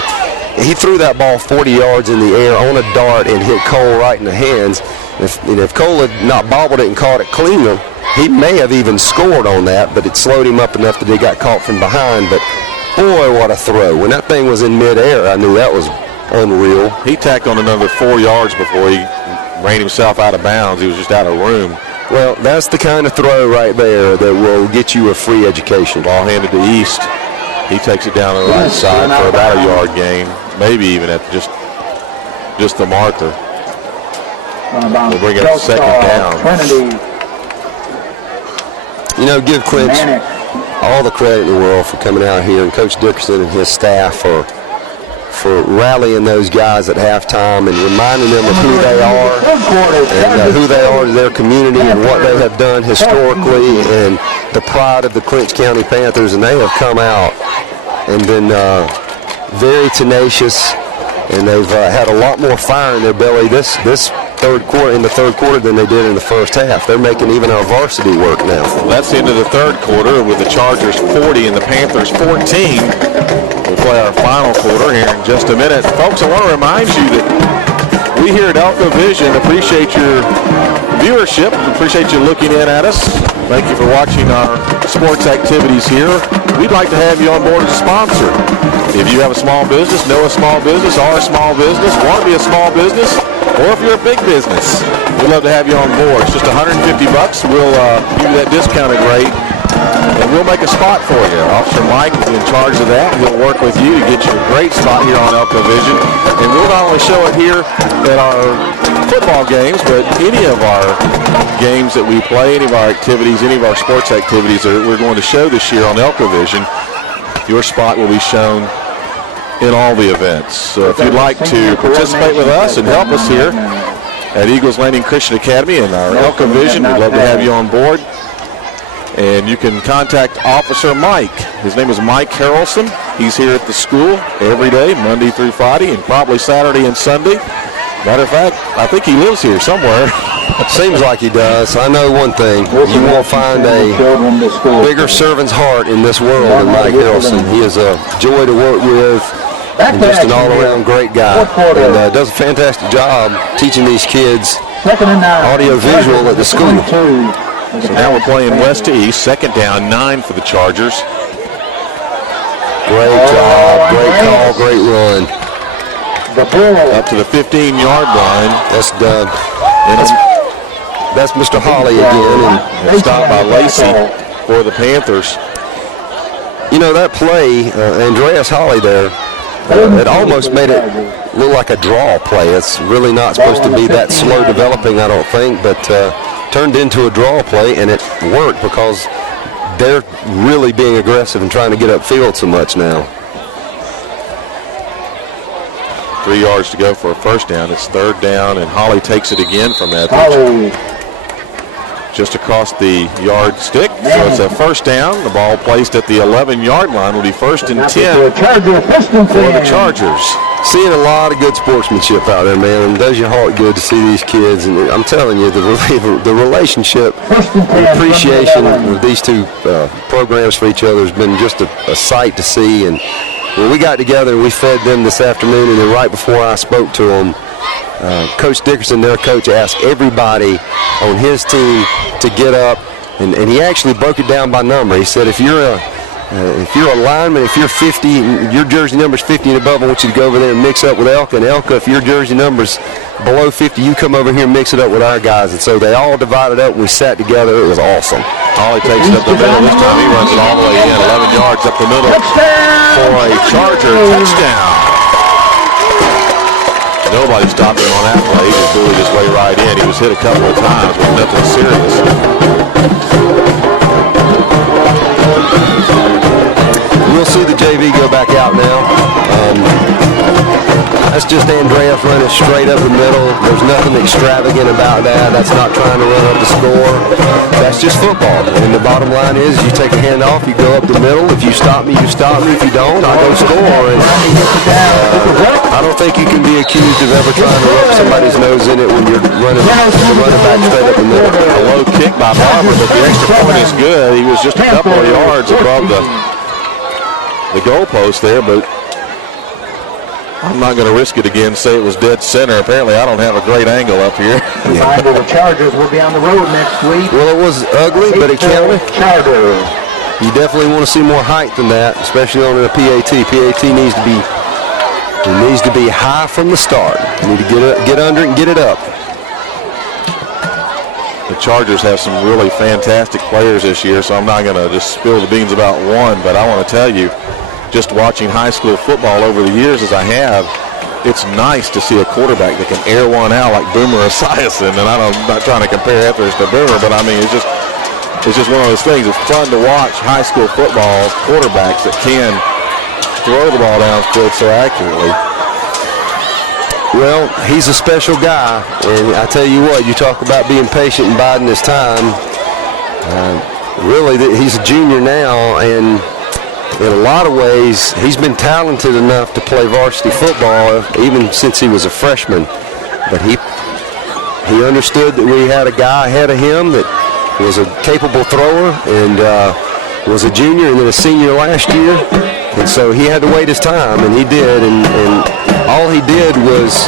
He threw that ball 40 yards in the air on a dart and hit Cole right in the hands. If Cole had not bobbled it and caught it cleaner, He may have even scored on that, but it slowed him up enough that he got caught from behind. But boy, what a throw. When that thing was in midair, I knew that was unreal. He tacked on another 4 yards before he ran himself out of bounds. He was just out of room. Well, that's the kind of throw right there that will get you a free education. Ball handed to East. He takes it down the right side for about a yard gain, maybe even at just the marker. We'll bring it up second down. You know, give Clinch all the credit in the world for coming out here, and Coach Dickerson and his staff for rallying those guys at halftime and reminding them of who they are and who they are to their community and what they have done historically and the pride of the Clinch County Panthers. And they have come out and been very tenacious, and they've had a lot more fire in their belly this third quarter than they did in the first half. They're making even our varsity work now. Well, that's the end of the third quarter with the Chargers 40 and the Panthers 14. We'll play our final quarter here in just a minute. Folks, I want to remind you that we here at ELCA Vision appreciate your viewership. Appreciate you looking in at us. Thank you for watching our sports activities here. We'd like to have you on board as a sponsor. If you have a small business, know a small business, are a small business, want to be a small business, or if you're a big business, we'd love to have you on board. It's just $150. We'll give you that discounted rate, and we'll make a spot for you. Officer Mike is in charge of that. He'll work with you to get you a great spot here on ELCA Vision. And we'll not only show it here at our football games, but any of our games that we play, any of our activities, any of our sports activities that we're going to show this year on ELCA Vision, your spot will be shown in all the events. So if you'd like to participate with us and help us here at Eagles Landing Christian Academy and our ELCA Vision, we'd love to have you on board. And you can contact Officer Mike. His name is Mike Harrelson. He's here at the school every day, Monday through Friday, and probably Saturday and Sunday. Matter of fact, I think he lives here somewhere. Seems like he does. I know one thing. You won't find a bigger servant's heart in this world than Mike Harrelson. He is a joy to work with and just an all-around great guy. And does a fantastic job teaching these kids audio-visual at the school. So now we're playing west to east. Second down, 9 for the Chargers. Great job, great call, great run. Up to the 15-yard line. That's done. That's Mr. Holly again. And stopped by Lacey for the Panthers. You know, that play, Andreas Holly there, it almost made it look like a draw play. It's really not supposed to be that slow developing, I don't think, but turned into a draw play, and it worked because they're really being aggressive and trying to get upfield so much now. 3 yards to go for a first down. It's third down, and Holly takes it again from Etheridge. Just across the yardstick. So it's a first down. The ball placed at the 11-yard line will be first and 10 for the Chargers. Seeing a lot of good sportsmanship out there, man. It does your heart good to see these kids. And I'm telling you, the relationship, the appreciation of these two programs for each other has been just a sight to see. And when we got together and we fed them this afternoon, and then right before I spoke to them, Coach Dickerson, their coach, asked everybody on his team to get up, and he actually broke it down by number. He said, if you're a lineman, if you're 50, your jersey number's 50 and above, I want you to go over there and mix up with ELCA. And ELCA, if your jersey number's below 50, you come over here and mix it up with our guys. And so they all divided up, and we sat together. It was awesome. Holly takes it up the middle. This time he runs it all the way in, 11 yards up the middle for a Charger touchdown. Nobody stopped him on that play. He just bullied his way right in. He was hit a couple of times, but nothing serious. We'll see the JV go back out now. That's just Andreas running straight up the middle. There's nothing extravagant about that. That's not trying to run up the score. That's just football. And the bottom line is you take a hand off, you go up the middle. If you stop me, you stop me. If you don't, I go score. And I don't think you can be accused of ever trying to rub somebody's nose in it when you're running back straight up the middle. A low kick by Barber, but the extra point is good. He was just a couple of yards above the goalpost there, but I'm not going to risk it again, say it was dead center. Apparently, I don't have a great angle up here. Reminder, the Chargers will be on the road next week. Well, it was ugly, but it counted. Chargers. You definitely want to see more height than that, especially on a PAT. PAT needs to be high from the start. You need to get under it and get it up. The Chargers have some really fantastic players this year, so I'm not going to just spill the beans about one, but I want to tell you, just watching high school football over the years as I have, it's nice to see a quarterback that can air one out like Boomer Esiason. And I'm not trying to compare Etheridge to Boomer, but I mean, it's just one of those things. It's fun to watch high school football quarterbacks that can throw the ball downfield so accurately. Well, he's a special guy, and I tell you what, you talk about being patient and biding his time. Really, he's a junior now, and in a lot of ways, he's been talented enough to play varsity football even since he was a freshman. But he understood that we had a guy ahead of him that was a capable thrower and was a junior and then a senior last year. And so he had to wait his time, and he did. And all he did was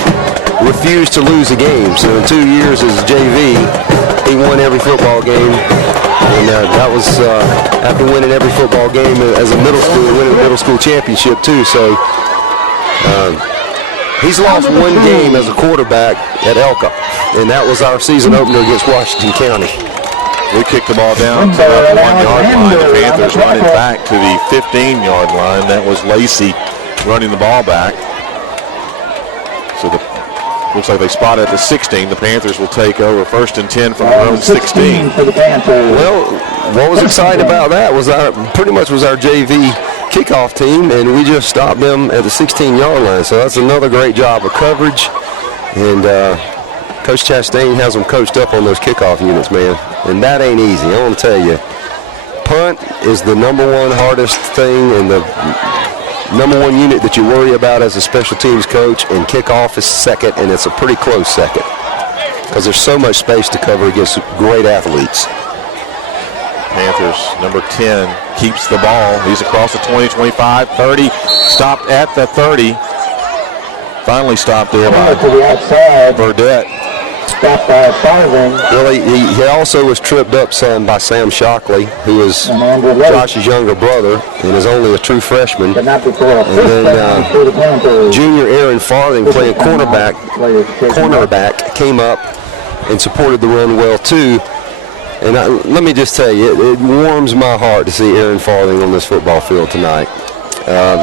refuse to lose a game. So in 2 years as a JV, he won every football game. And that was after winning every football game as a middle school, winning the middle school championship too. So he's lost one game as a quarterback at ELCA, and that was our season opener against Washington County. We kicked the ball down to the 1 yard line. The Panthers run it back to the 15-yard line. That was Lacey running the ball back. So looks like they spot at the 16. The Panthers will take over 1st and 10 from their own 16. Well, what was exciting about that was pretty much was our JV kickoff team, and we just stopped them at the 16-yard line. So that's another great job of coverage. And Coach Chastain has them coached up on those kickoff units, man. And that ain't easy, I want to tell you. Punt is the number one hardest thing and the number one unit that you worry about as a special teams coach, and kickoff is second, and it's a pretty close second because there's so much space to cover against great athletes. Panthers, number 10, keeps the ball. He's across the 20, 25, 30, stopped at the 30. Finally stopped there by Burdette. Stopped by Farthing. Well, he also was tripped up some by Sam Shockley, who is Josh's younger brother and is only a true freshman. But not before a and then junior Aaron Farthing, playing cornerback, came up and supported the run well too. And let me just tell you, it warms my heart to see Aaron Farthing on this football field tonight.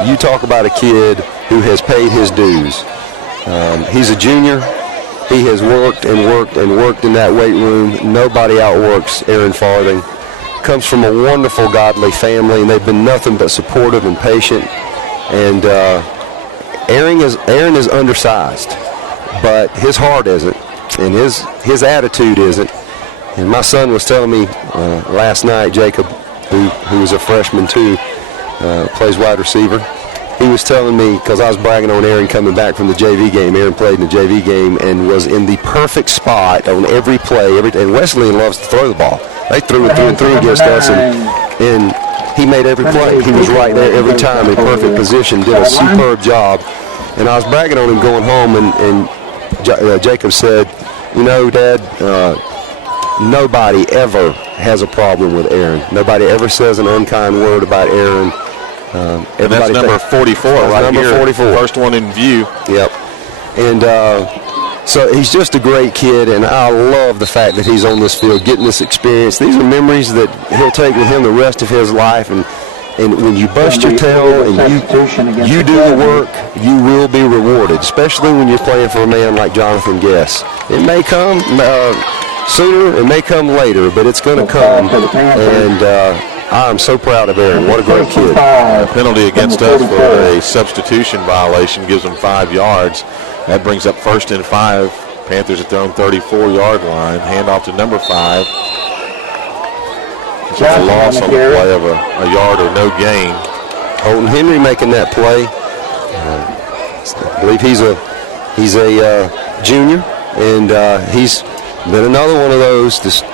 You talk about a kid who has paid his dues. He's a junior. He has worked and worked and worked in that weight room. Nobody outworks Aaron Farthing. Comes from a wonderful, godly family, and they've been nothing but supportive and patient. And Aaron is undersized, but his heart isn't, and his attitude isn't. And my son was telling me last night, Jacob, who was a freshman too, plays wide receiver. He was telling me, because I was bragging on Aaron coming back from the JV game. Aaron played in the JV game and was in the perfect spot on every play. And Wesleyan loves to throw the ball. They threw it through and through against us, and he made every play. He was right there every time in perfect position, did a superb job. And I was bragging on him going home, and Jacob said, you know, Dad, nobody ever has a problem with Aaron. Nobody ever says an unkind word about Aaron. And that's number 44 right number here. 44. First one in view. Yep. And so he's just a great kid, and I love the fact that he's on this field getting this experience. These are memories that he'll take with him the rest of his life. And when you bust your tail and you do the work, you will be rewarded, especially when you're playing for a man like Jonathan Guess. It may come sooner, it may come later, but it's going to come. And I'm so proud of Aaron. What a great kid. A penalty against us for a substitution violation gives them 5 yards. That brings up 1st and 5. Panthers at their own 34-yard line. Handoff to number 5. It's a loss on the play of a yard or no gain. Holton Henry making that play. I believe he's a junior, and he's been another one of those just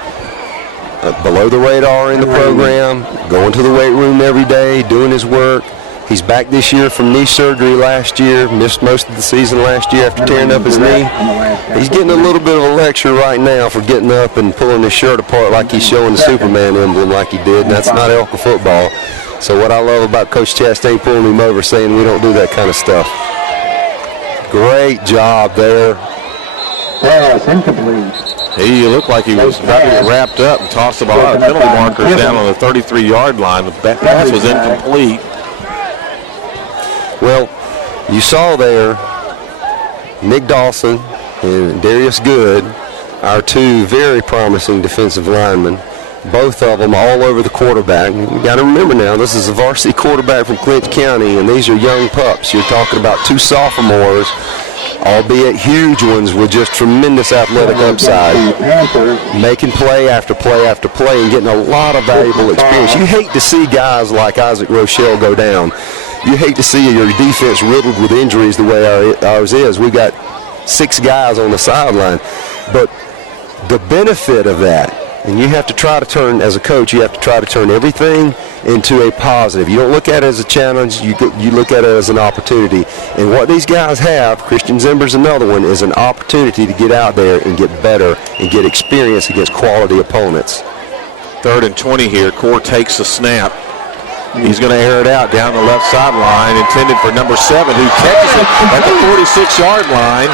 below the radar in the program, going to the weight room every day, doing his work. He's back this year from knee surgery last year, missed most of the season last year after tearing up his knee. He's getting a little bit of a lecture right now for getting up and pulling his shirt apart like he's showing the Superman emblem like he did, and that's not ELCA football. So what I love about Coach Chastain pulling him over, saying we don't do that kind of stuff. Great job there. Pass incomplete. He looked like he was about to get wrapped up and tossed the ball out of penalty markers down on the 33-yard line. The pass was incomplete. Well, you saw there Nick Dawson and Darius Good, our two very promising defensive linemen, both of them all over the quarterback. You got to remember now, this is a varsity quarterback from Clinch County, and these are young pups. You're talking about two sophomores, albeit huge ones with just tremendous athletic upside, making play after play after play and getting a lot of valuable experience. You hate to see guys like Isaac Rochelle go down. You hate to see your defense riddled with injuries the way ours is. We've got 6 guys on the sideline. But the benefit of that, and you have to try to turn, as a coach, you have to try to turn everything into a positive. You don't look at it as a challenge, you look at it as an opportunity. And what these guys have, Christian Zimber's another one, is an opportunity to get out there and get better and get experience against quality opponents. 3rd and 20 here. Core takes the snap. He's going to air it out down the left sideline, intended for number 7, who catches it at the 46-yard line.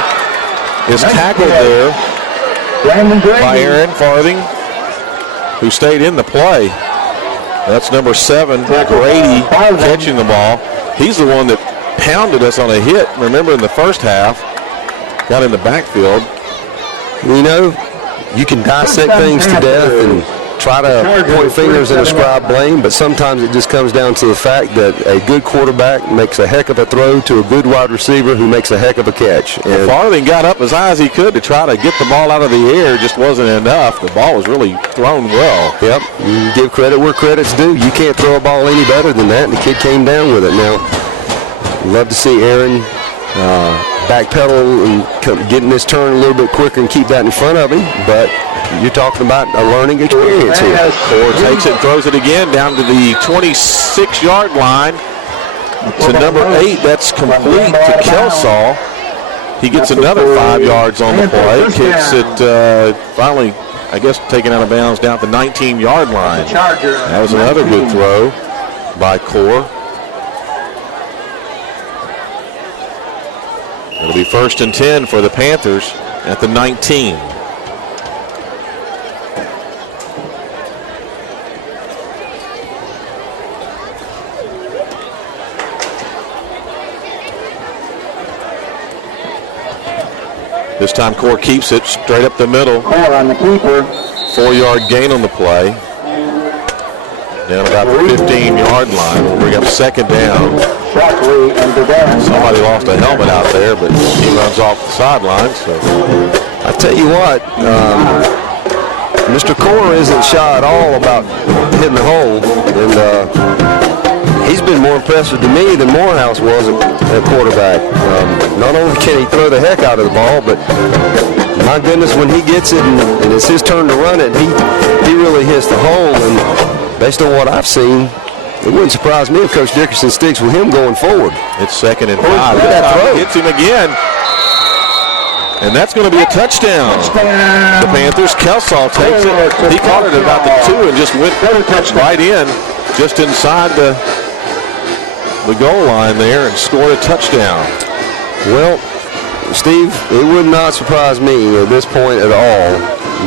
Is tackled there by Aaron Farthing, who stayed in the play. That's number 7, Grady, catching the ball. He's the one that pounded us on a hit, remember, in the first half. Got in the backfield. You know, you can dissect things to death and try to point fingers and ascribe blame, but sometimes it just comes down to the fact that a good quarterback makes a heck of a throw to a good wide receiver who makes a heck of a catch. And Farthing got up as high as he could to try to get the ball out of the air. Just wasn't enough. The ball was really thrown well. Yep, you give credit where credit's due. You can't throw a ball any better than that, and the kid came down with it. Now, love to see Aaron backpedal and getting this turn a little bit quicker and keep that in front of him, but you're talking about a learning experience here. Core takes it and throws it again down to the 26-yard line to number 8. That's complete to Kelsaw. He gets another 5 yards on the play. Kicks it finally, I guess, taken out of bounds down at the 19-yard line. That was another good throw by Core. It'll be 1st and 10 for the Panthers at the 19. This time Core keeps it straight up the middle. Core on the keeper. 4-yard gain on the play. Down about the 15-yard line. We got 2nd down. Somebody lost a helmet out there, but he runs off the sideline. So I tell you what, Mr. Core isn't shy at all about hitting the hole, and he's been more impressive to me than Morehouse was at quarterback. Not only can he throw the heck out of the ball, but my goodness, when he gets it and it's his turn to run it, he really hits the hole. And based on what I've seen, it wouldn't surprise me if Coach Dickerson sticks with him going forward. It's 2nd and 5. Look at that throw. Hits him again. And that's going to be a touchdown. The Panthers. Kelsaw takes it. He caught it about the 2 and just went right in, just inside the goal line there, and scored a touchdown. Well, Steve, it would not surprise me at this point at all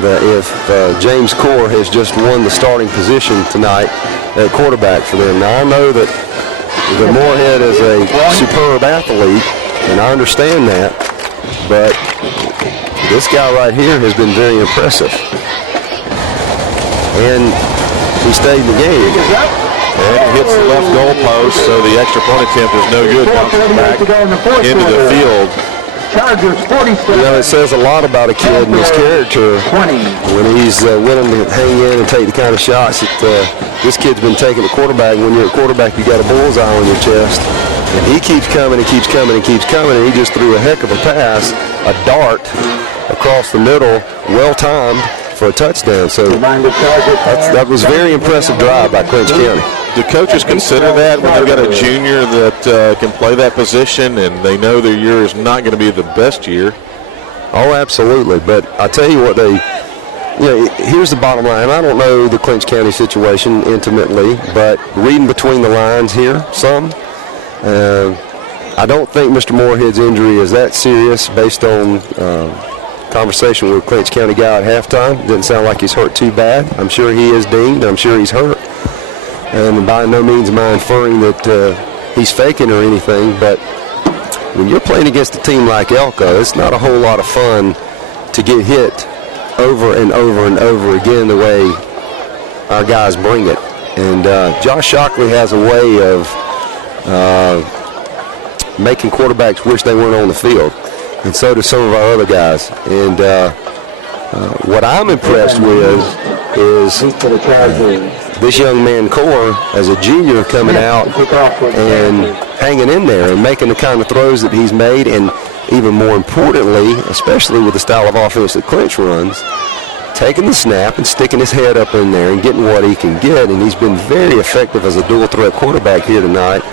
that if James Core has just won the starting position tonight at quarterback for them. Now, I know that Moorhead is a superb athlete, and I understand that, but this guy right here has been very impressive. And he stayed in the game. And hits the left goal post, so the extra point attempt is no good. Bounces back into the field. You know, it says a lot about a kid and his character when he's willing to hang in and take the kind of shots that this kid's been taking at quarterback. When you're a quarterback, you got a bullseye on your chest. And he keeps coming and keeps coming and keeps coming, and he just threw a heck of a pass, a dart across the middle, well-timed for a touchdown. So that was a very impressive drive by Clinch County. Do coaches consider that when they've got a junior that can play that position and they know their year is not going to be the best year? Oh, absolutely. But I tell you what, here's the bottom line. I don't know the Clinch County situation intimately, but reading between the lines here some, I don't think Mr. Moorhead's injury is that serious based on conversation with Clinch County guy at halftime. Didn't sound like he's hurt too bad. I'm sure he is dinged. I'm sure he's hurt. And by no means am I inferring that he's faking or anything, but when you're playing against a team like ELCA, it's not a whole lot of fun to get hit over and over and over again the way our guys bring it. And Josh Shockley has a way of making quarterbacks wish they weren't on the field, and so do some of our other guys. And what I'm impressed with is this young man, Core, as a junior coming out and hanging in there and making the kind of throws that he's made, and even more importantly, especially with the style of offense that Clinch runs, taking the snap and sticking his head up in there and getting what he can get, and he's been very effective as a dual-threat quarterback here tonight.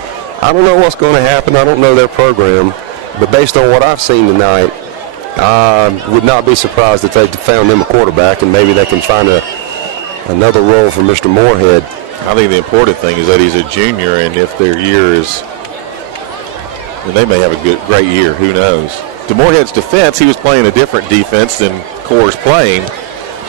I don't know what's going to happen. I don't know their program, but based on what I've seen tonight, I would not be surprised if they found them a quarterback, and maybe they can find another role for Mr. Moorhead. I think the important thing is that he's a junior, and if their year is, and they may have a great year, who knows. To Moorhead's defense, he was playing a different defense than Core's playing,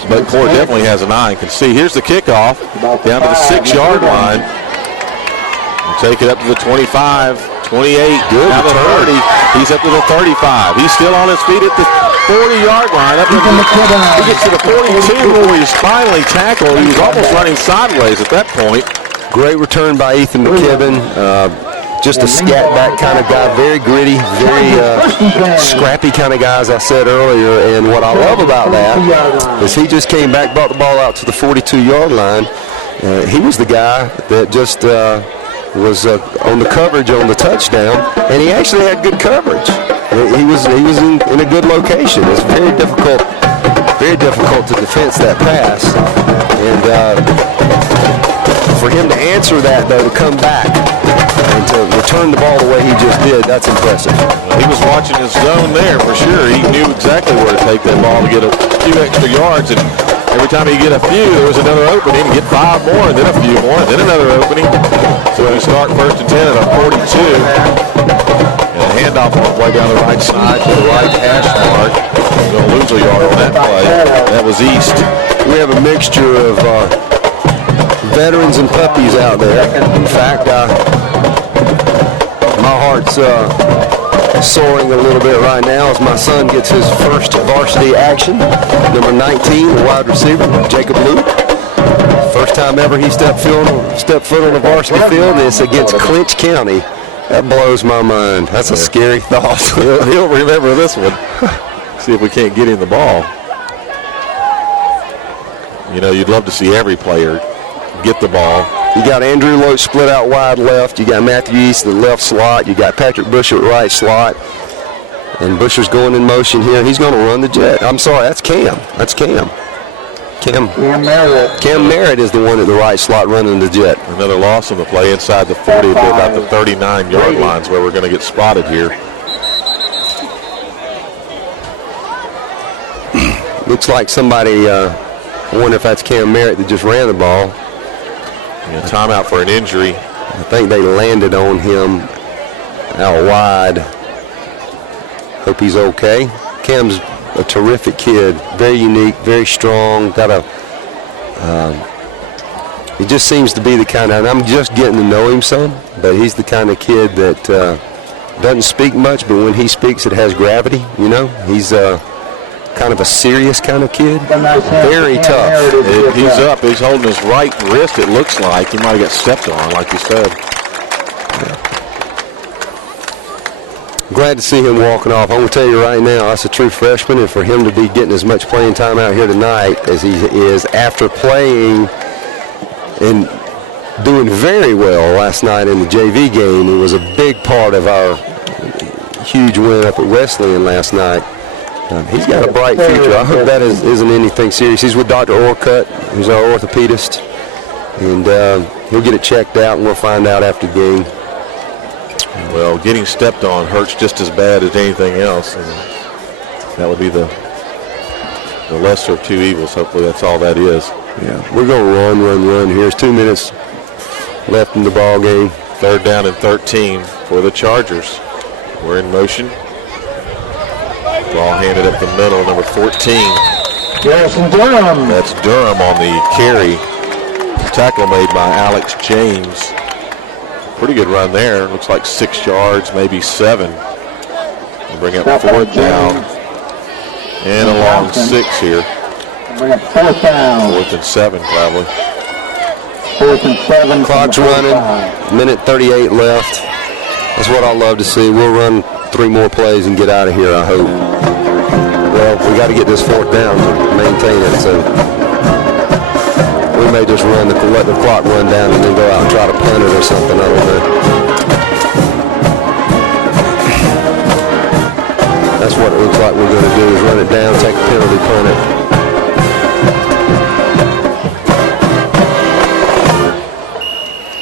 but Core definitely has an eye and can see. Here's the kickoff down to the 6-yard line. And take it up to the 25, 28, good down to the 30. He's up to the 35. He's still on his feet at the 40-yard line. He gets to the 42 before he's finally tackled. He was almost running sideways at that point. Great return by Ethan McKibben. Just a scat back kind of guy, very gritty, very scrappy kind of guy, as I said earlier. And what I love about that is he just came back, brought the ball out to the 42-yard line. He was the guy that just was on the coverage on the touchdown, and he actually had good coverage. He was in a good location. It's very difficult to defense that pass, and for him to answer that, though, to come back and to return the ball the way he just did, that's impressive. He was watching his zone there for sure. He knew exactly where to take that ball to get a few extra yards, and every time he'd get a few, there was another opening. He'd get 5 more, and then a few more, and then another opening. So we start 1st and 10 at a 42. And a handoff on the way down the right side to the right hash mark. He's going to lose a yard on that play. That was East. We have a mixture of veterans and puppies out there. In fact, my heart's soaring a little bit right now as my son gets his first varsity action. Number 19, the wide receiver, Jacob Luke. First time ever he stepped foot on the varsity field, and it's against Clinch County. That blows my mind. That's a scary thought. He'll remember this one. See if we can't get him the ball. You know, you'd love to see every player get the ball. You got Andrew Loach split out wide left. You got Matthew East in the left slot. You got Patrick Busher at right slot. And Busher's going in motion here. He's going to run the jet. I'm sorry, that's Cam. That's Cam. Cam Merritt. Cam Merritt is the one at the right slot running the jet. Another loss on the play inside the 40 to about the 39-yard lines where we're going to get spotted here. Looks like somebody, I wonder if that's Cam Merritt that just ran the ball. Yeah, timeout for an injury. I think they landed on him out wide. Hope he's okay. Cam's a terrific kid, very unique, very strong. He just seems to be the kind of, and I'm just getting to know him some, but he's the kind of kid that doesn't speak much, but when he speaks, it has gravity. You know, he's kind of a serious kind of kid, very tough. He's up. He's holding his right wrist, it looks like. He might have got stepped on, like you said. Glad to see him walking off. I'm going to tell you right now, that's a true freshman, and for him to be getting as much playing time out here tonight as he is after playing and doing very well last night in the JV game, it was a big part of our huge win up at Wesleyan last night. He's got a bright future. I hope that isn't anything serious. He's with Dr. Orcutt, who's our orthopedist, and he'll get it checked out, and we'll find out after the game. Well, getting stepped on hurts just as bad as anything else, and that would be the lesser of two evils. Hopefully that's all that is. Yeah, we're going to run here. There's 2 minutes left in the ball game. 3rd down and 13 for the Chargers. We're in motion. Ball handed up the middle, number 14. Garrison Durham. That's Durham on the carry. Tackle made by Alex James. Pretty good run there. Looks like 6 yards, maybe 7. We'll bring up 4th down. And a long 6 here. Bring up 4th down. 4th and 7 probably. 4th and 7. Clock's running. Minute 38 left. That's what I love to see. We'll run 3 more plays and get out of here, I hope. Well, we got to get this 4th down to maintain it, so we may just let the clock run down and then go out and try to punt it or something. I don't know. That's what it looks like we're going to do, is run it down, take a penalty, punt it.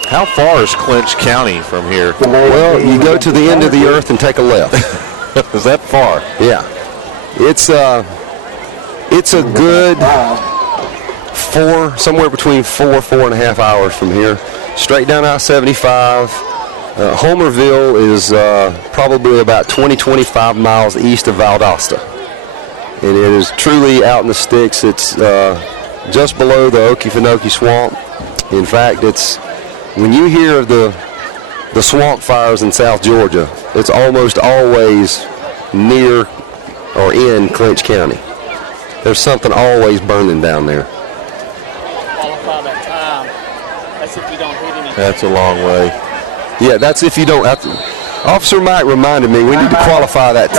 How far is Clinch County from here? Well, you go to the end of the earth and take a left. Is that far? Yeah. It's a good somewhere between 4.5 hours from here. Straight down I-75. Homerville is probably about 25 miles east of Valdosta. And it is truly out in the sticks. It's just below the Okefenokee Swamp. In fact, when you hear of the swamp fires in South Georgia, it's almost always near or in Clinch County. There's something always burning down there. Qualify that time. That's if you don't hit anything. That's a long way. Yeah, that's if you don't. Officer Mike reminded me we need to qualify that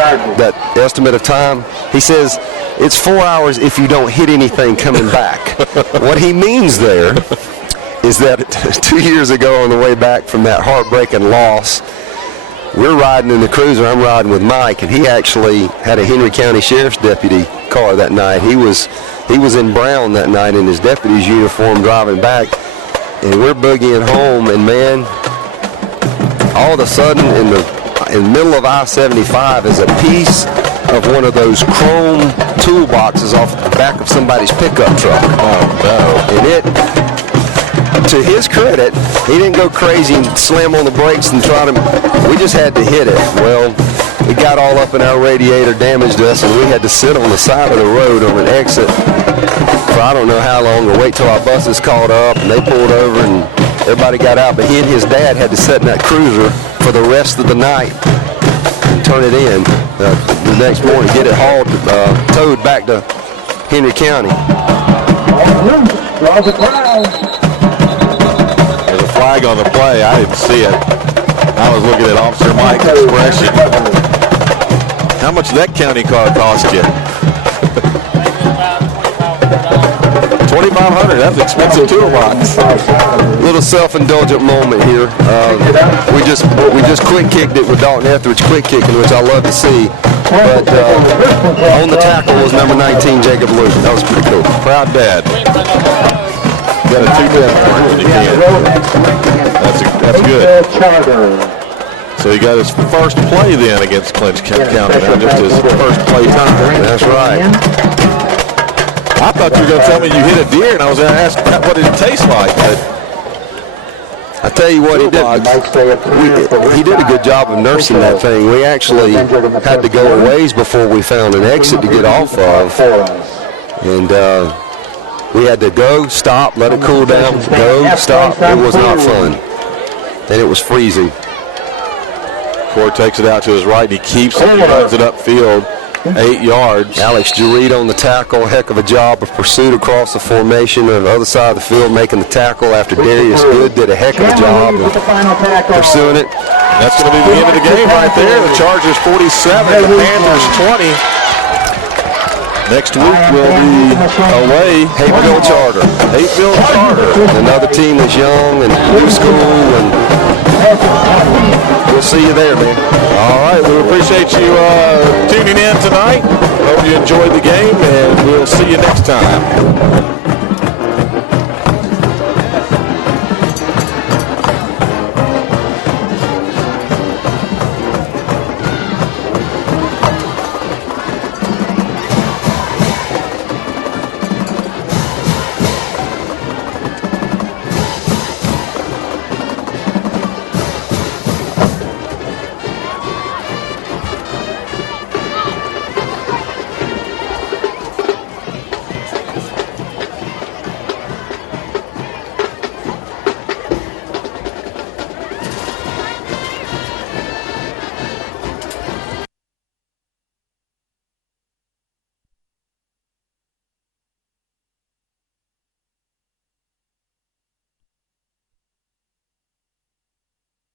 estimate of time. He says it's 4 hours if you don't hit anything coming back. What he means there is that 2 years ago on the way back from that heartbreaking loss, we're riding in the cruiser. I'm riding with Mike, and he actually had a Henry County Sheriff's deputy car that night. He was in Brown that night in his deputy's uniform driving back, and we're boogieing home, and man, all of a sudden in the middle of I-75 is a piece of one of those chrome toolboxes off the back of somebody's pickup truck. Oh no. And it, to his credit, he didn't go crazy and slam on the brakes and try to, we just had to hit it. Well, it got all up in our radiator, damaged us, and we had to sit on the side of the road on an exit for I don't know how long, or wait till our buses caught up, and they pulled over, and everybody got out. But he and his dad had to sit in that cruiser for the rest of the night and turn it in the next morning, get it hauled, towed back to Henry County. Draws a crowd. There's a flag on the play. I didn't see it. I was looking at Officer Mike's expression. How much did that county car cost you? $2,500. That's an expensive toolbox. Little self-indulgent moment here. We just quick kicked it with Dalton Etheridge quick kicking, which I love to see. But on the tackle was number 19, Jacob Luke. That was pretty cool. Proud dad. Got a 2-10 when you can. That's good. So he got his first play then against Clinch County, not just his first play time. That's right. I thought you were going to tell me you hit a deer, and I was going to ask what did it taste like. But I tell you what, he did a good job of nursing that thing. We actually had to go a ways before we found an exit to get off of. And we had to go, stop, let it cool down, go, stop. It was not fun. And it was freezing. Core takes it out to his right, and he keeps it, he runs it upfield, 8 yards. Alex Jarreed on the tackle, heck of a job of pursuit across the formation on the other side of the field, making the tackle after Darius Good did a heck of a job of pursuing it. And that's going to be the end of the game right there. The Chargers 47, the Panthers 20. Next week we'll be away. Hapeville Charter. Hapeville Charter. Another team that's young and new school, and we'll see you there, man. All right, we appreciate you tuning in tonight. Hope you enjoyed the game, and we'll see you next time.